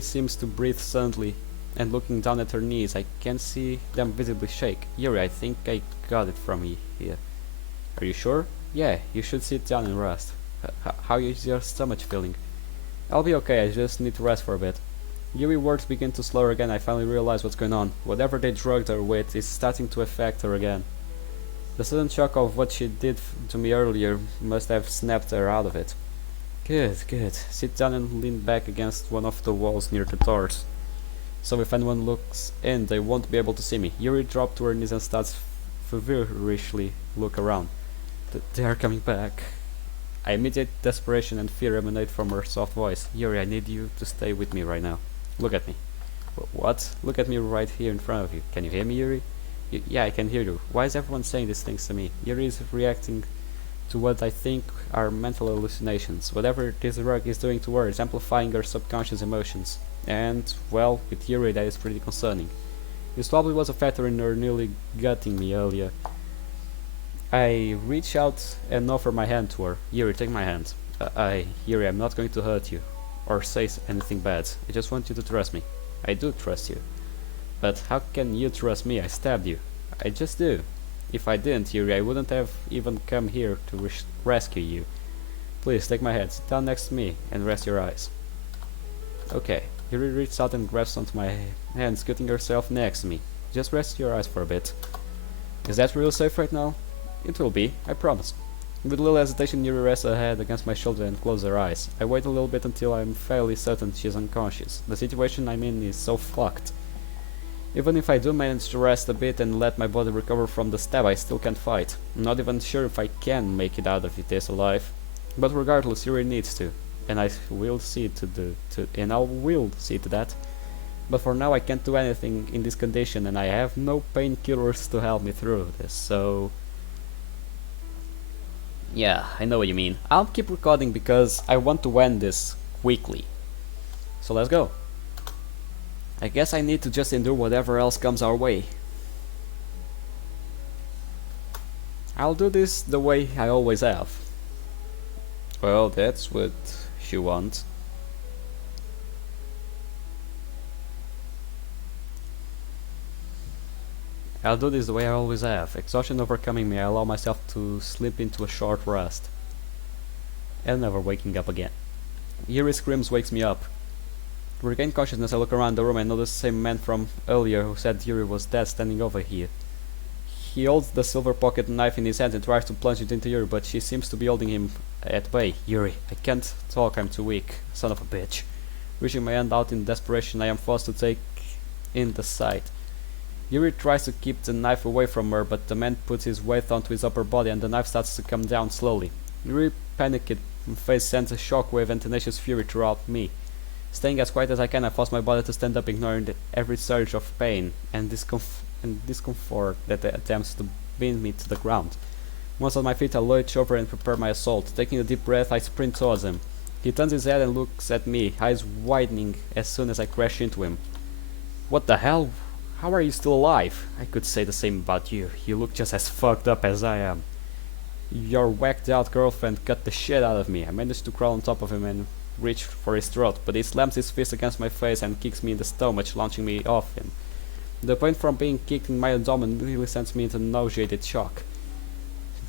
seems to breathe suddenly, and looking down at her knees, I can see them visibly shake. Yuri, I think I got it from here. Are you sure? Yeah, you should sit down and rest. How is your stomach feeling? I'll be okay, I just need to rest for a bit. Yuri's words begin to slow again. I finally realize what's going on. Whatever they drugged her with is starting to affect her again. The sudden shock of what she did to me earlier must have snapped her out of it. Good, good. Sit down and lean back against one of the walls near the doors. So if anyone looks in, they won't be able to see me. Yuri dropped to her knees and starts feverishly look around. They are coming back. Immediate desperation and fear emanate from her soft voice. Yuri, I need you to stay with me right now. Look at me. What? Look at me right here in front of you. Can you hear me, Yuri? Yeah, I can hear you. Why is everyone saying these things to me? Yuri is reacting to what I think are mental hallucinations. Whatever this drug is doing to her is amplifying her subconscious emotions. And, well, with Yuri that is pretty concerning. This probably was a factor in her nearly gutting me earlier. I reach out and offer my hand to her. Yuri, take my hand. Yuri, I'm not going to hurt you or say anything bad. I just want you to trust me. I do trust you. But how can you trust me? I stabbed you. I just do. If I didn't, Yuri, I wouldn't have even come here to rescue you. Please, take my hand, sit down next to me, and rest your eyes. Okay. Yuri reaches out and grabs onto my hand, scooting herself next to me. Just rest your eyes for a bit. Is that real safe right now? It will be, I promise. With little hesitation, Yuri rests her head against my shoulder and closes her eyes. I wait a little bit until I'm fairly certain she's unconscious. The situation I'm in is so fucked. Even if I do manage to rest a bit and let my body recover from the stab, I still can't fight. I'm not even sure if I can make it out of this alive. But regardless, Yuri needs to, and I will see to that. But for now, I can't do anything in this condition, and I have no painkillers to help me through this. So, yeah, I know what you mean. I'll keep recording because I want to end this quickly. So let's go. I guess I need to just endure whatever else comes our way. I'll do this the way I always have. Well, that's what she wants. I'll do this the way I always have. Exhaustion overcoming me, I allow myself to slip into a short rest. And never waking up again. Yuri screams wakes me up. To regain consciousness, I look around the room and notice the same man from earlier who said Yuri was dead standing over here. He holds the silver pocket knife in his hand and tries to plunge it into Yuri, but she seems to be holding him at bay. Yuri, I can't talk, I'm too weak. Son of a bitch. Reaching my hand out in desperation, I am forced to take in the sight. Yuri tries to keep the knife away from her, but the man puts his weight onto his upper body and the knife starts to come down slowly. Yuri, panicked face, sends a shockwave and tenacious fury throughout me. Staying as quiet as I can, I force my body to stand up, ignoring every surge of pain and discomfort that attempts to bend me to the ground. Once on my feet, I lurch over and prepare my assault. Taking a deep breath, I sprint towards him. He turns his head and looks at me, eyes widening as soon as I crash into him. What the hell? How are you still alive? I could say the same about you. You look just as fucked up as I am. Your whacked out girlfriend cut the shit out of me. I managed to crawl on top of him and reach for his throat, but he slams his fist against my face and kicks me in the stomach, launching me off him. The pain from being kicked in my abdomen really sends me into nauseated shock.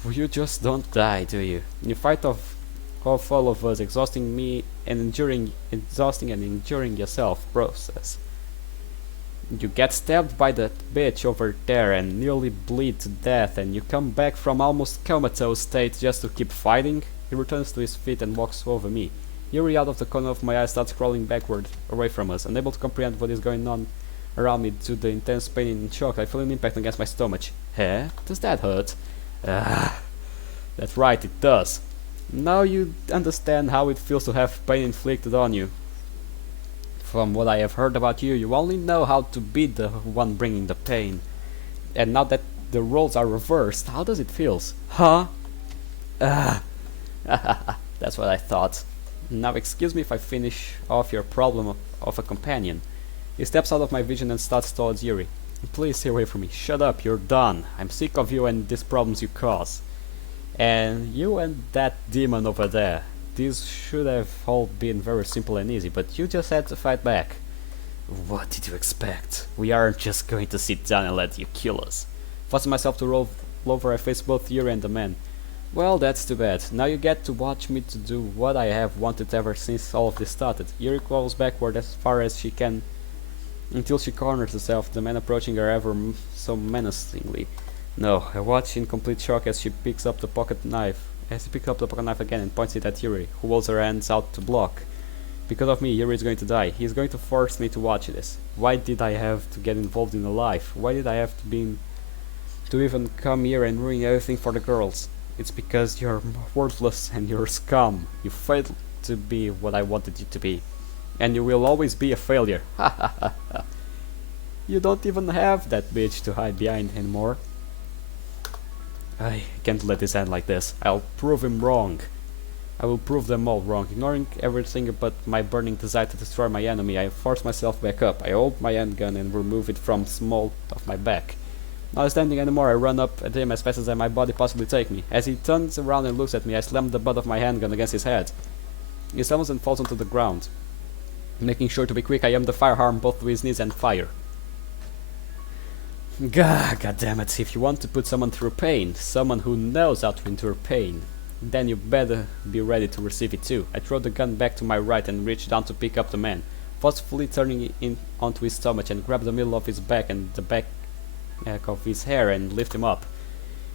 You just don't die, do you? You fight of all of us, exhausting and enduring yourself process. You get stabbed by that bitch over there and nearly bleed to death, and you come back from almost comatose state just to keep fighting? He returns to his feet and walks over me. Yuri, out of the corner of my eye, starts crawling backward away from us. Unable to comprehend what is going on around me due to the intense pain and shock, I feel an impact against my stomach. Huh? Does that hurt? That's right, it does. Now you understand how it feels to have pain inflicted on you. From what I have heard about you, you only know how to be the one bringing the pain. And now that the roles are reversed, how does it feel? Huh? That's what I thought. Now excuse me if I finish off your problem of a companion. He steps out of my vision and starts towards Yuri. Please stay away from me. Shut up, you're done. I'm sick of you and these problems you cause. And you and that demon over there. These should have all been very simple and easy, but you just had to fight back. What did you expect? We aren't just going to sit down and let you kill us. Forcing myself to roll over, I face both Yuri and the man. Well, that's too bad. Now you get to watch me to do what I have wanted ever since all of this started. Yuri crawls backward as far as she can until she corners herself, the man approaching her ever so menacingly. No, I watch in complete shock as she picks up the pocket knife. As he picks up the pocket knife again and points it at Yuri, who holds her hands out to block. Because of me, Yuri is going to die. He is going to force me to watch this. Why did I have to get involved in a life? Why did I have to even come here and ruin everything for the girls? It's because you're worthless and you're scum. You failed to be what I wanted you to be. And you will always be a failure. Ha ha ha ha. You don't even have that bitch to hide behind anymore. I can't let this end like this. I'll prove him wrong. I will prove them all wrong. Ignoring everything but my burning desire to destroy my enemy, I force myself back up. I hold my handgun and remove it from the small of my back. Not standing anymore, I run up at him as fast as my body possibly take me. As he turns around and looks at me, I slam the butt of my handgun against his head. He stumbles and falls onto the ground. Making sure to be quick, I aim the firearm both to his knees and fire. God damn it, if you want to put someone through pain, someone who knows how to endure pain, then you better be ready to receive it too. I throw the gun back to my right and reach down to pick up the man, forcefully turning it onto his stomach and grab the middle of his back and the back of his hair and lift him up.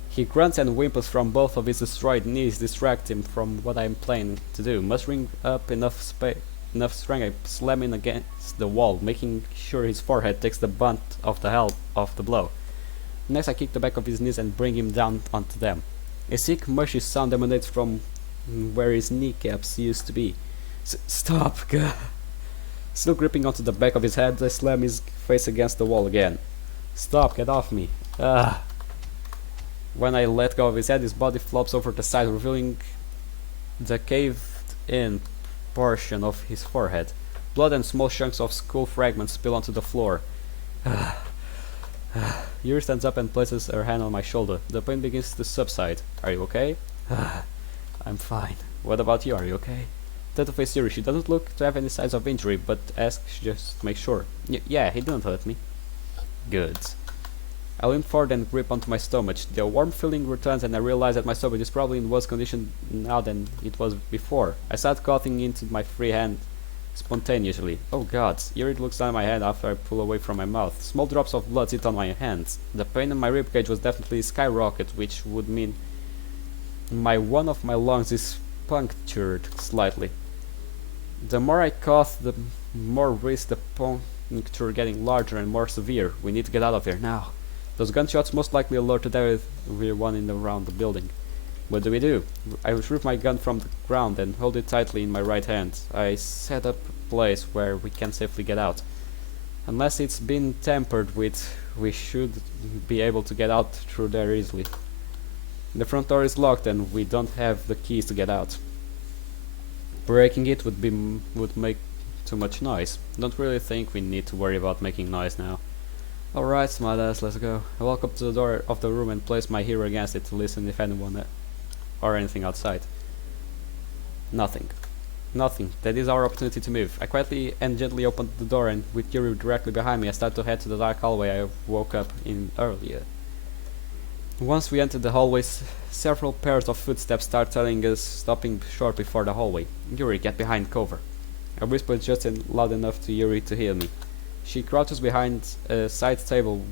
He grunts and whimpers from both of his destroyed knees, distract him from what I am planning to do. Mustering up enough strength, I slam him against the wall, making sure his forehead takes the brunt of the blow. Next I kick the back of his knees and bring him down onto them. A sick, mushy sound emanates from where his kneecaps used to be. Stop! God. Still gripping onto the back of his head, I slam his face against the wall again. Stop! Get off me! Ah! When I let go of his head, his body flops over the side, revealing the caved-in portion of his forehead. Blood and small chunks of skull fragments spill onto the floor. Yuri stands up and places her hand on my shoulder. The pain begins to subside. Are you okay? I'm fine. What about you? Are you okay? Turn to face Yuri. She doesn't look to have any signs of injury, but asks just to make sure. Yeah, he didn't hurt me. Good. I lean forward and grip onto my stomach. The warm feeling returns and I realize that my stomach is probably in worse condition now than it was before. I start coughing into my free hand spontaneously. Oh god. Yuri looks down my hand after I pull away from my mouth. Small drops of blood sit on my hands. The pain in my ribcage was definitely skyrocketed, which would mean one of my lungs is punctured slightly. The more I cough, the more risk the puncture getting larger and more severe. We need to get out of here now. Those gunshots most likely alerted everyone in around the building. What do? I retrieve my gun from the ground and hold it tightly in my right hand. I set up a place where we can safely get out. Unless it's been tampered with, we should be able to get out through there easily. The front door is locked and we don't have the keys to get out. Breaking it would make too much noise. Don't really think we need to worry about making noise now. Alright, smartass, let's go. I walk up to the door of the room and place my ear against it to listen if anyone or anything outside. Nothing. Nothing. That is our opportunity to move. I quietly and gently open the door and with Yuri directly behind me I start to head to the dark hallway I woke up in earlier. Once we enter the hallway, several pairs of footsteps start telling us stopping short before the hallway. Yuri, get behind cover. I whisper just loud enough to Yuri to hear me. She crouches behind a side table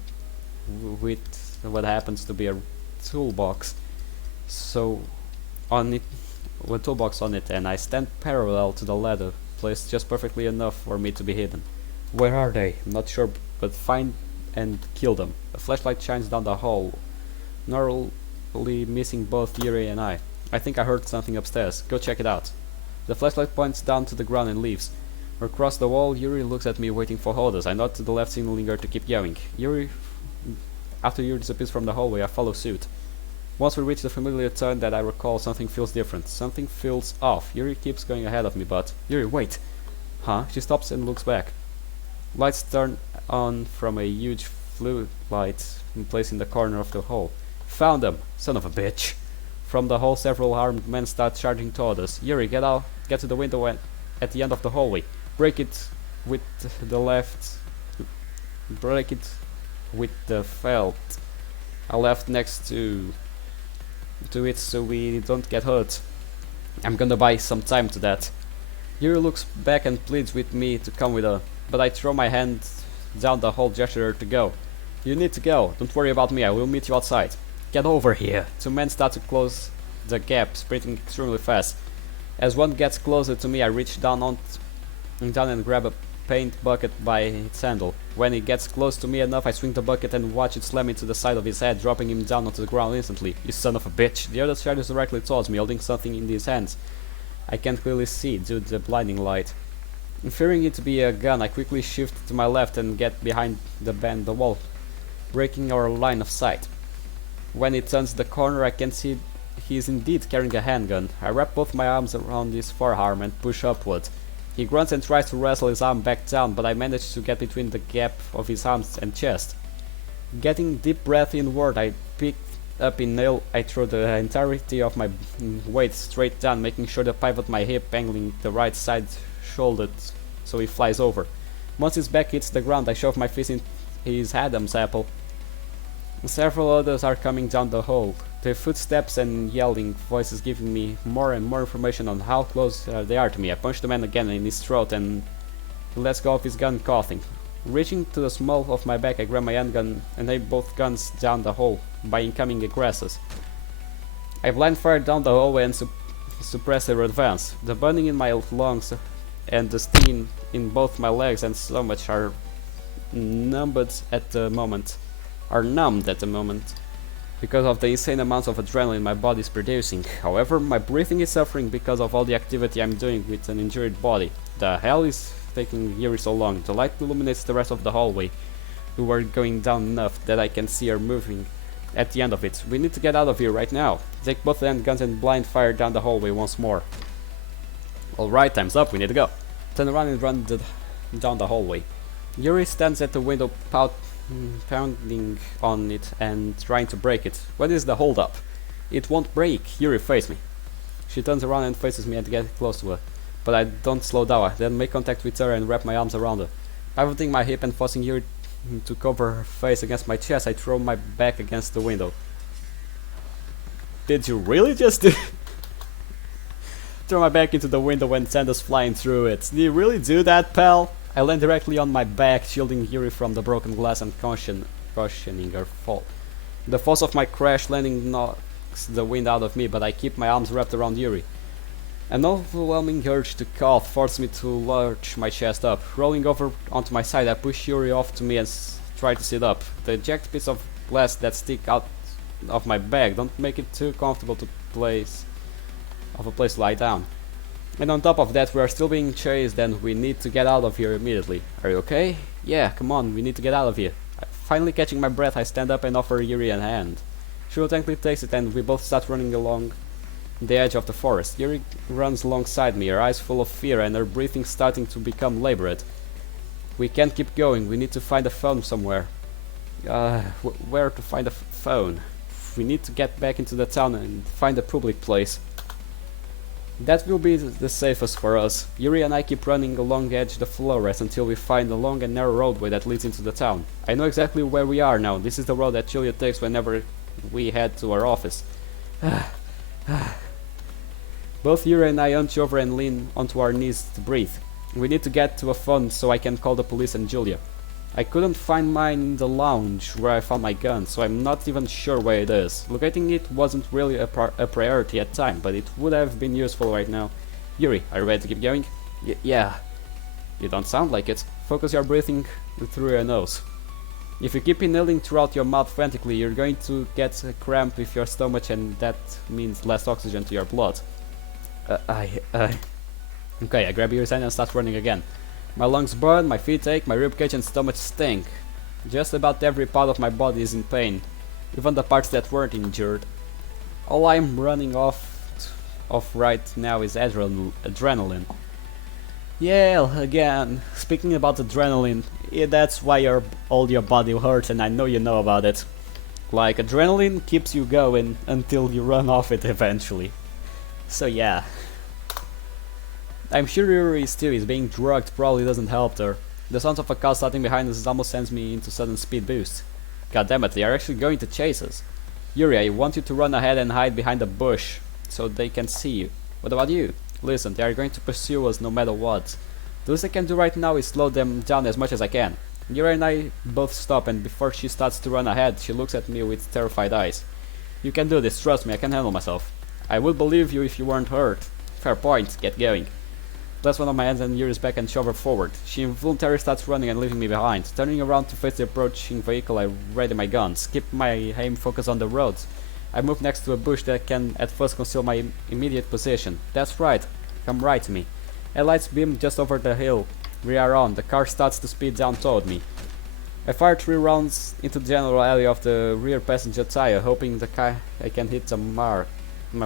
with what happens to be a toolbox. Toolbox on it, and I stand parallel to the ladder, placed just perfectly enough for me to be hidden. Where are they? I'm not sure, but find and kill them. A flashlight shines down the hall, narrowly missing both Yuri and I. I think I heard something upstairs. Go check it out. The flashlight points down to the ground and leaves. Across the wall, Yuri looks at me waiting for orders. I nod to the left, signaling her to keep going. After Yuri disappears from the hallway, I follow suit. Once we reach the familiar turn that I recall, something feels different. Something feels off. Yuri keeps going ahead of me, but... Yuri, wait! Huh? She stops and looks back. Lights turn on from a huge floodlight placed in the corner of the hall. Found them! Son of a bitch! From the hall, several armed men start charging toward us. Yuri, get out! Get to the window at the end of the hallway. Break it with the left. Break it with the felt. I left next to it so we don't get hurt. I'm gonna buy some time to that. Yuri looks back and pleads with me to come with her, but I throw my hand down the hall, gesture her to go. You need to go. Don't worry about me. I will meet you outside. Get over here. Two men start to close the gap, sprinting extremely fast. As one gets closer to me, I reach down and grab a paint bucket by its handle. When it gets close to me enough, I swing the bucket and watch it slam into the side of his head, dropping him down onto the ground instantly. You son of a bitch! The other shadows directly towards me, holding something in his hands. I can't clearly see due to the blinding light. Fearing it to be a gun, I quickly shift to my left and get behind the wall, breaking our line of sight. When it turns the corner, I can see he is indeed carrying a handgun. I wrap both my arms around his forearm and push upward. He grunts and tries to wrestle his arm back down, but I manage to get between the gap of his arms and chest. Getting deep breath inward, I pick up inhale. I throw the entirety of my weight straight down, making sure to pivot my hip, angling the right side shoulder so he flies over. Once his back hits the ground, I shove my fist in his Adam's apple. Several others are coming down the hall, their footsteps and yelling voices giving me more and more information on how close they are to me. I punch the man again in his throat and he lets go of his gun, coughing. Reaching to the small of my back, I grab my handgun and aim both guns down the hole by incoming aggressors. I blind fire down the hallway and suppress their advance. The burning in my lungs and the sting in both my legs and stomach are numbed at the moment. Because of the insane amounts of adrenaline my body is producing. However, my breathing is suffering because of all the activity I'm doing with an injured body. The hell is taking Yuri so long? The light illuminates the rest of the hallway. We were going down enough that I can see her moving at the end of it. We need to get out of here right now. Take both handguns and blind fire down the hallway once more. Alright, time's up, we need to go. Turn around and run down the hallway. Yuri stands at the window pounding on it and trying to break it. What is the hold up? It won't break. Yuri, face me. She turns around and faces me and gets close to her. But I don't slow down. I then make contact with her and wrap my arms around her. Pivoting my hip and forcing Yuri to cover her face against my chest, I throw my back against the window. Did you really just throw my back into the window and send us flying through it? Did you really do that, pal? I land directly on my back, shielding Yuri from the broken glass and cushioning her fall. The force of my crash landing knocks the wind out of me, but I keep my arms wrapped around Yuri. An overwhelming urge to cough forced me to lurch my chest up. Rolling over onto my side, I push Yuri off to me and try to sit up. The jagged piece of glass that stick out of my back don't make it too comfortable to place to lie down. And on top of that, we are still being chased and we need to get out of here immediately. Are you okay? Yeah, come on, we need to get out of here. Finally catching my breath, I stand up and offer Yuri a hand. She reluctantly takes it and we both start running along the edge of the forest. Yuri runs alongside me, her eyes full of fear and her breathing starting to become labored. We can't keep going, we need to find a phone somewhere. Where to find a phone? We need to get back into the town and find a public place. That will be the safest for us. Yuri and I keep running along the edge of the forest until we find a long and narrow roadway that leads into the town. I know exactly where we are now. This is the road that Julia takes whenever we head to our office. Both Yuri and I hunch over and lean onto our knees to breathe. We need to get to a phone so I can call the police and Julia. I couldn't find mine in the lounge where I found my gun, so I'm not even sure where it is. Locating it wasn't really a priority at the time, but it would have been useful right now. Yuri, are you ready to keep going? Yeah. You don't sound like it. Focus your breathing through your nose. If you keep inhaling throughout your mouth frantically, you're going to get a cramp with your stomach and that means less oxygen to your blood. Okay, I grab Yuri's hand and start running again. My lungs burn, my feet ache, my ribcage and stomach stink. Just about every part of my body is in pain, even the parts that weren't injured. All I'm running off right now is adrenaline. Yeah, again, speaking about adrenaline, that's why all your body hurts and I know you know about it. Like, adrenaline keeps you going until you run off it eventually. So yeah. I'm sure Yuri still is being drugged, probably doesn't help her. The sound of a car starting behind us almost sends me into sudden speed boost. God damn it, they are actually going to chase us. Yuri, I want you to run ahead and hide behind a bush, so they can see you. What about you? Listen, they are going to pursue us no matter what. The least I can do right now is slow them down as much as I can. Yuri and I both stop and before she starts to run ahead, she looks at me with terrified eyes. You can do this, trust me, I can handle myself. I would believe you if you weren't hurt. Fair point, get going. Blast one of my hands and Yuri's back and shove her forward. She involuntarily starts running and leaving me behind. Turning around to face the approaching vehicle, I ready my guns. Keep my aim focused on the road. I move next to a bush that can at first conceal my immediate position. That's right, come right to me. Headlights beam just over the hill. We are on. The car starts to speed down toward me. I fire 3 rounds into the general area of the rear passenger tire, hoping I can hit my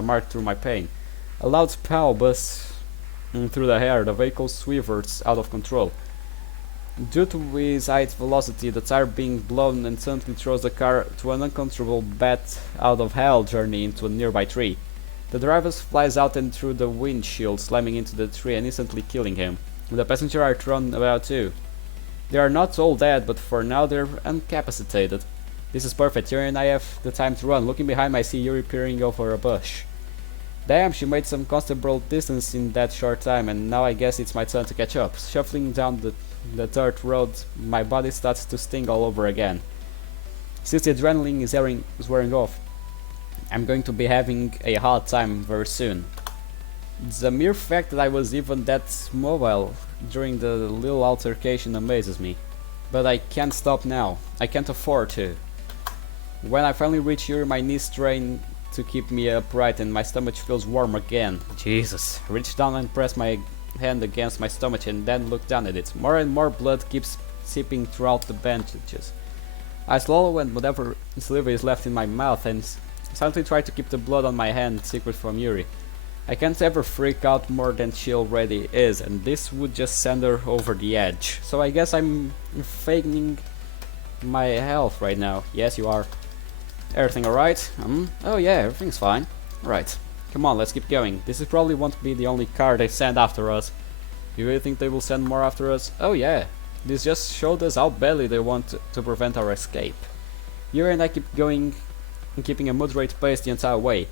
mark through my pain. A loud pow busts through the air. The vehicle swerves out of control. Due to its high velocity, the tire being blown instantly throws the car to an uncontrollable bat out of hell journey into a nearby tree. The driver flies out and through the windshield, slamming into the tree and instantly killing him. The passengers are thrown about too. They are not all dead, but for now they're incapacitated. This is perfect. Yuri and I have the time to run. Looking behind me, I see Yuri peering over a bush. Damn, she made some considerable distance in that short time, and now I guess it's my turn to catch up. Shuffling down the dirt road, my body starts to sting all over again. Since the adrenaline is wearing off, I'm going to be having a hard time very soon. The mere fact that I was even that mobile during the little altercation amazes me. But I can't stop now. I can't afford to. When I finally reach Yuri, my knees strain to keep me upright and my stomach feels warm again. Jesus. I reach down and press my hand against my stomach and then look down at it. More and more blood keeps seeping throughout the bandages. I swallow and whatever saliva is left in my mouth and silently try to keep the blood on my hand secret from Yuri. I can't ever freak out more than she already is, and this would just send her over the edge. So I guess I'm faking my health right now. Yes, you are. Everything alright? Oh yeah, everything's fine. Right. Come on, let's keep going. This is probably won't be the only car they send after us. You really think they will send more after us? Oh yeah. This just showed us how badly they want to prevent our escape. Yuri and I keep going and keeping a moderate pace the entire way.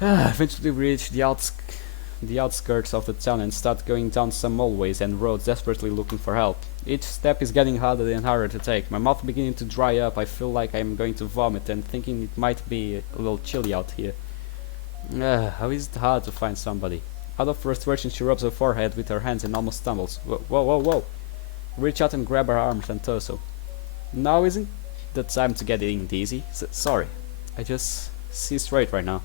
Eventually we reach the outskirts of the town and start going down some hallways and roads, desperately looking for help. Each step is getting harder and harder to take. My mouth beginning to dry up. I feel like I'm going to vomit and thinking it might be a little chilly out here. How is it hard to find somebody? Out of frustration, she rubs her forehead with her hands and almost stumbles. Whoa. Reach out and grab her arms and torso. Now isn't the time to get in, Daisy. Sorry. I just see straight right now.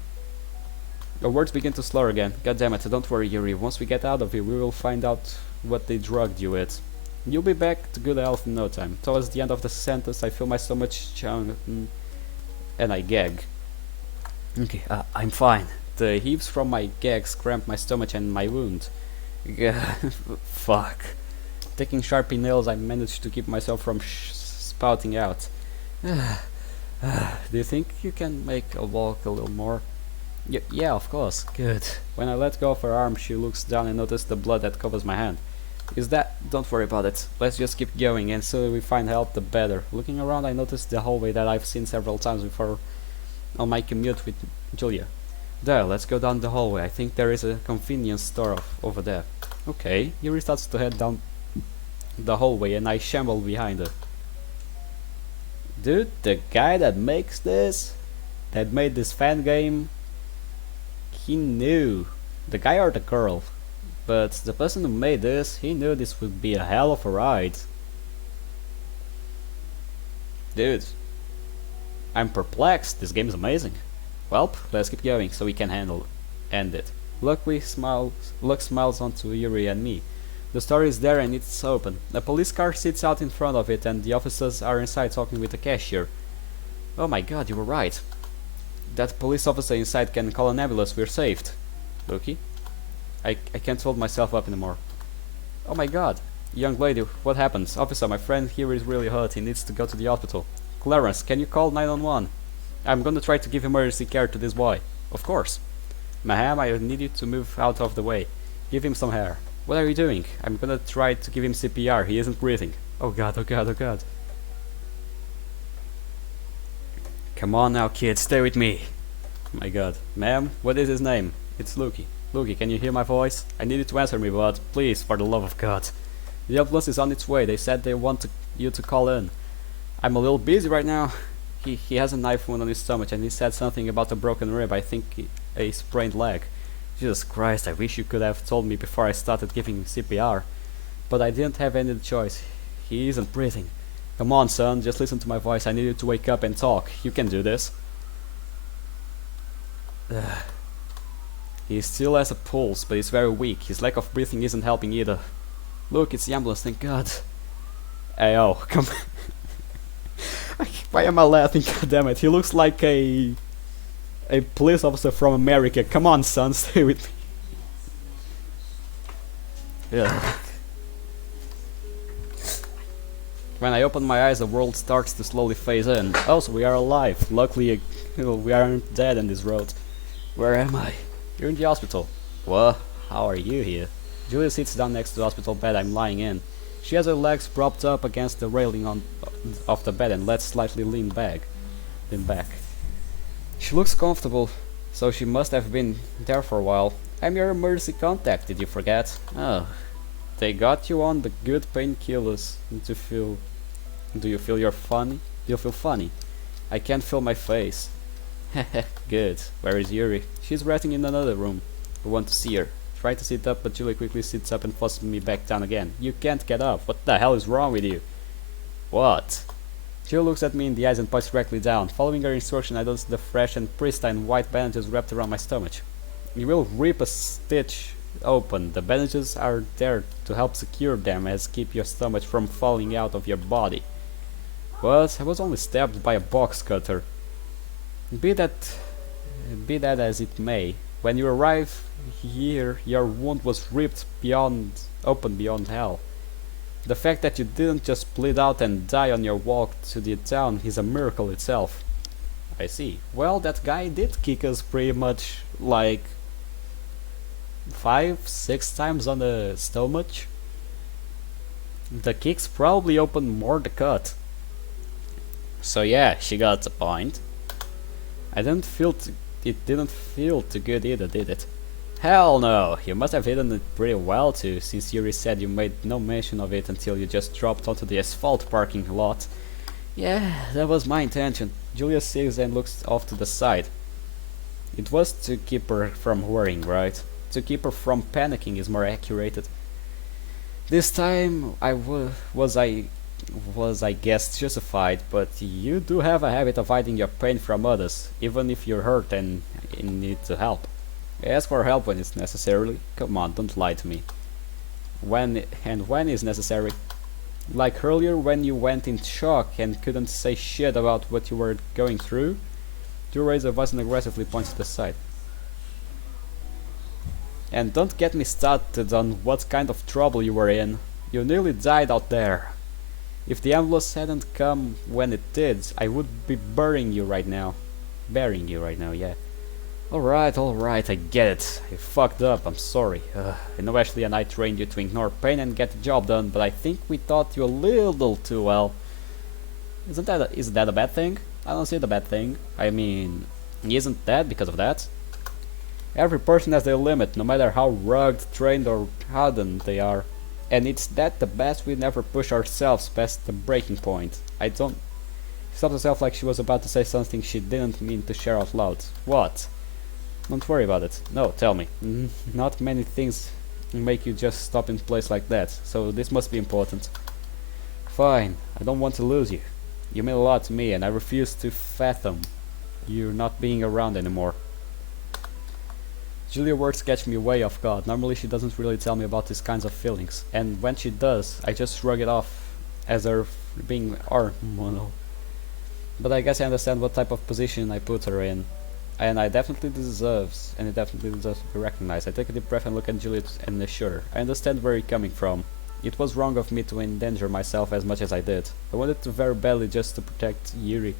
Her words begin to slur again. God damn it, don't worry, Yuri. Once we get out of here, we will find out what they drugged you with. You'll be back to good health in no time. Towards the end of the sentence, I feel my stomach churn and I gag. Okay, I'm fine. The heaves from my gags cramp my stomach and my wound. Fuck. Taking sharpie nails, I managed to keep myself from spouting out. Do you think you can make a walk a little more? Yeah, of course. Good. When I let go of her arm, she looks down and notices the blood that covers my hand. Is that? Don't worry about it. Let's just keep going, and so we find help, the better. Looking around, I notice the hallway that I've seen several times before on my commute with Julia. There, let's go down the hallway. I think there is a convenience store over there. Okay, Yuri starts to head down the hallway, and I shamble behind her. Dude, the guy that made this fan game, he knew. The guy or the girl? But the person who made this, he knew this would be a hell of a ride. Dude, I'm perplexed. This game is amazing. Well, let's keep going so we can end it. Luck smiles onto Yuri and me. The store is there and it's open. A police car sits out in front of it and the officers are inside talking with the cashier. Oh my god, you were right. That police officer inside can call an ambulance. We're saved. Loki? I can't hold myself up anymore. Oh my god. Young lady, what happens? Officer, my friend here is really hurt. He needs to go to the hospital. Clarence, can you call 911? I'm gonna try to give emergency care to this boy. Of course. Ma'am, I need you to move out of the way. Give him some hair. What are you doing? I'm gonna try to give him CPR. He isn't breathing. Oh god, oh god, oh god. Come on now, kid, stay with me. Oh my god. Ma'am, what is his name? It's Luki. Luki, can you hear my voice? I need you to answer me, but please, for the love of God. The ambulance is on its way. They said they want you to call in. I'm a little busy right now. He has a knife wound on his stomach and he said something about a broken rib. I think a sprained leg. Jesus Christ, I wish you could have told me before I started giving CPR. But I didn't have any choice. He isn't breathing. Come on, son, just listen to my voice. I need you to wake up and talk. You can do this. He still has a pulse, but he's very weak. His lack of breathing isn't helping either. Look, it's the ambulance, thank God. Hey, oh, come why am I laughing? God damn it, he looks like a police officer from America. Come on, son, stay with me. Yeah. When I open my eyes, the world starts to slowly phase in. Also, we are alive. Luckily, we aren't dead on this road. Where am I? You're in the hospital. What? How are you here? Julia sits down next to the hospital bed I'm lying in. She has her legs propped up against the railing of the bed and lets slightly lean back. She looks comfortable, so she must have been there for a while. I'm your emergency contact, did you forget? Oh, they got you on the good painkillers to feel... Do you feel you're funny? Do you feel funny? I can't feel my face. Heh, good. Where is Yuri? She's resting in another room. I want to see her. Try to sit up, but Julie quickly sits up and forces me back down again. You can't get up. What the hell is wrong with you? What? Jill looks at me in the eyes and points directly down. Following her instruction, I notice the fresh and pristine white bandages wrapped around my stomach. You will rip a stitch open. The bandages are there to help secure them as keep your stomach from falling out of your body. But I was only stabbed by a box cutter. Be that as it may, when you arrive here, your wound was ripped open beyond hell. The fact that you didn't just bleed out and die on your walk to the town is a miracle itself. I see. Well, that guy did kick us pretty much like 5-6 times on the stomach. The kicks probably opened more the cut. So yeah, she got the point. It didn't feel too good either, did it? Hell no! You must have hidden it pretty well too, since Yuri said you made no mention of it until you just dropped onto the asphalt parking lot. Yeah, that was my intention. Julia sighs and looks off to the side. It was to keep her from worrying, right? To keep her from panicking is more accurate. This time was I guess justified, but you do have a habit of hiding your pain from others, even if you're hurt and need to help. Ask for help when it's necessary. Come on, don't lie to me. When is necessary. Like earlier when you went in shock and couldn't say shit about what you were going through. You raise a voice and aggressively points to the side. And don't get me started on what kind of trouble you were in. You nearly died out there. If the ambulance hadn't come when it did, I would be burying you right now, yeah. Alright, I get it. I fucked up, I'm sorry. I know Ashley and I trained you to ignore pain and get the job done, but I think we taught you a little too well. Is that a bad thing? I don't see the bad thing. I mean, isn't that because of that? Every person has their limit, no matter how rugged, trained or hardened they are. And it's that the best we never push ourselves past the breaking point. I don't... She stopped herself like she was about to say something she didn't mean to share out loud. What? Don't worry about it. No, tell me. Not many things make you just stop in place like that, so this must be important. Fine, I don't want to lose you. You mean a lot to me and I refuse to fathom you not being around anymore. Julia's words catch me way off guard. Normally she doesn't really tell me about these kinds of feelings, and when she does, I just shrug it off as her being hormonal. But I guess I understand what type of position I put her in, and it definitely deserves to be recognized. I take a deep breath and look at Juliet and assure her. I understand where you're coming from. It was wrong of me to endanger myself as much as I did. I wanted to very badly just to protect Yuri,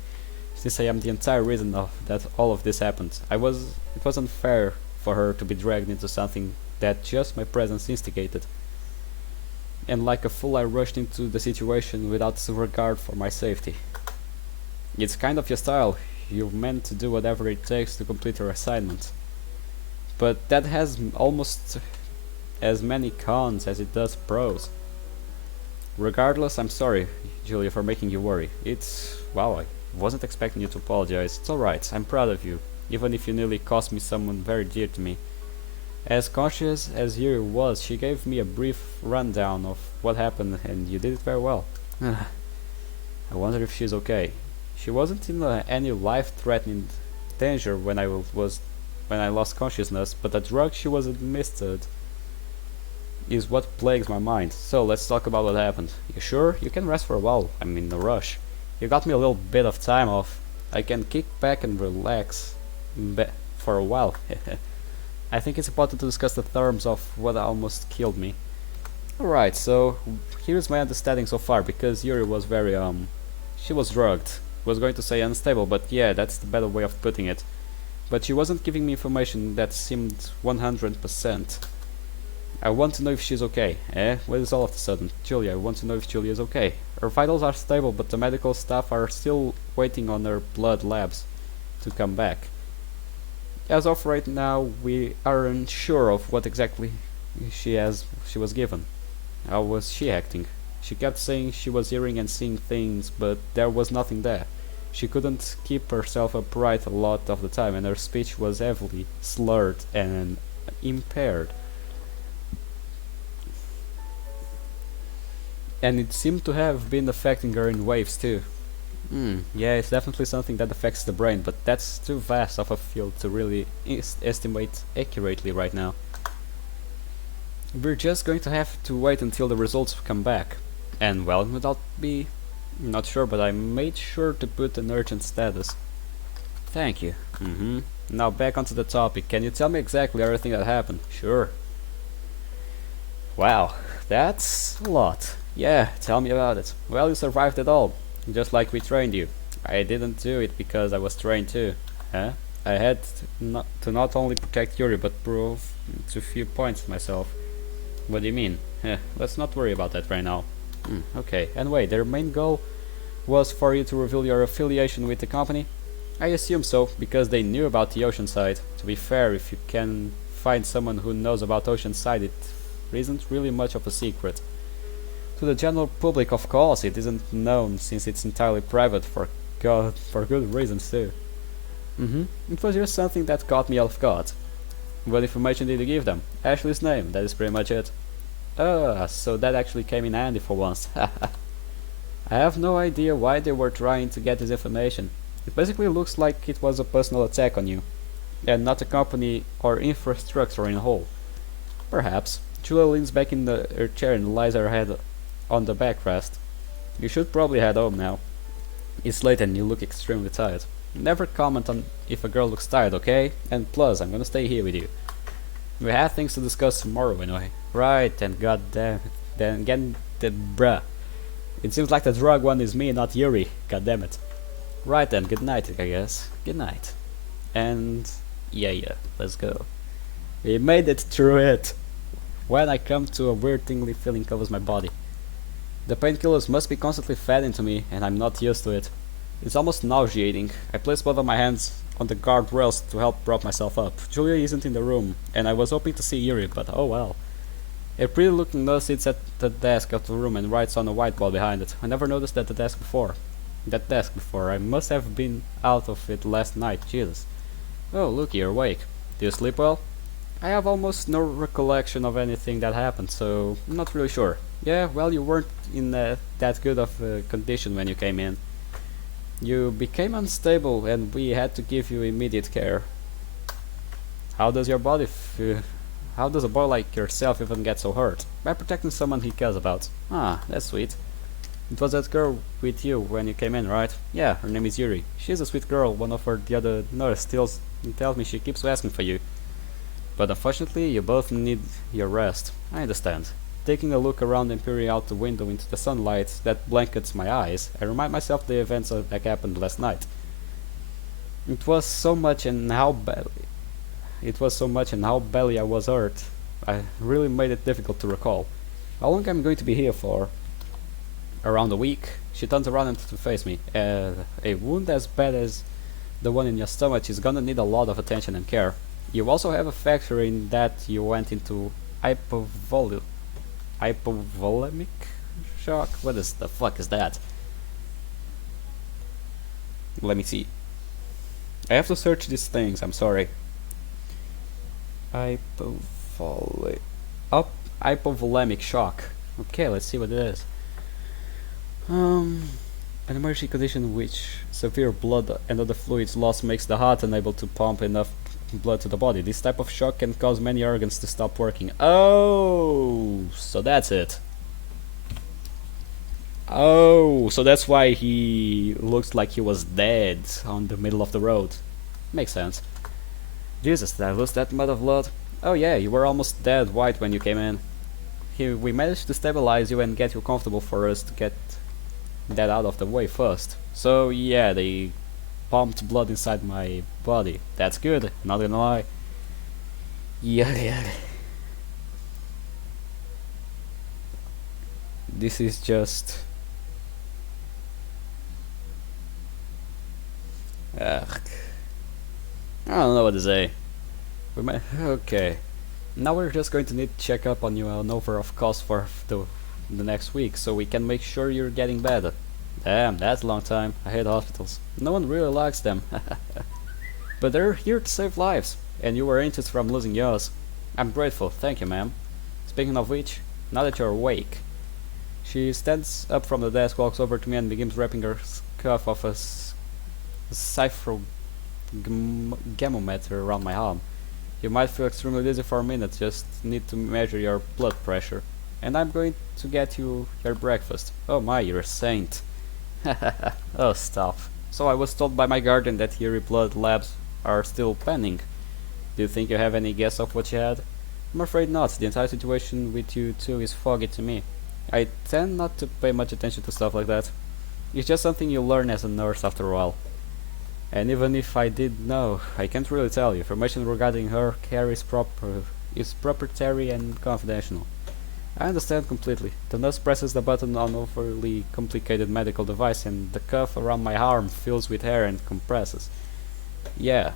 since I am the entire reason that all of this happened. It was unfair for her to be dragged into something that just my presence instigated. And like a fool I rushed into the situation without regard for my safety. It's kind of your style. You're meant to do whatever it takes to complete your assignment. But that has almost as many cons as it does pros. Regardless, I'm sorry, Julia, for making you worry. Wow, I wasn't expecting you to apologize. It's alright, I'm proud of you, even if you nearly cost me someone very dear to me. As conscious as Yuri was, she gave me a brief rundown of what happened, and you did it very well. I wonder if she's okay. She wasn't in any life-threatening danger when when I lost consciousness, but the drug she was administered is what plagues my mind. So let's talk about what happened. You sure? You can rest for a while. I'm in a rush. You got me a little bit of time off. I can kick back and relax for a while. I think it's important to discuss the terms of what almost killed me. Alright, so here's my understanding so far, because Yuri was very, she was drugged. Was going to say unstable, but yeah, that's the better way of putting it. But she wasn't giving me information that seemed 100%. I want to know if she's okay. What is all of a sudden? Julia, I want to know if Julia is okay. Her vitals are stable, but the medical staff are still waiting on her blood labs to come back. As of right now, we are unsure of what exactly she was given. How was she acting? She kept saying she was hearing and seeing things, but there was nothing there. She couldn't keep herself upright a lot of the time, and her speech was heavily slurred and impaired. And it seemed to have been affecting her in waves too. Yeah, it's definitely something that affects the brain, but that's too vast of a field to really estimate accurately right now. We're just going to have to wait until the results come back. And well, without be not sure, but I made sure to put an urgent status. Thank you. Now back onto the topic. Can you tell me exactly everything that happened? Sure. Wow, that's a lot. Yeah, tell me about it. Well, you survived it all, just like we trained you. I didn't do it because I was trained too. Huh? I had to not only protect Yuri, but prove to a few points myself. What do you mean? Let's not worry about that right now. Okay, anyway, their main goal was for you to reveal your affiliation with the company? I assume so, because they knew about the Oceanside. To be fair, if you can find someone who knows about Oceanside, it isn't really much of a secret. To the general public, of course, it isn't known, since it's entirely private for good reasons too. It was just something that caught me off guard. What information did you give them? Ashley's name, that is pretty much it. So that actually came in handy for once. I have no idea why they were trying to get this information. It basically looks like it was a personal attack on you, and not a company or infrastructure in a whole. Perhaps. Julia leans back in her chair and lies her head on the backrest. You should probably head home now. It's late and you look extremely tired. Never comment on if a girl looks tired, okay? And plus, I'm gonna stay here with you. We have things to discuss tomorrow anyway. Right, and goddamn, then again, the bruh. It seems like the drug one is me, not Yuri. Goddamn it. Right then, good night, I guess. Good night. And yeah, let's go. We made it through it. When I come to, a weird tingly feeling covers my body. The painkillers must be constantly fed into me, and I'm not used to it. It's almost nauseating. I place both of my hands on the guardrails to help prop myself up. Julia isn't in the room, and I was hoping to see Yuri, but oh well. A pretty looking nurse sits at the desk of the room and writes on a whiteboard behind it. I never noticed that desk before. I must have been out of it last night, Jesus. Oh, look, you're awake. Do you sleep well? I have almost no recollection of anything that happened, so I'm not really sure. Yeah, well, you weren't in that good of a condition when you came in. You became unstable and we had to give you immediate care. How does your body feel? How does a boy like yourself even get so hurt? By protecting someone he cares about. Ah, that's sweet. It was that girl with you when you came in, right? Yeah, her name is Yuri. She's a sweet girl. One of the other nurse tells me she keeps asking for you. But unfortunately, you both need your rest. I understand. Taking a look around and peering out the window into the sunlight that blankets my eyes, I remind myself of the events that happened last night. It was so much and how badly I was hurt. I really made it difficult to recall. How long I'm going to be here for? Around a week. She turns around and to face me. A wound as bad as the one in your stomach is gonna need a lot of attention and care. You also have a factor in that you went into hypovolemic shock? What is the fuck is that? Let me see. I have to search these things, I'm sorry. Folly. Up, hypovolemic shock. Okay, let's see what it is. An emergency condition in which severe blood and other fluids loss makes the heart unable to pump enough blood to the body. This type of shock can cause many organs to stop working. Oh, so that's it. Oh, so that's why he looks like he was dead on the middle of the road. Makes sense. Jesus, did I lose that much of blood? Oh yeah, you were almost dead white when you came in. We managed to stabilize you and get you comfortable for us to get that out of the way first. So yeah, they pumped blood inside my body. That's good, not gonna lie. Yeah. This is just... Ugh. I don't know what to say. Okay. Now we're just going to need to check up on you an over of course for the next week, so we can make sure you're getting better. Damn, that's a long time. I hate hospitals. No one really likes them. But they're here to save lives, and you were injured from losing yours. I'm grateful, thank you, ma'am. Speaking of which, now that you're awake... She stands up from the desk, walks over to me and begins wrapping her scarf of a cyphogamometer around my arm. You might feel extremely dizzy for a minute, just need to measure your blood pressure. And I'm going to get you your breakfast. Oh my, you're a saint. Oh, stop. So I was told by my guardian that your blood labs are still pending. Do you think you have any guess of what you had? I'm afraid not. The entire situation with you two is foggy to me. I tend not to pay much attention to stuff like that. It's just something you learn as a nurse after a while. And even if I did know, I can't really tell you. Information regarding her care is proprietary and confidential. I understand completely. The nurse presses the button on an overly complicated medical device and the cuff around my arm fills with air and compresses. Yeah.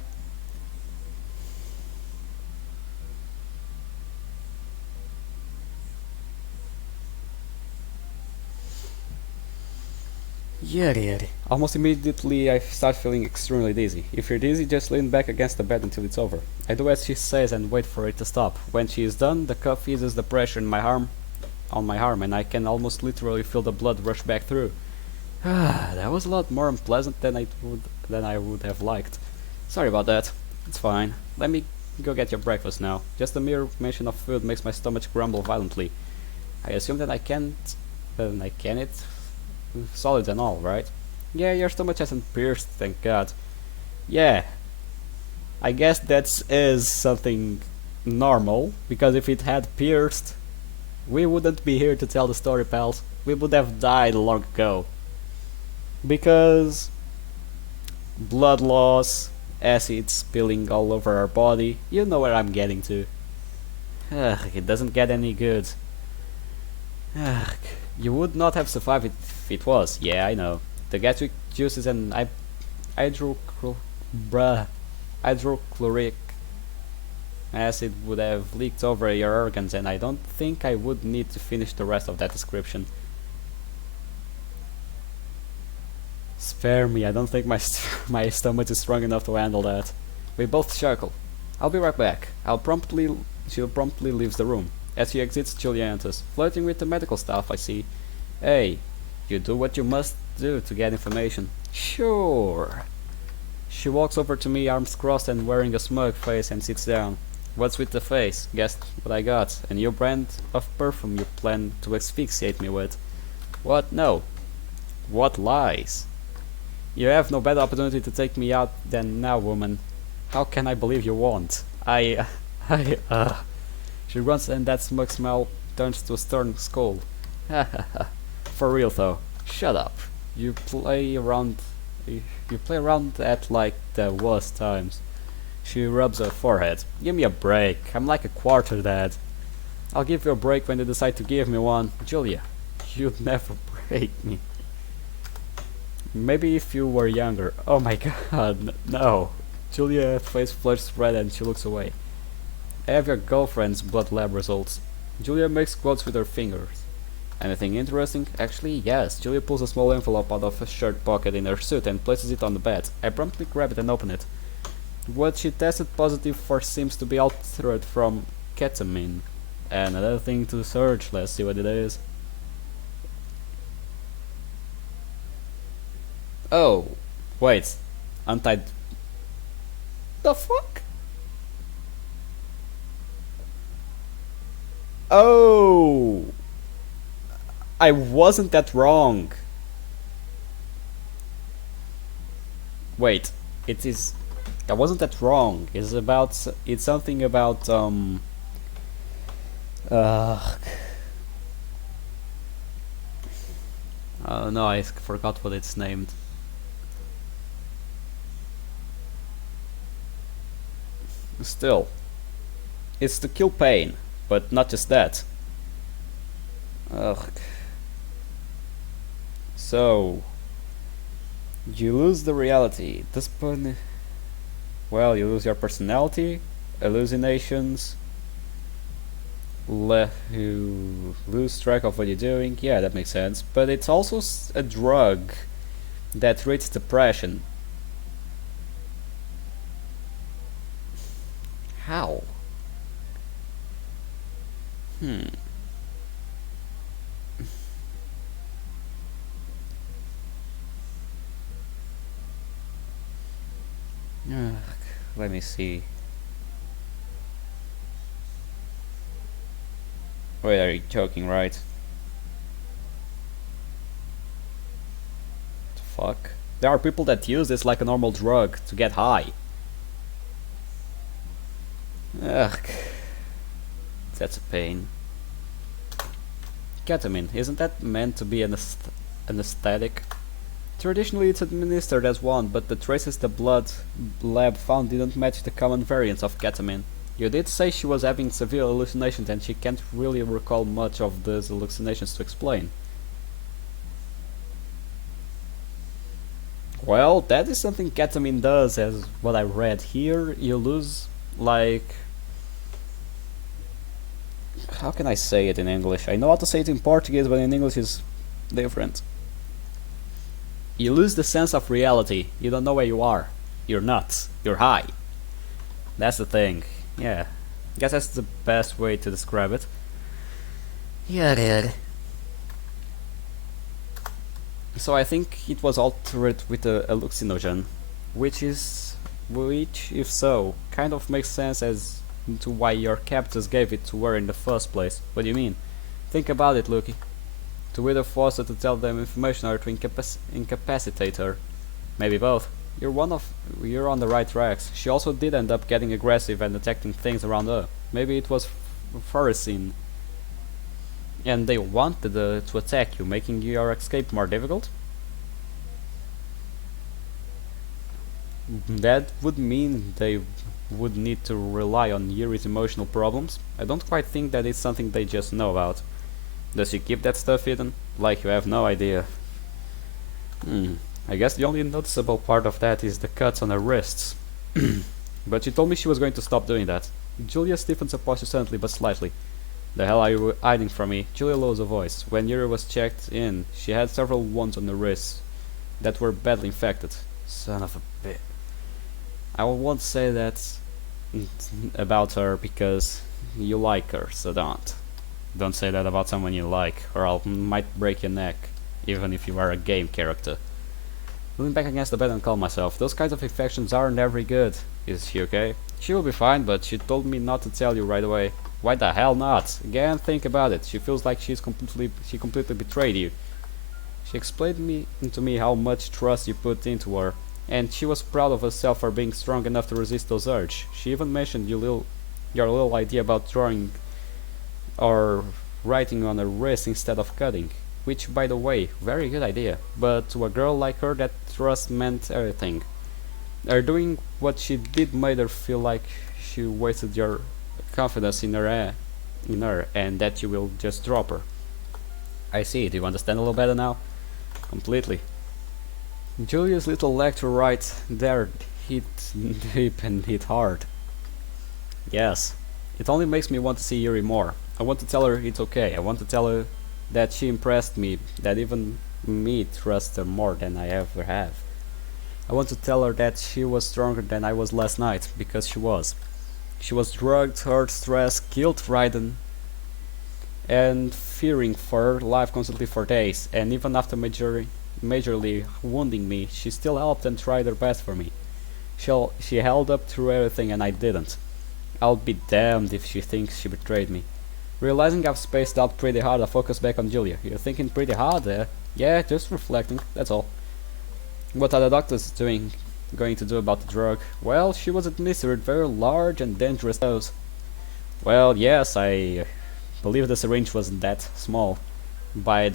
Yeah. Almost immediately I start feeling extremely dizzy. If you're dizzy, just lean back against the bed until it's over. I do as she says and wait for it to stop. When she is done, the cuff eases the pressure on my arm, and I can almost literally feel the blood rush back through. That was a lot more unpleasant than I would have liked. Sorry about that. It's fine. Let me go get your breakfast now. Just the mere mention of food makes my stomach grumble violently. I assume that I can it solid and all, right? Yeah, your stomach hasn't pierced, thank God. Yeah, I guess that is something normal, because if it had pierced, we wouldn't be here to tell the story, pals. We would have died long ago. Because blood loss, acid spilling all over our body, you know where I'm getting to. It doesn't get any good. You would not have survived if it was. Yeah, I know. The gastric juices and hydrochloric acid would have leaked over your organs, and I don't think I would need to finish the rest of that description. Spare me, I don't think my stomach is strong enough to handle that. We both chuckle. I'll be right back. She promptly leaves the room. As she exits, Julia enters, flirting with the medical staff, I see. Hey, you do what you must do to get information. Sure. She walks over to me, arms crossed and wearing a smug face, and sits down. What's with the face? Guess what I got? A new brand of perfume you plan to asphyxiate me with. What? No. What lies? You have no better opportunity to take me out than now, woman. How can I believe you won't? She grunts and that smug smile turns to a stern scowl. For real though, shut up. You play around at like the worst times. She rubs her forehead. Give me a break. I'm like a quarter dad. I'll give you a break when you decide to give me one. Julia, you'd never break me. Maybe if you were younger. Oh my god, no. Julia's face flushes red and she looks away. I have your girlfriend's blood lab results. Julia makes quotes with her fingers. Anything interesting? Actually, yes. Julia pulls a small envelope out of a shirt pocket in her suit and places it on the bed. I promptly grab it and open it. What she tested positive for seems to be altered from ketamine. And another thing to search, let's see what it is. Oh, wait, anti... The fuck? Oh, I wasn't that wrong. Wait, it is... I wasn't that wrong. It's about... It's something about, no, I forgot what it's named. Still, it's to kill pain, but not just that. Ugh. So, you lose the reality. This point, well, you lose your personality, hallucinations, you lose track of what you're doing. Yeah, that makes sense. But it's also a drug that treats depression. How? Ugh, let me see. Wait, are you joking, right? The fuck? There are people that use this like a normal drug to get high. Ugh. That's a pain. Ketamine, isn't that meant to be an anesthetic? Traditionally it's administered as one, but the traces the blood lab found didn't match the common variants of ketamine. You did say she was having severe hallucinations and she can't really recall much of those hallucinations to explain. Well, that is something ketamine does, as what I read here. You lose, like... How can I say it in English? I know how to say it in Portuguese, but in English it's different. You lose the sense of reality. You don't know where you are. You're nuts. You're high. That's the thing. Yeah. Guess that's the best way to describe it. Yeah, dude. So I think it was altered with a hallucinogen, which, if so, kind of makes sense as to why your captors gave it to her in the first place. What do you mean? Think about it, Lucky. To either force her to tell them information or to incapacitate her. Maybe both. You're on the right tracks. She also did end up getting aggressive and attacking things around her. Maybe it was Pharisine. And they wanted to attack you, making your escape more difficult? That would mean they would need to rely on Yuri's emotional problems. I don't quite think that it's something they just know about. Does she keep that stuff hidden? Like you have no idea. I guess the only noticeable part of that is the cuts on her wrists. But she told me she was going to stop doing that. Julia stiffens her posture suddenly but slightly. The hell are you hiding from me? Julia lowers her voice. When Yuri was checked in, she had several wounds on her wrists that were badly infected. Son of a bitch. I won't say that about her because you like her, so don't. Don't say that about someone you like, or I might break your neck, even if you are a game character. Leaning back against the bed and calm myself. Those kinds of infections aren't very good. Is she okay? She will be fine, but she told me not to tell you right away. Why the hell not? Again, think about it. She feels like she completely betrayed you. She explained to me how much trust you put into her, and she was proud of herself for being strong enough to resist those urges. She even mentioned your little idea about drawing or writing on her wrist instead of cutting. Which, by the way, very good idea. But to a girl like her, that trust meant everything. Her doing what she did made her feel like she wasted your confidence in her, and that you will just drop her. I see. Do you understand a little better now? Completely. Julia's little lecture right there hit deep and hit hard. Yes. It only makes me want to see Yuri more. I want to tell her it's okay. I want to tell her that she impressed me, that even me trust her more than I ever have. I want to tell her that she was stronger than I was last night, because she was. She was drugged, hurt, stressed, guilt-ridden, and fearing for her life constantly for days, and even after majorly wounding me, she still helped and tried her best for me. She held up through everything and I didn't. I'll be damned if she thinks she betrayed me. Realizing I've spaced out pretty hard, I focus back on Julia. You're thinking pretty hard there? Yeah, just reflecting, that's all. What are the doctors going to do about the drug? Well, she was administered very large and dangerous dose. Well, yes, I believe the syringe wasn't that small. By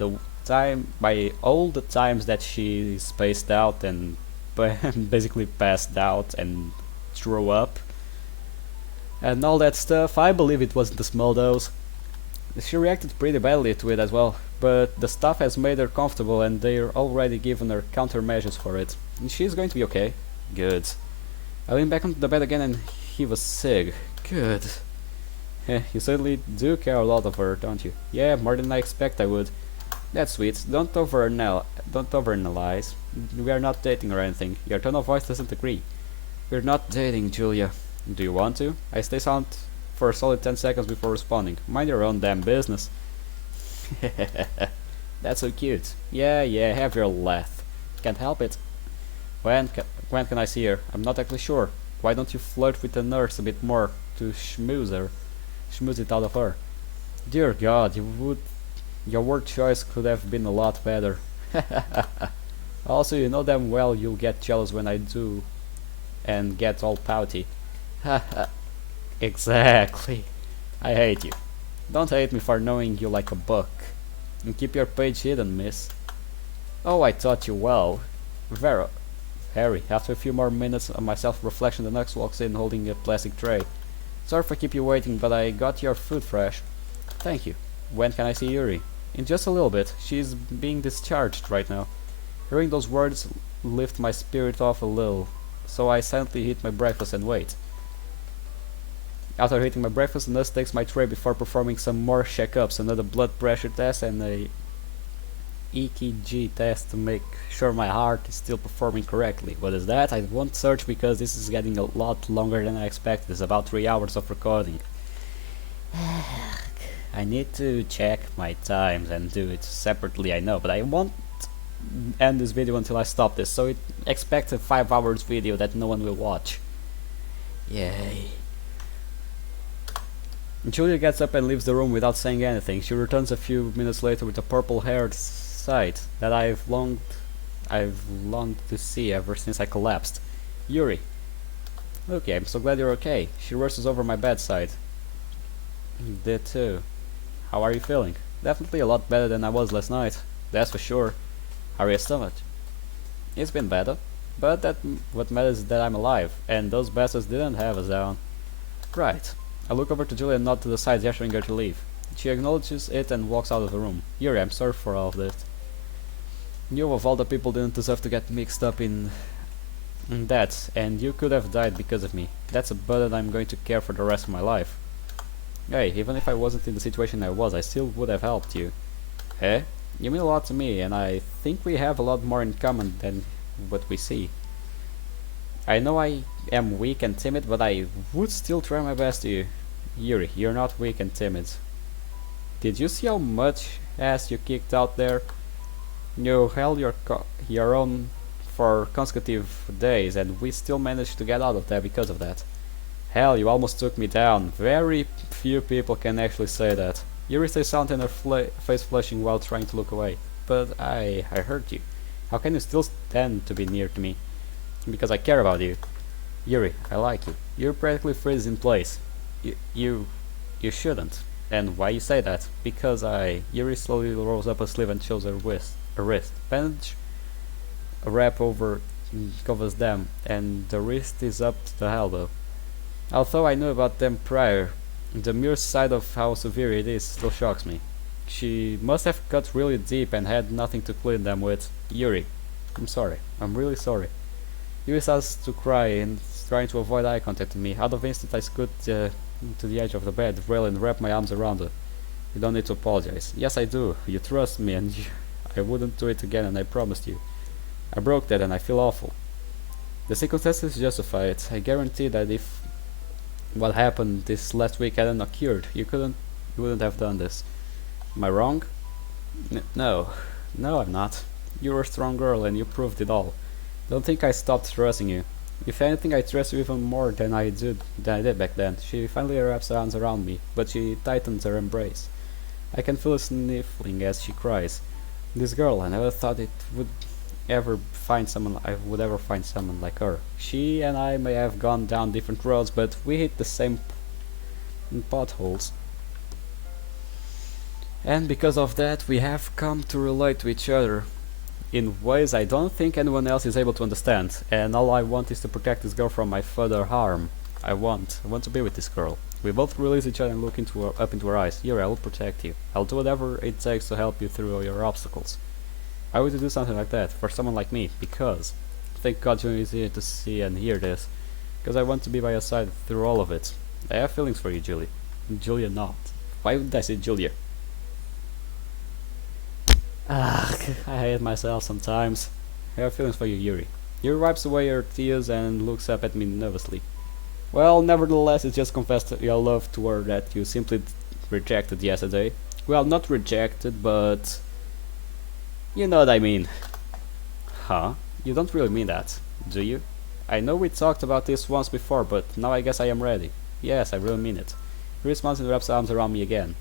all the times that she spaced out and basically passed out and threw up and all that stuff, I believe it wasn't a small dose. She reacted pretty badly to it as well, but the staff has made her comfortable and they're already given her countermeasures for it. And she's going to be okay. Good. I leaned back onto the bed again and he was sick. Good. You certainly do care a lot of her, don't you? Yeah, more than I expect I would. That's sweet. Don't overanalyze. We are not dating or anything. Your tone of voice doesn't agree. We're not dating, Julia. Do you want to? I stay silent for a solid 10 seconds before responding. Mind your own damn business. That's so cute. Yeah, have your laugh. Can't help it. When can I see her? I'm not actually sure. Why don't you flirt with the nurse a bit more to schmooze it out of her? Dear God, your word choice could have been a lot better. Also, you know damn well you'll get jealous when I do and get all pouty. Exactly. I hate you. Don't hate me for knowing you like a book. And keep your page hidden, miss. Oh, I taught you well. Harry, after a few more minutes of my self-reflection, the nurse walks in holding a plastic tray. Sorry for keep you waiting, but I got your food fresh. Thank you. When can I see Yuri? In just a little bit. She's being discharged right now. Hearing those words lift my spirit off a little, so I silently eat my breakfast and wait. After eating my breakfast, the nurse takes my tray before performing some more checkups, another blood pressure test and a EKG test to make sure my heart is still performing correctly. What is that? I won't search because this is getting a lot longer than I expected. It's about 3 hours of recording. I need to check my times and do it separately, I know, but I won't end this video until I stop this, so expect a 5 hours video that no one will watch. Yay. Julia gets up and leaves the room without saying anything. She returns a few minutes later with a purple-haired sight that I've longed to see ever since I collapsed. Yuri. Okay, I'm so glad you're okay. She rushes over my bedside. You did too. How are you feeling? Definitely a lot better than I was last night. That's for sure. How are your stomach? It's been better, but what matters is that I'm alive, and those bastards didn't have us down. Right. I look over to Julia and nod to the side, gesturing her to leave. She acknowledges it and walks out of the room. Yuri, I'm sorry for all of this. You of all the people didn't deserve to get mixed up in that, and you could have died because of me. That's a burden I'm going to carry for the rest of my life. Hey, even if I wasn't in the situation I was, I still would have helped you. Eh? You mean a lot to me, and I think we have a lot more in common than what we see. I know I am weak and timid, but I would still try my best to you. Yuri, you're not weak and timid. Did you see how much ass you kicked out there? You held your own for consecutive days, and we still managed to get out of there because of that. Hell, you almost took me down. Very few people can actually say that. Yuri stays silent and her face flushing while trying to look away. But I hurt you. How can you still stand to be near to me? Because I care about you. Yuri, I like you. You're practically freeze in place. You shouldn't. And why you say that? Because Yuri slowly rolls up her sleeve and shows her wrist. Bandage a wrap over covers them, and the wrist is up to the elbow. Although I knew about them prior, the mere sight of how severe it is still shocks me. She must have cut really deep and had nothing to clean them with. Yuri, I'm sorry. I'm really sorry. Yuri starts to cry and trying to avoid eye contact with me. Out of instant, I scoot to the edge of the bed, rail, and wrap my arms around her. You don't need to apologize. Yes, I do. You trust me, and I wouldn't do it again, and I promised you. I broke that, and I feel awful. The circumstances justify it. I guarantee that if What happened this last week hadn't occurred. You wouldn't have done this. Am I wrong? No. No, I'm not. You're a strong girl and you proved it all. Don't think I stopped trusting you. If anything, I trust you even more than I did back then. She finally wraps her arms around me, but she tightens her embrace. I can feel her sniffling as she cries. This girl, I never thought I would ever find someone like her. She and I may have gone down different roads, but we hit the same potholes. And because of that, we have come to relate to each other in ways I don't think anyone else is able to understand. And all I want is to protect this girl from my further harm. I want to be with this girl. We both release each other and look up into her eyes. Here, I will protect you. I'll do whatever it takes to help you through your obstacles. Why would you do something like that for someone like me? Because thank God Julia is here to see and hear this. Because I want to be by your side through all of it. I have feelings for you, Julie. Julia not. Why would I say Julia? I hate myself sometimes. I have feelings for you, Yuri. Yuri wipes away her tears and looks up at me nervously. Well, nevertheless, it's just confessed your love to her that you simply rejected yesterday. Well, not rejected, but you know what I mean. Huh? You don't really mean that, do you? I know we talked about this once before, but now I guess I am ready. Yes, I really mean it. He responds and wraps arms around me again.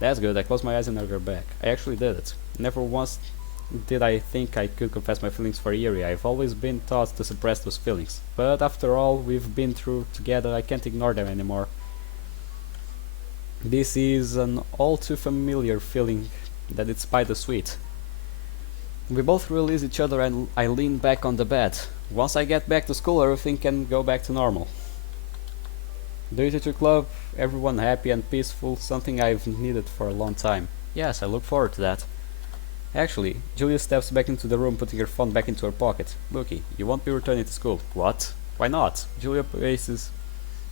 That's good, I closed my eyes and hugged her back. I actually did it. Never once did I think I could confess my feelings for Yuri. I've always been taught to suppress those feelings. But after all we've been through together, I can't ignore them anymore. This is an all too familiar feeling that it's bittersweet. We both release each other and I lean back on the bed. Once I get back to school, everything can go back to normal. The literature club, everyone happy and peaceful, something I've needed for a long time. Yes, I look forward to that. Actually, Julia steps back into the room, putting her phone back into her pocket. Looky, you won't be returning to school. What? Why not? Julia paces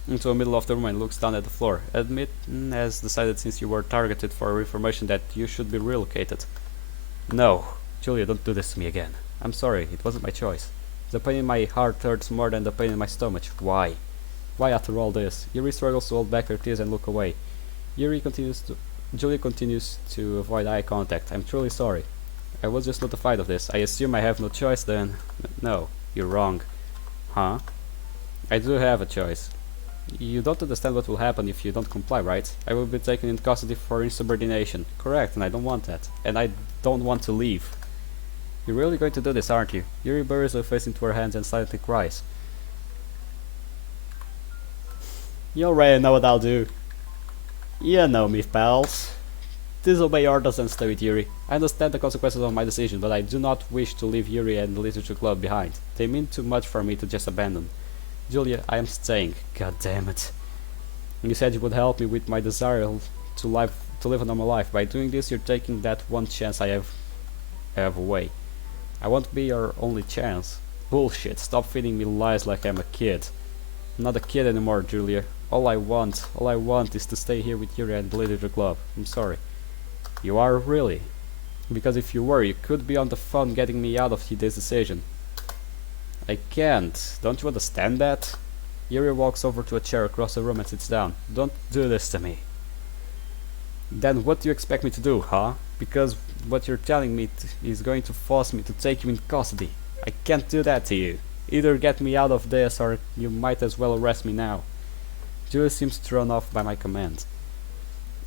into the middle of the room and looks down at the floor. Admit has decided since you were targeted for reformation that you should be relocated. No. Julia, don't do this to me again. I'm sorry, it wasn't my choice. The pain in my heart hurts more than the pain in my stomach. Why? Why after all this? Yuri struggles to hold back her tears and look away. Julia continues to avoid eye contact. I'm truly sorry. I was just notified of this. I assume I have no choice then. No, you're wrong. Huh? I do have a choice. You don't understand what will happen if you don't comply, right? I will be taken into custody for insubordination. Correct, and I don't want that. And I don't want to leave. You're really going to do this, aren't you? Yuri buries her face into her hands and silently cries. You already know what I'll do. You know me, pals. Disobey orders and stay with Yuri. I understand the consequences of my decision, but I do not wish to leave Yuri and the literature club behind. They mean too much for me to just abandon. Julia, I am staying. God damn it. You said you would help me with my desire to live a normal life. By doing this, you're taking that one chance I have away. I won't be your only chance. Bullshit. Stop feeding me lies like I'm a kid. I'm not a kid anymore, Julia. All I want is to stay here with Yuri and the literature club. I'm sorry. You are really? Because if you were, you could be on the phone getting me out of this decision. I can't. Don't you understand that? Yuri walks over to a chair across the room and sits down. Don't do this to me. Then what do you expect me to do, huh? Because what you're telling me is going to force me to take you in custody. I can't do that to you. Either get me out of this or you might as well arrest me now. Julie seems thrown off by my command.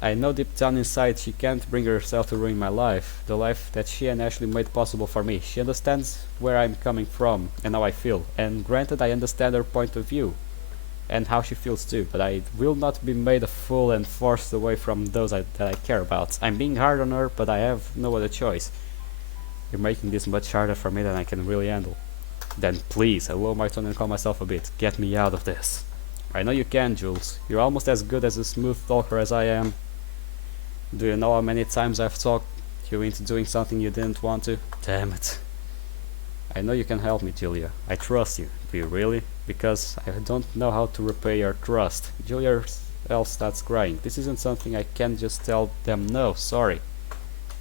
I know deep down inside she can't bring herself to ruin my life, the life that she and Ashley made possible for me. She understands where I'm coming from and how I feel, and granted I understand her point of view and how she feels too, but I will not be made a fool and forced away from those that I care about. I'm being hard on her, but I have no other choice. You're making this much harder for me than I can really handle. Then please, I lower my tone and calm myself a bit. Get me out of this. I know you can, Jules. You're almost as good as a smooth talker as I am. Do you know how many times I've talked you into doing something you didn't want to? Damn it. I know you can help me, Julia. I trust you. Do you really? Because I don't know how to repay your trust. Julia else starts crying. This isn't something I can just tell them no, sorry.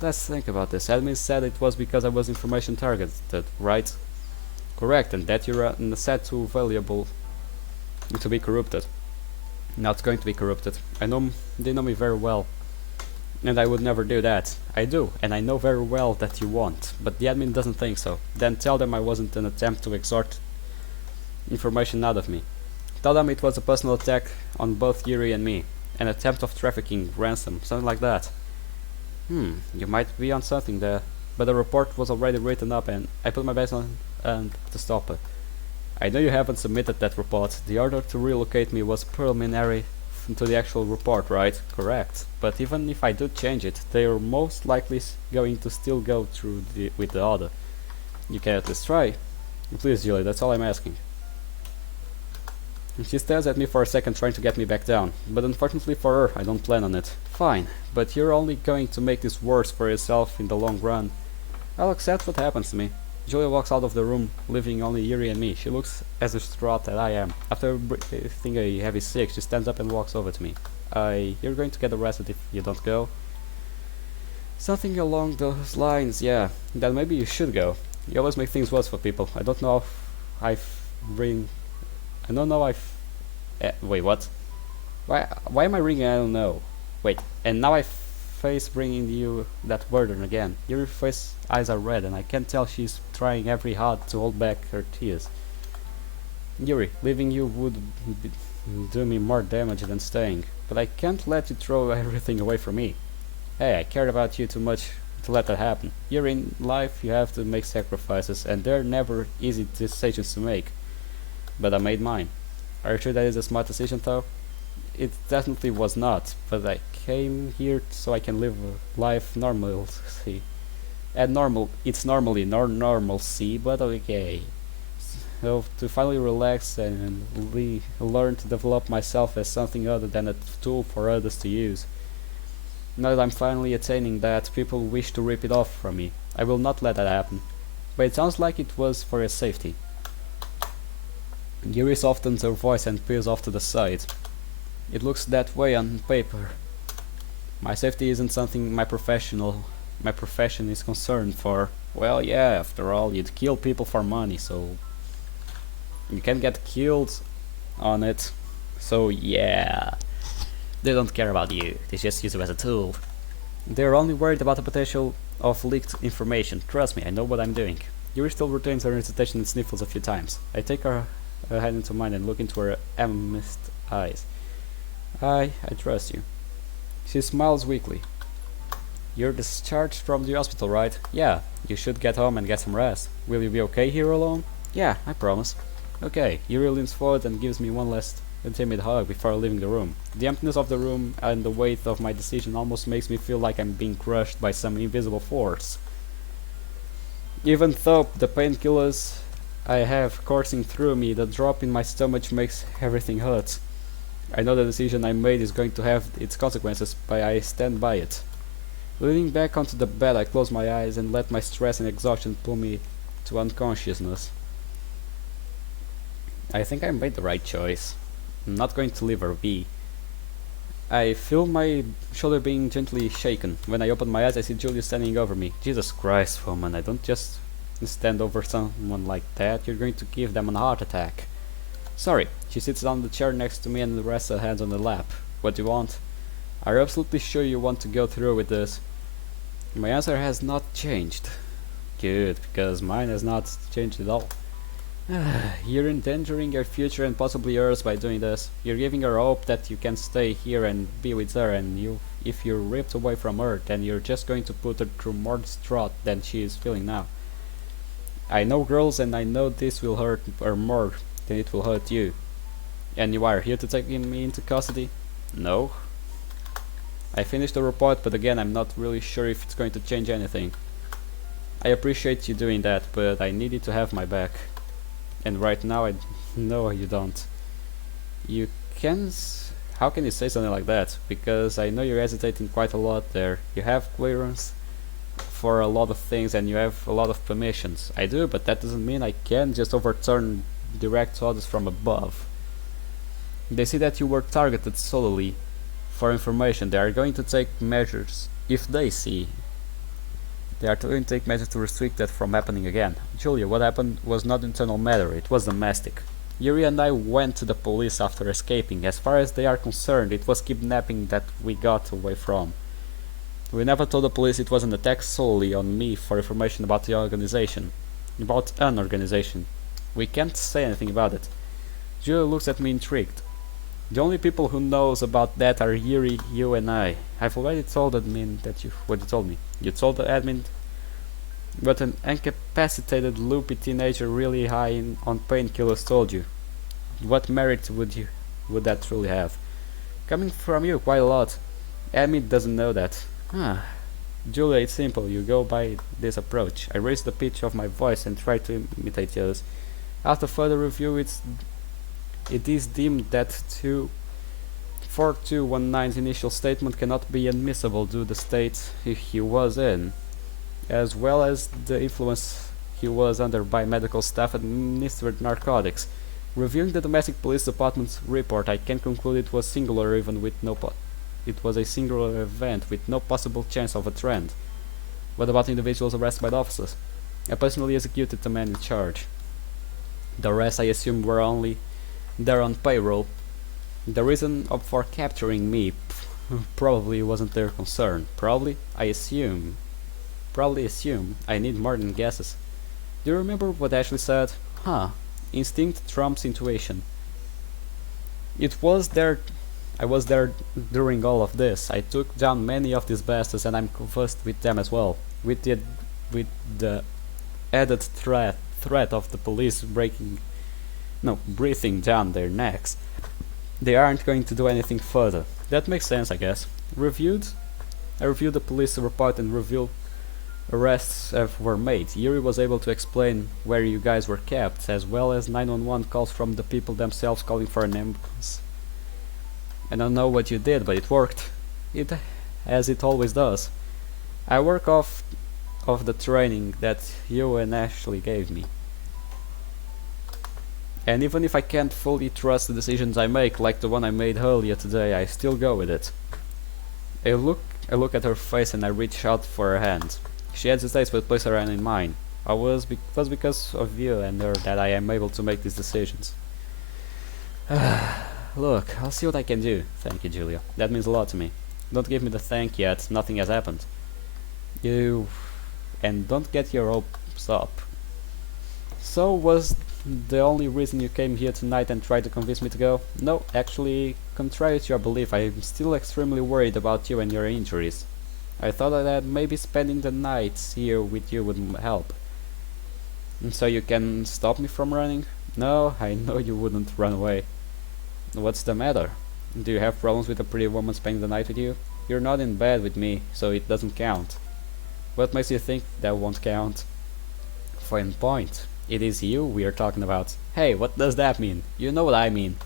Let's think about this. Admin said it was because I was information targeted, right? Correct, and that you're an asset too valuable to be corrupted. Not going to be corrupted. I know they know me very well, and I would never do that. I do, and I know very well that you won't, but the admin doesn't think so. Then tell them I wasn't an attempt to extort information out of me. Tell them it was a personal attack on both Yuri and me. An attempt of trafficking, ransom, something like that. You might be on something there, but the report was already written up and I put my best on to stop it. I know you haven't submitted that report. The order to relocate me was preliminary to the actual report, right? Correct. But even if I do change it, they are most likely going to still go through with the order. You can at least try. Please, Julie, that's all I'm asking. She stares at me for a second, trying to get me back down, but unfortunately for her, I don't plan on it. Fine, but you're only going to make this worse for yourself in the long run. I'll accept what happens to me. Julia walks out of the room, leaving only Yuri and me. She looks as distraught as I am. After breathing a heavy sigh, she stands up and walks over to me. You're going to get arrested if you don't go. Something along those lines, yeah. Then maybe you should go. You always make things worse for people. I don't know if wait, what? Why am I ringing? I don't know. Wait, and now I face bringing you that burden again. Your face eyes are red, and I can tell she's trying every hard to hold back her tears. Yuri, leaving you would do me more damage than staying, but I can't let you throw everything away from me. Hey, I cared about you too much to let that happen. Here in life, you have to make sacrifices, and they're never easy decisions to make. But I made mine. Are you sure that is a smart decision, though? It definitely was not, but I came here so I can live a life normalcy. And it's normally not normalcy, but okay. So to finally relax and learn to develop myself as something other than a tool for others to use. Now that I'm finally attaining that, people wish to rip it off from me. I will not let that happen. But it sounds like it was for your safety. Yuri softens her voice and peers off to the side. It looks that way on paper. My safety isn't something my profession is concerned for. Well, yeah, after all, you'd kill people for money, so you can get killed on it. So yeah, they don't care about you. They just use you as a tool. They're only worried about the potential of leaked information. Trust me, I know what I'm doing. Yuri still retains her hesitation and sniffles a few times. I take her hand into mine and look into her amethyst eyes. I trust you. She smiles weakly. You're discharged from the hospital, right? Yeah, you should get home and get some rest. Will you be okay here alone? Yeah, I promise. Okay, Yuri leans forward and gives me one last intimate hug before leaving the room. The emptiness of the room and the weight of my decision almost makes me feel like I'm being crushed by some invisible force. Even though the painkillers I have coursing through me, the drop in my stomach makes everything hurt. I know the decision I made is going to have its consequences, but I stand by it. Leaning back onto the bed, I close my eyes and let my stress and exhaustion pull me to unconsciousness. I think I made the right choice. I'm not going to leave her be. I feel my shoulder being gently shaken. When I open my eyes, I see Julia standing over me. Jesus Christ, woman, I don't just stand over someone like that. You're going to give them a heart attack. Sorry. She sits down in the chair next to me and rests her hands on the lap. What do you want? Are you absolutely sure you want to go through with this? My answer has not changed. Good, because mine has not changed at all. You're endangering your future and possibly yours by doing this. You're giving her hope that you can stay here and be with her, and if you're ripped away from her, then you're just going to put her through more distraught than she is feeling now. I know girls, and I know this will hurt her more than it will hurt you. And you are here to take me into custody? No. I finished the report, but again, I'm not really sure if it's going to change anything. I appreciate you doing that, but I need you to have my back. And right now, I know you don't. You can... How can you say something like that? Because I know you're hesitating quite a lot there. You have clearance for a lot of things and you have a lot of permissions. I do, but that doesn't mean I can just overturn direct orders from above. They see that you were targeted solely for information. They are going to take measures if they see. They are going to take measures to restrict that from happening again. Julia, what happened was not internal matter, it was domestic. Yuri and I went to the police after escaping. As far as they are concerned, it was kidnapping that we got away from. We never told the police it was an attack solely on me for information about the organization. About an organization. We can't say anything about it. Julia looks at me intrigued. The only people who knows about that are Yuri, you and I. I've already told admin that what you told me. You told the admin what an incapacitated loopy teenager really high on painkillers told you. What merit would that truly have? Coming from you quite a lot. Admin doesn't know that. Julia, it's simple. You go by this approach. I raise the pitch of my voice and try to imitate yours. After further review, it is deemed that 4219's initial statement cannot be admissible due to the state he was in, as well as the influence he was under by medical staff administered narcotics. Reviewing the domestic police department's report, I can conclude it was singular even with it was a singular event with no possible chance of a trend. What about individuals arrested by the officers? I personally executed the man in charge. The rest I assume were only there on payroll. The reason for capturing me probably wasn't their concern. Probably assume I need more than guesses. Do you remember what Ashley said? Instinct trumps intuition. I was there during all of this. I took down many of these bastards and I'm conversed with them as well. With the added threat of the police breathing down their necks. They aren't going to do anything further. That makes sense, I guess. I reviewed the police report and revealed arrests were made. Yuri was able to explain where you guys were kept, as well as 911 calls from the people themselves calling for an ambulance. I don't know what you did, but it worked. As it always does. I work off of the training that you and Ashley gave me. And even if I can't fully trust the decisions I make, like the one I made earlier today, I still go with it. I look at her face and I reach out for her hand. She hesitates but places her hand in mine. It was because of you and her that I am able to make these decisions. Look, I'll see what I can do. Thank you, Julia. That means a lot to me. Don't give me the thank yet, nothing has happened. And don't get your hopes up. So was the only reason you came here tonight and tried to convince me to go? No, actually, contrary to your belief, I am still extremely worried about you and your injuries. I thought that maybe spending the nights here with you would help. And so you can stop me from running? No, I know you wouldn't run away. What's the matter? Do you have problems with a pretty woman spending the night with you? You're not in bed with me, so it doesn't count. What makes you think that won't count? Fine point. It is you we are talking about. Hey, what does that mean? You know what I mean.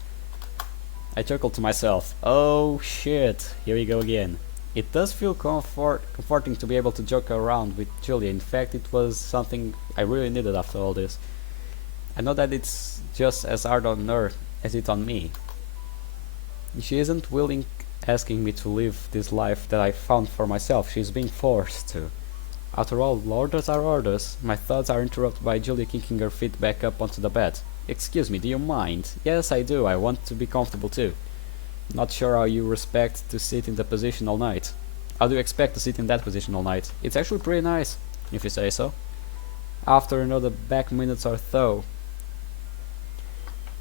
I chuckled to myself. Oh shit, here we go again. It does feel comforting to be able to joke around with Julia. In fact, it was something I really needed after all this. I know that it's just as hard on her as it on me. She isn't asking me to live this life that I found for myself. She's being forced to. After all, orders are orders. My thoughts are interrupted by Julia kicking her feet back up onto the bed. Excuse me, do you mind? Yes, I do. I want to be comfortable too. Not sure how you expect to sit in the position all night. How do you expect to sit in that position all night? It's actually pretty nice, if you say so. After another back minutes or so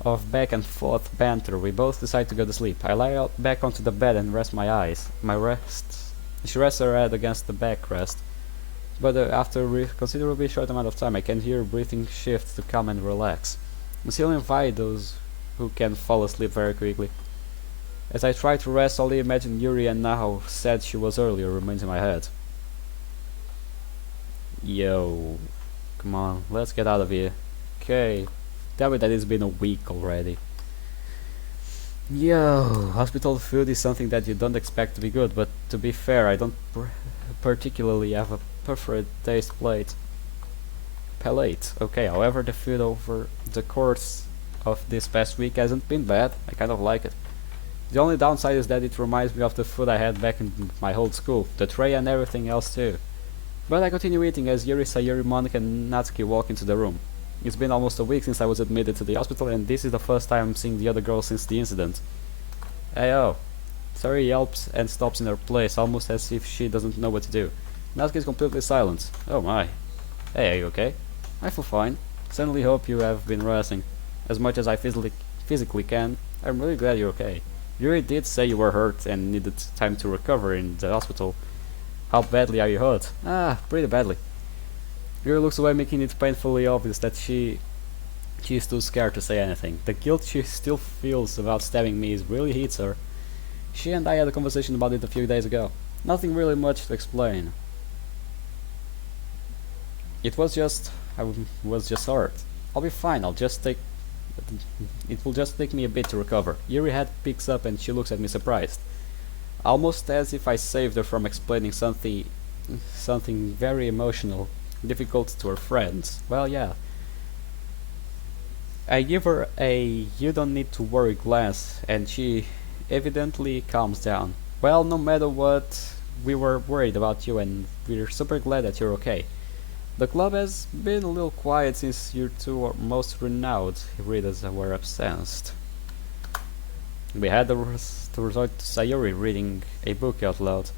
of back and forth banter, we both decide to go to sleep. I lie back onto the bed and rest my eyes. She rests her head against the backrest. But after a considerably short amount of time, I can hear her breathing shift to calm and relax. I still invite those who can fall asleep very quickly. As I try to rest, only imagine Yuri and how sad she was earlier remains in my head. Yo, come on, let's get out of here. Okay, tell me that it's been a week already. Yo, hospital food is something that you don't expect to be good, but to be fair, I don't particularly have a preferred taste palate. Okay, however, the food over the course of this past week hasn't been bad. I kind of like it. The only downside is that it reminds me of the food I had back in my old school, the tray and everything else too. But I continue eating as Yuri, Sayuri, Monica and Natsuki walk into the room. It's been almost a week since I was admitted to the hospital, and this is the first time I'm seeing the other girl since the incident. Hey, oh. Sari yelps and stops in her place, almost as if she doesn't know what to do. Natsuki is completely silent. Oh my. Hey, are you okay? I feel fine. Certainly hope you have been resting. As much as I physically can, I'm really glad you're okay. Yuri did say you were hurt and needed time to recover in the hospital. How badly are you hurt? Ah, pretty badly. Yuri looks away, making it painfully obvious that she is too scared to say anything. The guilt she still feels about stabbing me really hits her. She and I had a conversation about it a few days ago. Nothing really much to explain. It was just... I was just hurt. I'll be fine, it will just take me a bit to recover. Yuri head picks up and she looks at me surprised. Almost as if I saved her from explaining something very emotional, difficult to her friends. Well, yeah. I give her a "you don't need to worry" glance, and she evidently calms down. Well, no matter what, we were worried about you, and we're super glad that you're okay. The club has been a little quiet since your two most renowned readers were absent. We had to resort to Sayuri reading a book out loud.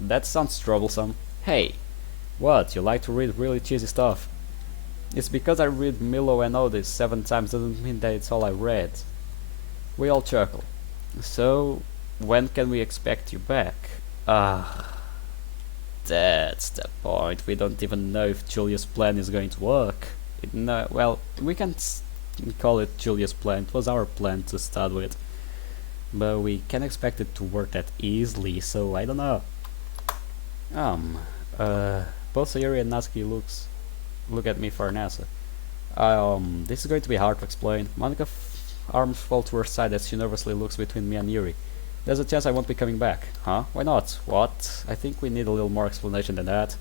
That sounds troublesome. Hey, what, you like to read really cheesy stuff? It's because I read Milo and Otis 7 times doesn't mean that it's all I read. We all chuckle. So, when can we expect you back? That's the point. We don't even know if Julia's plan is going to work. Well, we can't call it Julia's plan. It was our plan to start with. But we can't expect it to work that easily, so I don't know. Both Sayuri and Natsuki look at me for an answer. This is going to be hard to explain. Monica's arms fall to her side as she nervously looks between me and Yuri. There's a chance I won't be coming back. Huh? Why not? What? I think we need a little more explanation than that.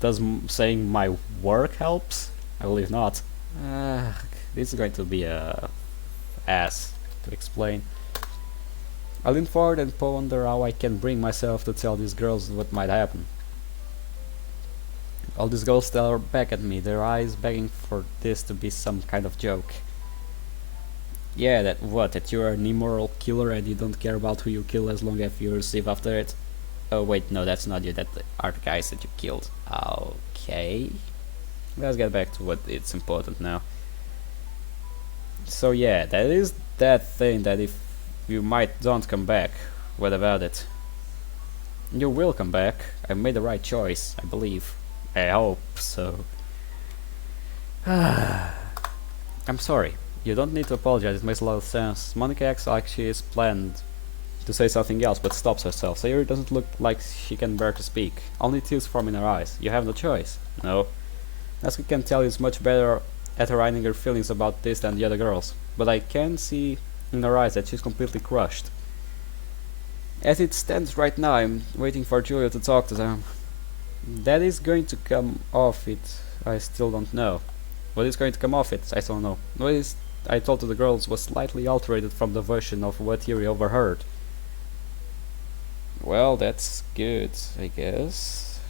Does saying my work helps? I believe not. This is going to be a ass to explain. I lean forward and ponder how I can bring myself to tell these girls what might happen. All these girls stare back at me, their eyes begging for this to be some kind of joke. Yeah, that you're an immoral killer and you don't care about who you kill as long as you receive after it? Oh wait, no, that's not you, that are the guys that you killed. Okay. Let's get back to what it's important now. So yeah, that is that thing that if you don't come back, what about it? You will come back. I made the right choice, I believe. I hope so. I'm sorry. You don't need to apologize, it makes a lot of sense. Monica acts like she is planned to say something else, but stops herself. Sayuri doesn't look like she can bear to speak. Only tears form in her eyes. You have no choice. No. Natsuki can tell is much better at hiding her feelings about this than the other girls, but I can see in her eyes that she's completely crushed. As it stands right now, I'm waiting for Julia to talk to them. That is going to come off it, I still don't know. What is going to come off it, I don't know. What is I told to the girls was slightly altered from the version of what Yuri overheard. Well, that's good, I guess.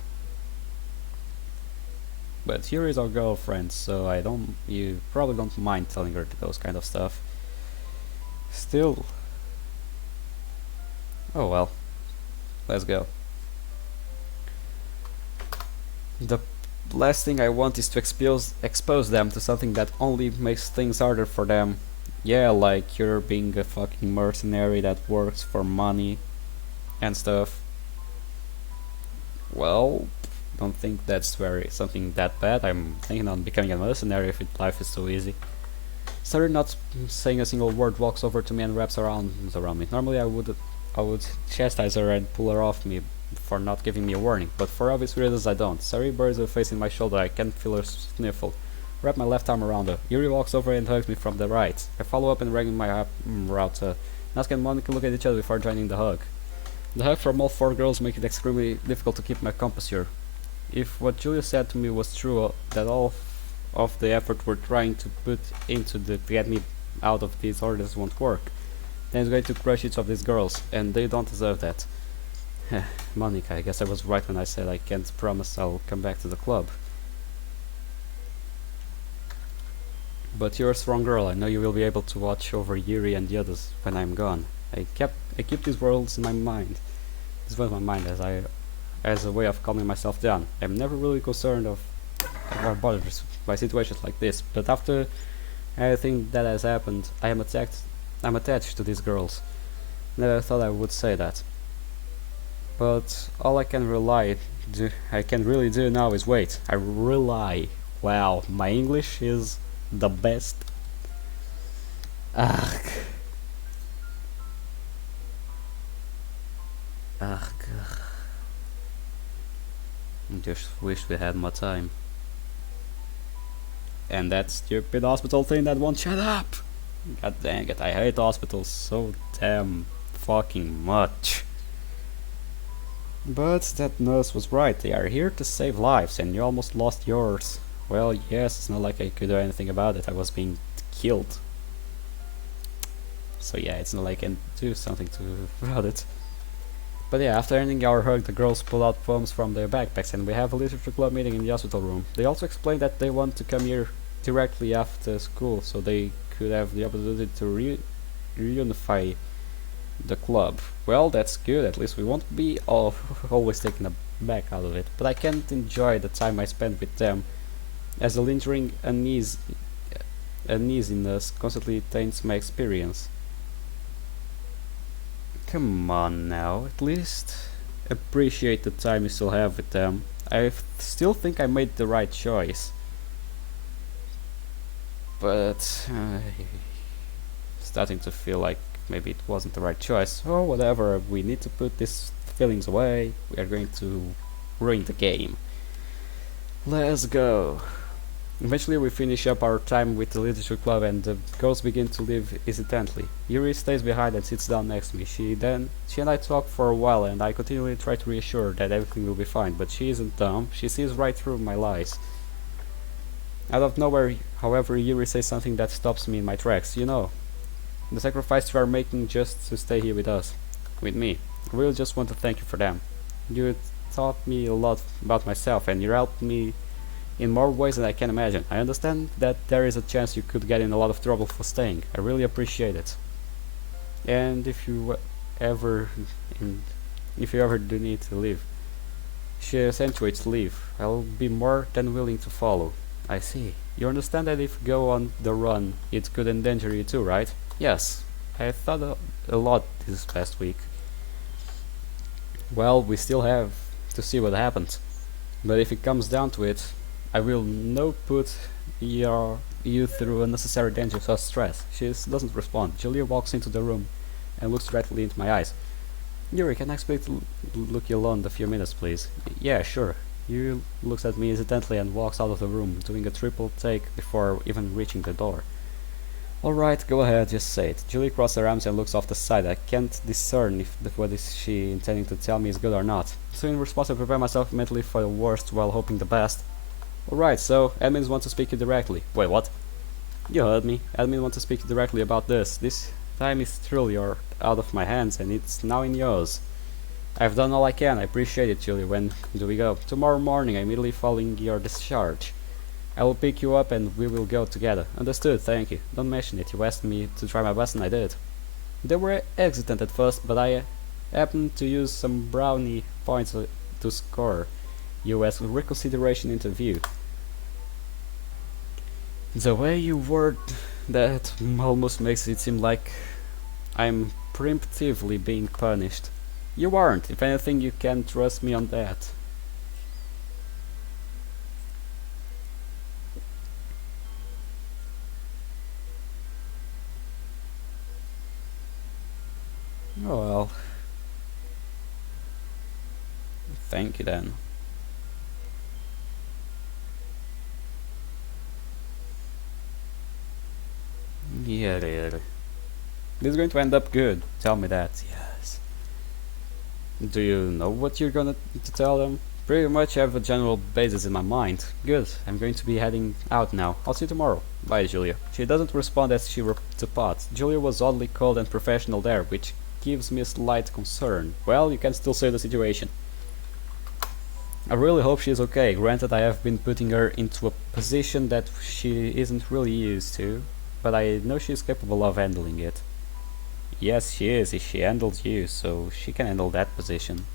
But Yuri is our girlfriend, so you probably don't mind telling her those kind of stuff. Still. Oh well. Let's go. The last thing I want is to expose them to something that only makes things harder for them. Yeah, like you're being a fucking mercenary that works for money and stuff. Well, don't think that's something that bad. I'm thinking on becoming a mercenary if life is so easy. Started not saying a single word, walks over to me and wraps her arms around me. Normally I would chastise her and pull her off me for not giving me a warning, but for obvious reasons I don't. Sari buries her face in my shoulder. I can feel her sniffle. Wrap my left arm around her. Yuri walks over and hugs me from the right. I follow up and dragging my arm around her. Natsuki and Monica look at each other before joining the hug. The hug from all 4 girls make it extremely difficult to keep my composure. If what Julia said to me was true, that all of the effort we're trying to put into to get me out of these orders won't work, then it's going to crush each of these girls, and they don't deserve that. Monica, I guess I was right when I said I can't promise I'll come back to the club. but you're a strong girl. I know you will be able to watch over Yuri and the others when I'm gone. I keep these words in my mind. This was my mind as a way of calming myself down. I'm never really concerned of or bothered by situations like this, but after everything that has happened, I'm attached to these girls. Never thought I would say that. But all I can really do now is wait. I rely. Wow, my English is the best. Ugh. Ugh. Just wish we had more time. And that stupid hospital thing that won't shut up! God dang it, I hate hospitals so damn fucking much. But that nurse was right, they are here to save lives, and you almost lost yours. Well, yes, it's not like I could do anything about it, I was being killed. So yeah, it's not like I can do something about it. But yeah, after ending our hug, the girls pull out poems from their backpacks and we have a literature club meeting in the hospital room. They also explain that they want to come here directly after school so they could have the opportunity to reunify the club. Well, that's good, at least we won't be always taken aback out of it. But I can't enjoy the time I spend with them, as the lingering uneasiness constantly taints my experience. Come on now, at least appreciate the time you still have with them. I still think I made the right choice. But starting to feel like maybe it wasn't the right choice. Or whatever, we need to put these feelings away. We are going to ruin the game. Let's go. Eventually we finish up our time with the literature club and the girls begin to leave hesitantly. Yuri stays behind and sits down next to me. She and I talk for a while and I continually try to reassure her that everything will be fine, but she isn't dumb. She sees right through my lies. Out of nowhere, however, Yuri says something that stops me in my tracks. You know, the sacrifice you are making just to stay here with us, with me. I really just want to thank you for them. You taught me a lot about myself and you helped me in more ways than I can imagine. I understand that there is a chance you could get in a lot of trouble for staying. I really appreciate it. And if you ever do need to leave, she accentuates leave. I'll be more than willing to follow. I see. You understand that if you go on the run, it could endanger you too, right? Yes. I thought a lot this past week. Well, we still have to see what happens. But if it comes down to it, I will not put you through unnecessary dangers or stress. She doesn't respond. Julia walks into the room and looks directly into my eyes. Yuri, can I expect to look you alone a few minutes, please? Yeah, sure. Yuri looks at me hesitantly and walks out of the room, doing a triple take before even reaching the door. Alright, go ahead, just say it. Julie crosses her arms and looks off the side. I can't discern if what is she intending to tell me is good or not. So in response I prepare myself mentally for the worst while hoping the best. Alright, so admins want to speak to you directly. Wait, what? You heard me. Admin wants to speak to you directly about this. This time is truly out of my hands and it's now in yours. I've done all I can. I appreciate it, Julie. When do we go? Tomorrow morning, immediately following your discharge. I will pick you up and we will go together. Understood, thank you. Don't mention it. You asked me to try my best and I did. They were hesitant at first, but I happened to use some brownie points to score you as reconsideration interview. The way you word that almost makes it seem like I'm preemptively being punished. You aren't. If anything, you can trust me on that. Oh well. Thank you then. Yeah. This is going to end up good. Tell me that. Yes. Do you know what you're gonna to tell them? Pretty much have a general basis in my mind. Good. I'm going to be heading out now. I'll see you tomorrow. Bye, Julia. She doesn't respond as she departs. Julia was oddly cold and professional there, which gives me a slight concern. Well, you can still save the situation. I really hope she's okay. Granted, I have been putting her into a position that she isn't really used to, but I know she's capable of handling it. Yes, she is. If she handles you, so she can handle that position.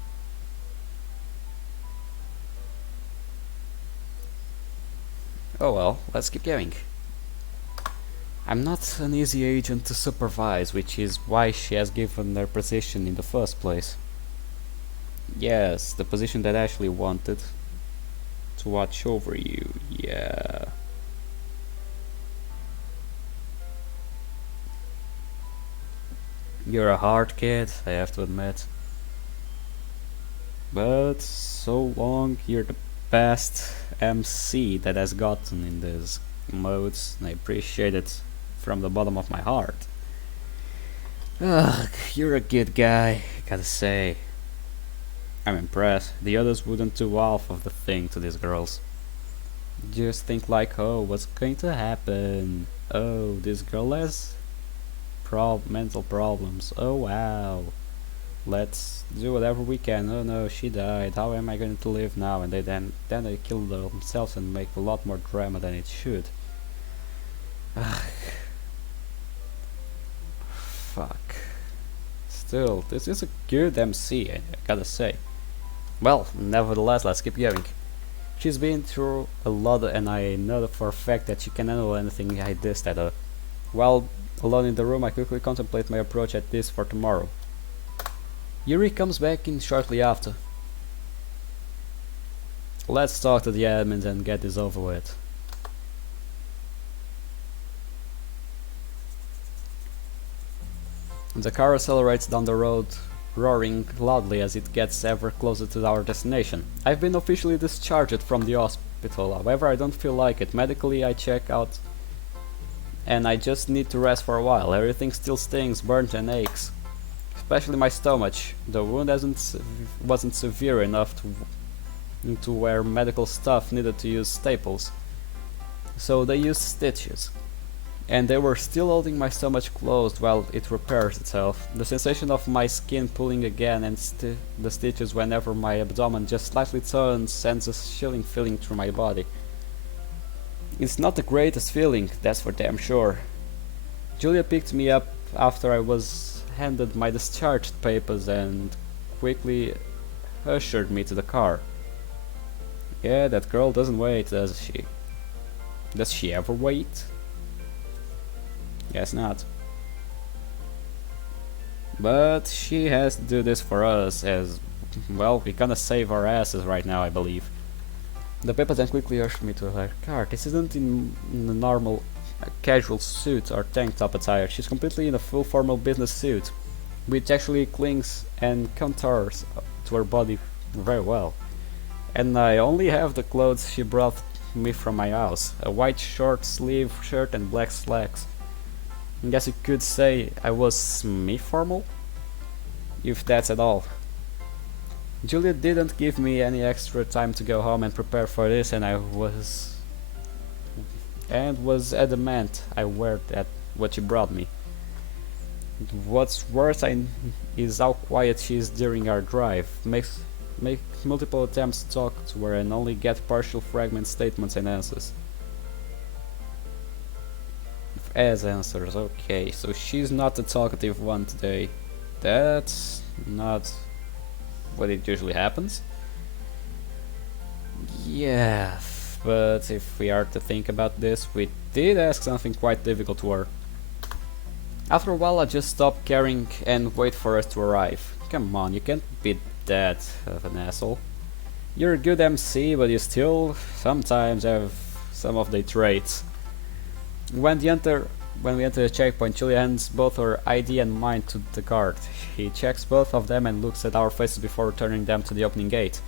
Oh well, let's keep going. I'm not an easy agent to supervise, which is why she has given her position in the first place. Yes, the position that Ashley wanted to watch over you, yeah. You're a hard kid, I have to admit. But so long, you're the best MC that has gotten in these modes, and I appreciate it from the bottom of my heart. Ugh, you're a good guy, gotta say. I'm impressed. The others wouldn't do half of the thing to these girls. Just think like, oh, what's going to happen? Oh, this girl has mental problems. Oh wow. Let's do whatever we can. Oh no, she died. How am I going to live now? And they kill themselves and make a lot more drama than it should. Ugh. Fuck. Still, this is a good MC, I gotta say. Well, nevertheless, let's keep going. She's been through a lot, and I know for a fact that she can handle anything I dissed at her. While alone in the room, I quickly contemplate my approach at this for tomorrow. Yuri comes back in shortly after. Let's talk to the admins and get this over with. The car accelerates down the road, roaring loudly as it gets ever closer to our destination. I've been officially discharged from the hospital, however I don't feel like it. Medically I check out and I just need to rest for a while. Everything still stings, burns and aches. Especially my stomach. The wound wasn't severe enough to where medical staff needed to use staples. So they used stitches. And they were still holding my stomach closed while it repairs itself. The sensation of my skin pulling again and the stitches whenever my abdomen just slightly turns sends a chilling feeling through my body. It's not the greatest feeling, that's for damn sure. Julia picked me up after I was handed my discharge papers and quickly ushered me to the car. Yeah, that girl doesn't wait, does she? Does she ever wait? Guess not. But she has to do this for us as, well, we gonna save our asses right now, I believe. The papers then quickly ushered me to her car. This isn't in a normal casual suit or tank top attire. She's completely in a full formal business suit, which actually clings and contours to her body very well. And I only have the clothes she brought me from my house. A white short sleeve shirt and black slacks. I guess you could say I was semi-formal, if that's at all. Julia didn't give me any extra time to go home and prepare for this, and was adamant I wear that what she brought me. What's worse is how quiet she is during our drive. Make multiple attempts to talk to her and only get partial fragment statements and answers. As answers, okay, so she's not the talkative one today. That's not what it usually happens. Yeah, but if we are to think about this, we did ask something quite difficult to her. After a while I just stopped caring and wait for us to arrive. Come on, you can't be that of an asshole. You're a good MC, but you still sometimes have some of the traits. When we enter the checkpoint, Julia hands both her ID and mine to the guard. He checks both of them and looks at our faces before returning them to the opening gate.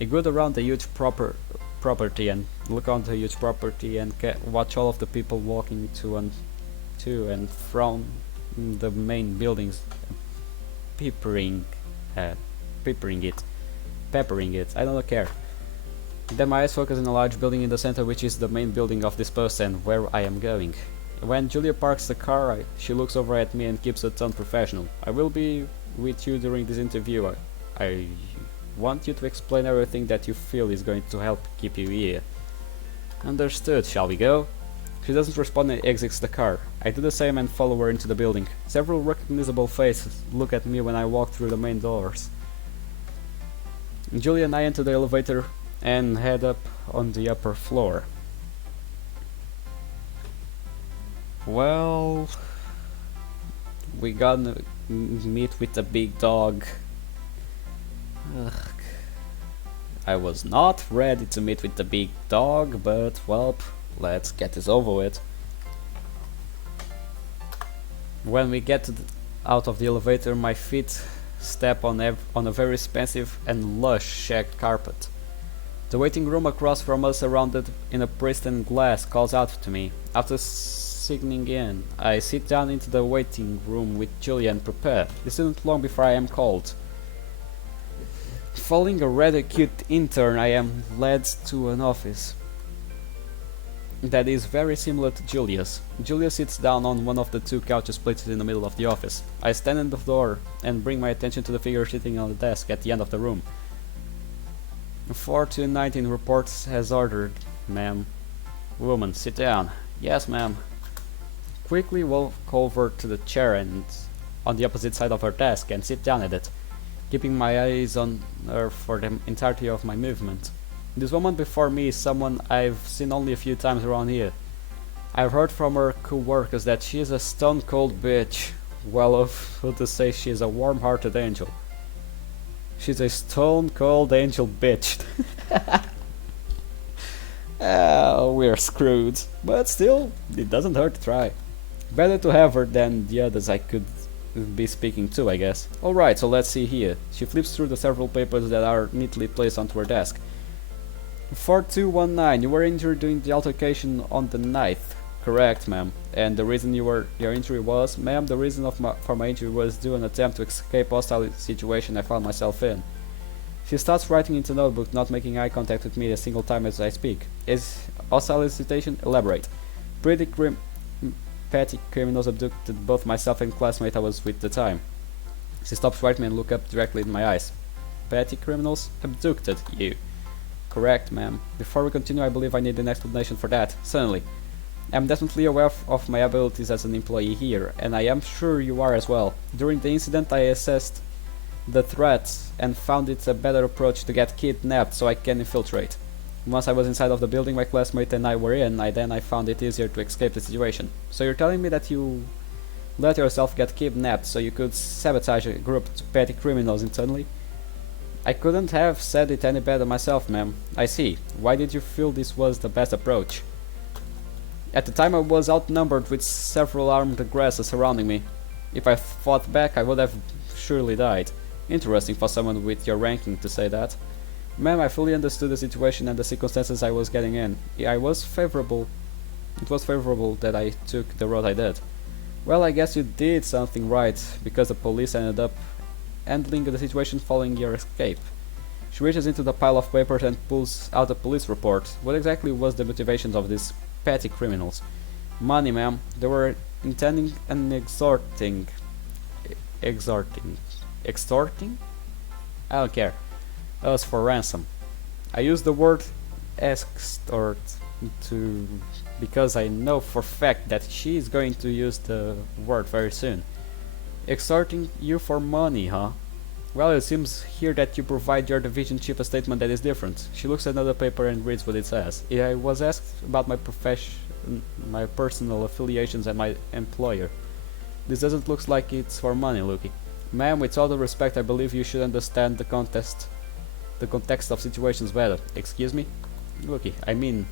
I go around the huge property and look on the huge property and watch all of the people walking to and from the main buildings, peppering it. I don't care. Then my eyes focus on a large building in the center, which is the main building of this post and where I am going. When Julia parks the car, she looks over at me and keeps her tone professional. I will be with you during this interview. I want you to explain everything that you feel is going to help keep you here. Understood, shall we go? She doesn't respond and exits the car. I do the same and follow her into the building. Several recognizable faces look at me when I walk through the main doors. Julia and I enter the elevator and head up on the upper floor. Well, we gonna meet with the big dog. Ugh. I was not ready to meet with the big dog, but well, let's get this over with. When we get out of the elevator, my feet step on a very expensive and lush shag carpet. The waiting room across from us, surrounded in a pristine glass, calls out to me. After signing in, I sit down into the waiting room with Julia and prepare. This isn't long before I am called. Following a rather cute intern, I am led to an office that is very similar to Julia's. Julia sits down on one of the two couches placed in the middle of the office. I stand in the door and bring my attention to the figure sitting on the desk at the end of the room. 4219 reports as ordered, ma'am. Woman, sit down. Yes, ma'am. Quickly walk over to the chair and on the opposite side of her desk and sit down at it, keeping my eyes on her for the entirety of my movement. This woman before me is someone I've seen only a few times around here. I've heard from her co-workers that she is a stone-cold bitch, well off to say she is a warm-hearted angel. She's a stone-cold angel bitch. We're screwed, but still, it doesn't hurt to try. Better to have her than the others I could be speaking to, I guess. Alright, so let's see here. She flips through the several papers that are neatly placed onto her desk. 4219, you were injured during the altercation on the 9th. Correct, ma'am. And the reason your injury was? Ma'am, the reason for my injury was due an attempt to escape hostile situation I found myself in. She starts writing into the notebook, not making eye contact with me a single time as I speak. Is hostile situation? Elaborate. Petty criminals abducted both myself and classmate I was with at the time. She stops writing and looks up directly in my eyes. Petty criminals? Abducted you. Correct, ma'am. Before we continue, I believe I need an explanation for that. Certainly. I'm definitely aware of my abilities as an employee here, and I am sure you are as well. During the incident, I assessed the threats and found it a better approach to get kidnapped so I can infiltrate. Once I was inside of the building my classmate and I were in, I found it easier to escape the situation. So you're telling me that you let yourself get kidnapped so you could sabotage a group of petty criminals internally? I couldn't have said it any better myself, ma'am. I see. Why did you feel this was the best approach? At the time I was outnumbered with several armed aggressors surrounding me. If I fought back I would have surely died. Interesting for someone with your ranking to say that. Ma'am, I fully understood the situation and the circumstances I was getting in. It was favorable that I took the road I did. Well, I guess you did something right, because the police ended up handling the situation following your escape. She reaches into the pile of papers and pulls out a police report. What exactly was the motivations of these petty criminals? Money, ma'am. They were intending and extorting? I don't care. Us for ransom. I use the word extort because I know for fact that she is going to use the word very soon. Extorting you for money, huh? Well, it seems here that you provide your division chief a statement that is different. She looks at another paper and reads what it says. I was asked about my my personal affiliations and my employer. This doesn't look like it's for money, Luki. Ma'am, with all the respect, I believe you should understand the context of situations better. Excuse me? Luki, I mean,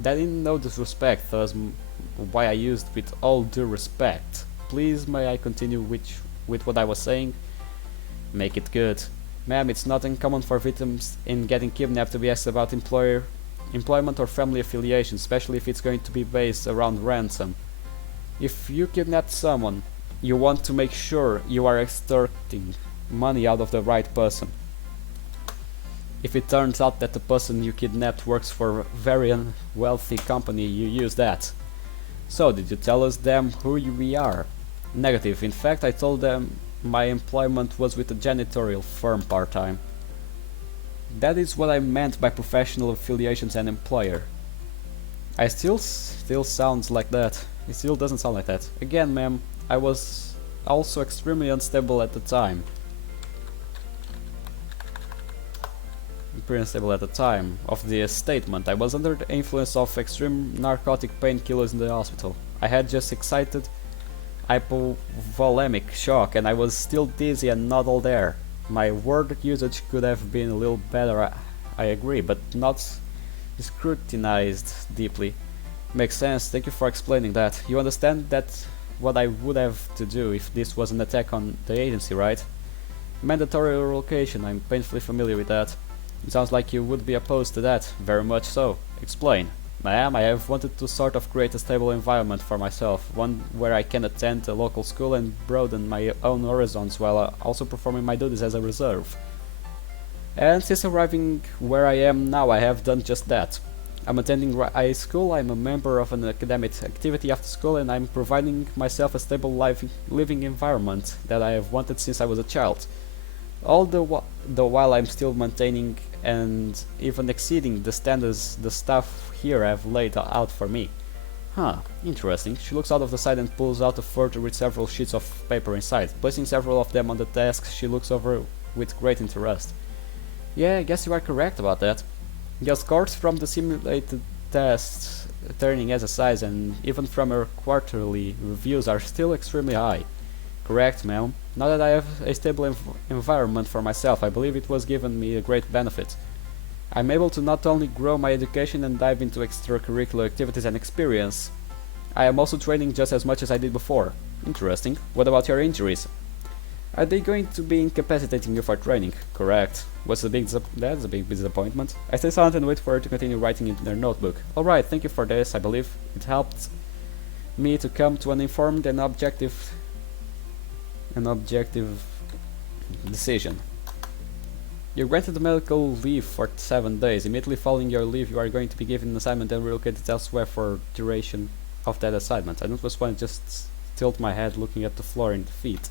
that in no disrespect, thus why I used with all due respect. Please, may I continue with what I was saying? Make it good. Ma'am, it's not uncommon for victims in getting kidnapped to be asked about employment or family affiliation, especially if it's going to be based around ransom. If you kidnap someone, you want to make sure you are extorting money out of the right person. If it turns out that the person you kidnapped works for a very wealthy company, you use that. So, did you tell them who we are? Negative. In fact, I told them my employment was with a janitorial firm part-time. That is what I meant by professional affiliations and employer. I still sounds like that. It still doesn't sound like that. Again, ma'am, I was also extremely unstable at the time. Pretty unstable at the time of the statement. I was under the influence of extreme narcotic painkillers in the hospital. I had just excited hypovolemic shock and I was still dizzy and not all there. My word usage could have been a little better, I agree, but not scrutinized deeply. Makes sense, thank you for explaining that. You understand that what I would have to do if this was an attack on the agency, right? Mandatory relocation, I'm painfully familiar with that. It sounds like you would be opposed to that, very much so. Explain. Ma'am, I have wanted to sort of create a stable environment for myself, one where I can attend a local school and broaden my own horizons while also performing my duties as a reserve. And since arriving where I am now, I have done just that. I'm attending high school, I'm a member of an academic activity after school, and I'm providing myself a stable living environment that I have wanted since I was a child. All the while I'm still maintaining and even exceeding the standards the staff here have laid out for me. Huh, interesting. She looks out of the side and pulls out a folder with several sheets of paper inside. Placing several of them on the desk, she looks over with great interest. Yeah, I guess you are correct about that. The scores from the simulated tests, turning exercise, and even from her quarterly reviews are still extremely high. Correct, ma'am. Now that I have a stable environment for myself, I believe it was given me a great benefit. I'm able to not only grow my education and dive into extracurricular activities and experience, I am also training just as much as I did before. Interesting. What about your injuries? Are they going to be incapacitating you for training? Correct. That's a big disappointment. I stay silent and wait for her to continue writing in their notebook. Alright, thank you for this. I believe it helped me to come to an informed and objective decision. You're granted medical leave for 7 days. Immediately following your leave, you are going to be given an assignment and relocated elsewhere for duration of that assignment. I don't want to just tilt my head looking at the floor and feet.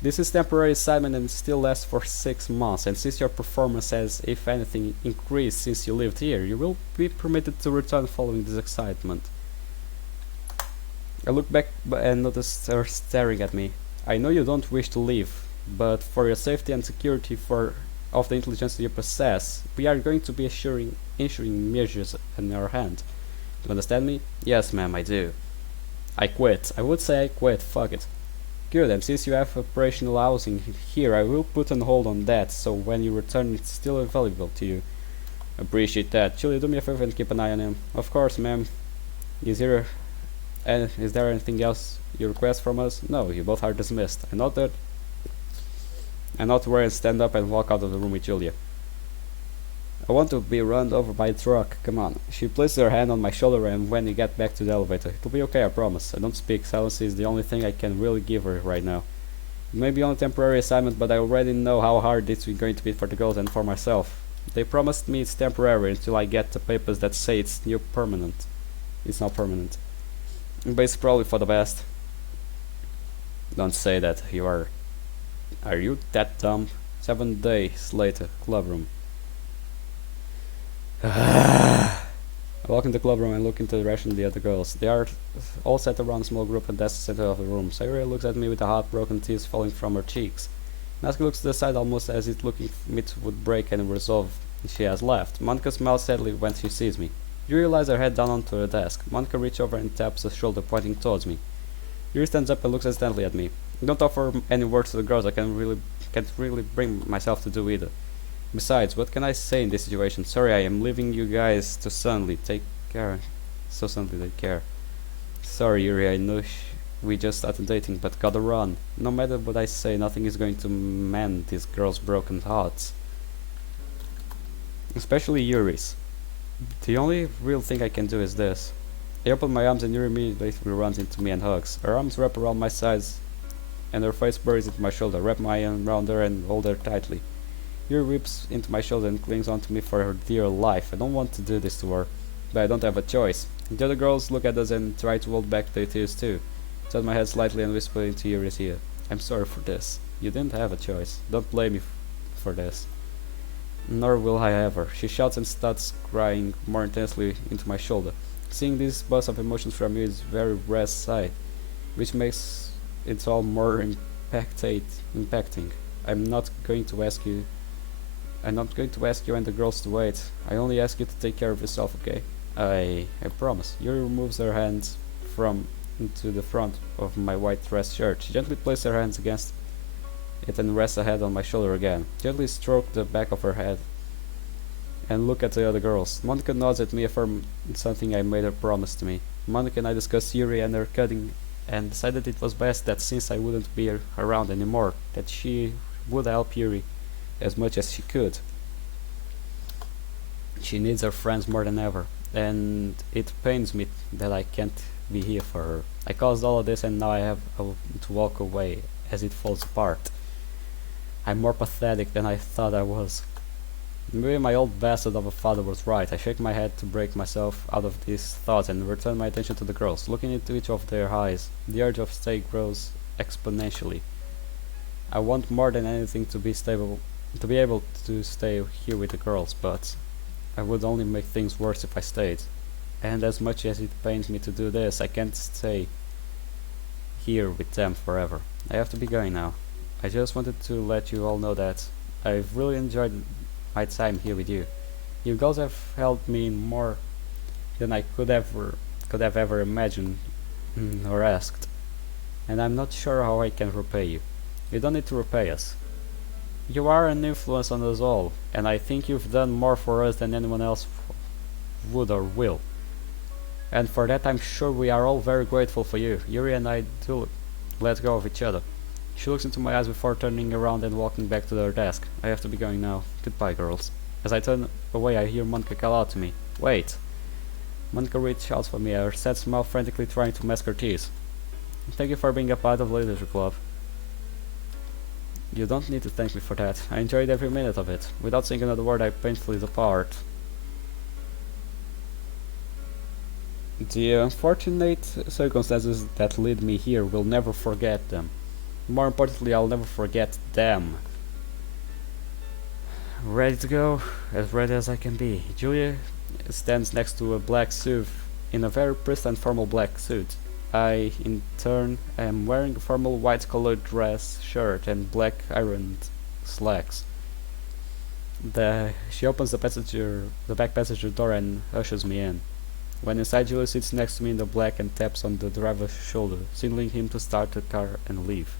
This is temporary assignment and still lasts for 6 months, and since your performance has, if anything, increased since you lived here, you will be permitted to return following this assignment. I look back and notice her staring at me. I know you don't wish to leave, but for your safety and security of the intelligence you possess, we are going to be ensuring measures in our hand. Do you understand me? Yes, ma'am, I do. I quit. I would say I quit. Fuck it. Good, and since you have operational housing here, I will put on hold on that, so when you return it's still available to you. Appreciate that. Chili, do me a favor and keep an eye on him. Of course, ma'am. Is there anything else you request from us? No, you both are dismissed. I note to worry and stand up and walk out of the room with Julia. I want to be run over by a truck, come on. She places her hand on my shoulder, and when we get back to the elevator, it'll be okay, I promise. I don't speak, silence is the only thing I can really give her right now. It may be on a temporary assignment, but I already know how hard this is going to be for the girls and for myself. They promised me it's temporary until I get the papers that say it's permanent. It's not permanent. But it's probably for the best. Don't say that, Are you that dumb? 7 days later, club room. I walk into the club room and look into the direction of the other girls. They are all sat around a small group at the center of the room. Sayuri looks at me with the heartbroken tears falling from her cheeks. Natsuki looks to the side almost as if looking me would break and resolve she has left. Monica smiles sadly when she sees me. Yuri lies her head down onto her desk. Monica reaches over and taps her shoulder, pointing towards me. Yuri stands up and looks intently at me. I don't offer any words to the girls. I can't really bring myself to do either. Besides, what can I say in this situation? Sorry, I am leaving you guys to suddenly take care. Sorry, Yuri, I know we just started dating, but gotta run. No matter what I say, nothing is going to mend these girls' broken hearts. Especially Yuri's. The only real thing I can do is this. I open my arms and Yuri immediately runs into me and hugs. Her arms wrap around my sides and her face buries into my shoulder. Wrap my arm around her and hold her tightly. Yuri rips into my shoulder and clings onto me for her dear life. I don't want to do this to her, but I don't have a choice. The other girls look at us and try to hold back their tears too. I turn my head slightly and whisper into Yuri's ear. I'm sorry for this. You didn't have a choice. Don't blame me for this. Nor will I ever. She shouts and starts crying more intensely into my shoulder. Seeing this burst of emotions from you is very rare sight, which makes it all more impacting. I'm not going to ask you. I'm not going to ask you and the girls to wait. I only ask you to take care of yourself, okay? I promise. Yuri removes her hands from into the front of my white dress shirt. She gently places her hands against it and rests her head on my shoulder again. Gently stroke the back of her head and look at the other girls. Monica nods at me, affirming something I made her promise to me. Monica and I discussed Yuri and her cutting and decided it was best that since I wouldn't be around anymore, that she would help Yuri as much as she could. She needs her friends more than ever, and it pains me that I can't be here for her. I caused all of this and now I have to walk away as it falls apart. I'm more pathetic than I thought I was. Maybe my old bastard of a father was right. I shake my head to break myself out of these thoughts and return my attention to the girls. Looking into each of their eyes, the urge of stay grows exponentially. I want more than anything to be able to stay here with the girls, but I would only make things worse if I stayed. And as much as it pains me to do this, I can't stay here with them forever. I have to be going now. I just wanted to let you all know that I've really enjoyed my time here with you. You girls have helped me more than I could have ever imagined or asked, and I'm not sure how I can repay you. You don't need to repay us. You are an influence on us all, and I think you've done more for us than anyone else would or will. And for that I'm sure we are all very grateful for you. Yuri and I do let go of each other. She looks into my eyes before turning around and walking back to her desk. I have to be going now. Goodbye, girls. As I turn away, I hear Monica call out to me. Wait! Monica reaches out for me, her sad smile frantically trying to mask her tears. Thank you for being a part of the Leadership Club. You don't need to thank me for that. I enjoyed every minute of it. Without saying another word, I painfully depart. The unfortunate circumstances that lead me here will never forget them. More importantly, I'll never forget them. Ready to go? As ready as I can be. Julia stands next to a black suit in a very precise and formal black suit. I, in turn, am wearing a formal white-colored dress shirt and black ironed slacks. She opens the back passenger door and ushers me in. When inside, Julia sits next to me in the black and taps on the driver's shoulder, signaling him to start the car and leave.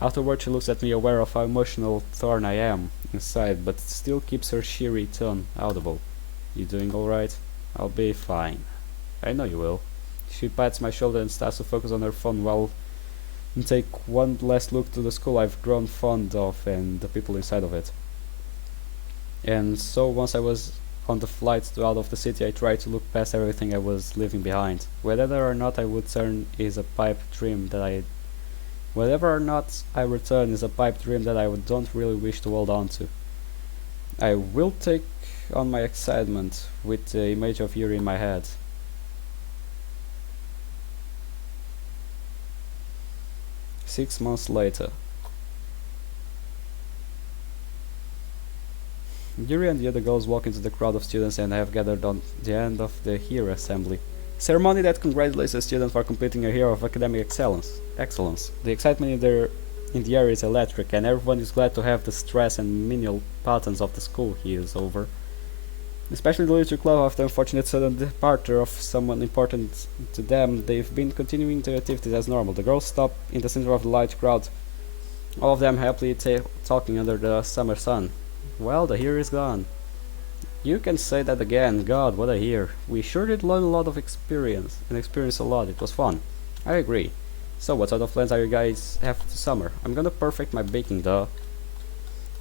Afterward, she looks at me, aware of how emotional torn I am inside, but still keeps her cheery tone audible. You doing alright? I'll be fine. I know you will. She pats my shoulder and starts to focus on her phone while I take one last look to the school I've grown fond of and the people inside of it. And so once I was on the flight out of the city, I tried to look past everything I was leaving behind. Whether or not I return is a pipe dream that I don't really wish to hold on to. I will take on my excitement with the image of Yuri in my head. Six months later. Yuri and the other girls walk into the crowd of students and have gathered on the end of the Hero Assembly. Ceremony that congratulates a student for completing a year of academic excellence. The excitement in the air is electric, and everyone is glad to have the stress and menial patterns of the school years over. Especially the Literature Club, after the unfortunate sudden departure of someone important to them, they've been continuing their activities as normal. The girls stop in the center of the large crowd, all of them happily talking under the summer sun. Well, the year is gone. You can say that again. God, what a year. We sure did learn a lot of experience a lot. It was fun. I agree. So what sort of plans are you guys have for the summer? I'm gonna perfect my baking though.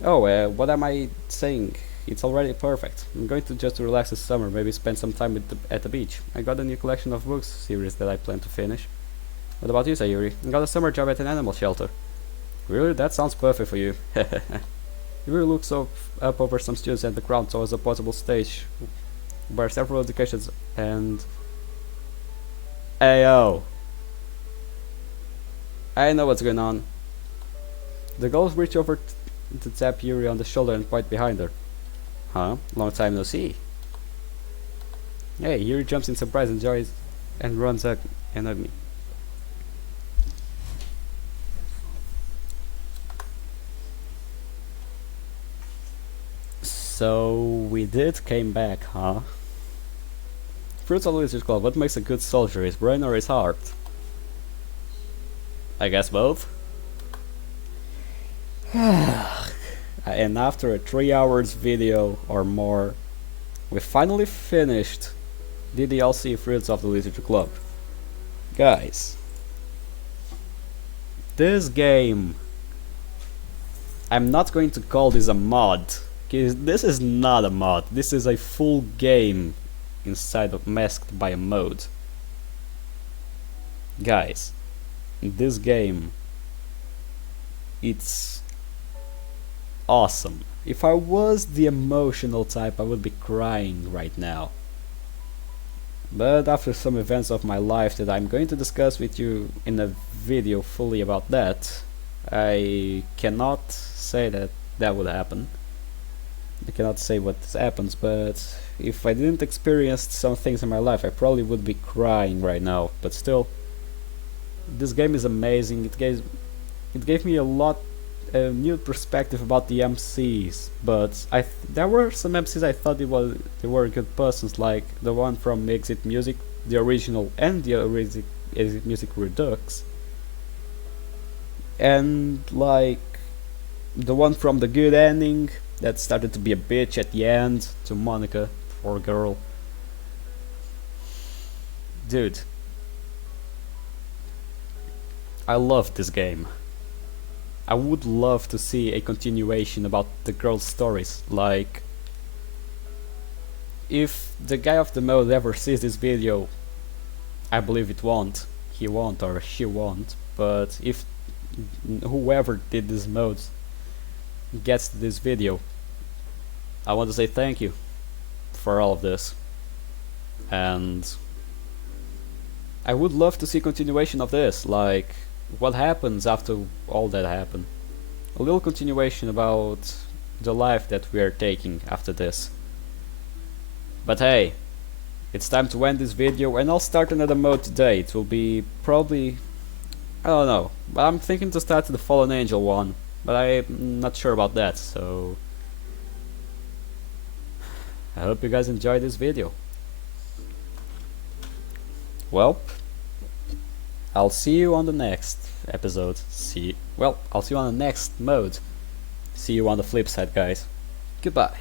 Oh, what am I saying? It's already perfect. I'm going to just relax this summer, maybe spend some time at the beach. I got a new collection of books series that I plan to finish. What about you, Sayuri? I got a summer job at an animal shelter. Really? That sounds perfect for you. Yuri looks up over some students and the crowd towards a portable stage where several educations and... Ayo! I know what's going on. The girls reach over to tap Yuri on the shoulder and point behind her. Huh? Long time no see. Hey, here he jumps in surprise, enjoys, and runs at and at me. So we did came back, huh? Fruits of the Lizard Club, what makes a good soldier, his brain or his heart? I guess both. And after a 3 hours video or more, we finally finished DDLC Fruits of the Lizard Club. Guys, this game, I'm not going to call this a mod, because this is not a mod, this is a full game inside of masked by a mode. Guys, this game, it's awesome. If I was the emotional type, I would be crying right now. But after some events of my life that I'm going to discuss with you in a video fully about that, I cannot say that that would happen. I cannot say what happens, but if I didn't experience some things in my life, I probably would be crying right now. But still, this game is amazing. It gave me a new perspective about the MCs. But there were some MCs I thought they were good persons, like the one from Exit Music, the original, and the Exit Music Redux, and like the one from the good ending that started to be a bitch at the end to Monica, poor girl. Dude, I love this game. I would love to see a continuation about the girl's stories. Like, if the guy of the mode ever sees this video, I believe it won't. He won't or she won't. But if whoever did this mode gets this video, I want to say thank you for all of this. And I would love to see continuation of this, like what happens after all that happened. A little continuation about the life that we are taking after this. But hey, it's time to end this video, and I'll start another mode today. It will be probably, I don't know, but I'm thinking to start the Fallen Angel one, but I'm not sure about that, so I hope you guys enjoyed this video. Well, I'll see you on the next episode. I'll see you on the next mode. See you on the flip side, guys. Goodbye.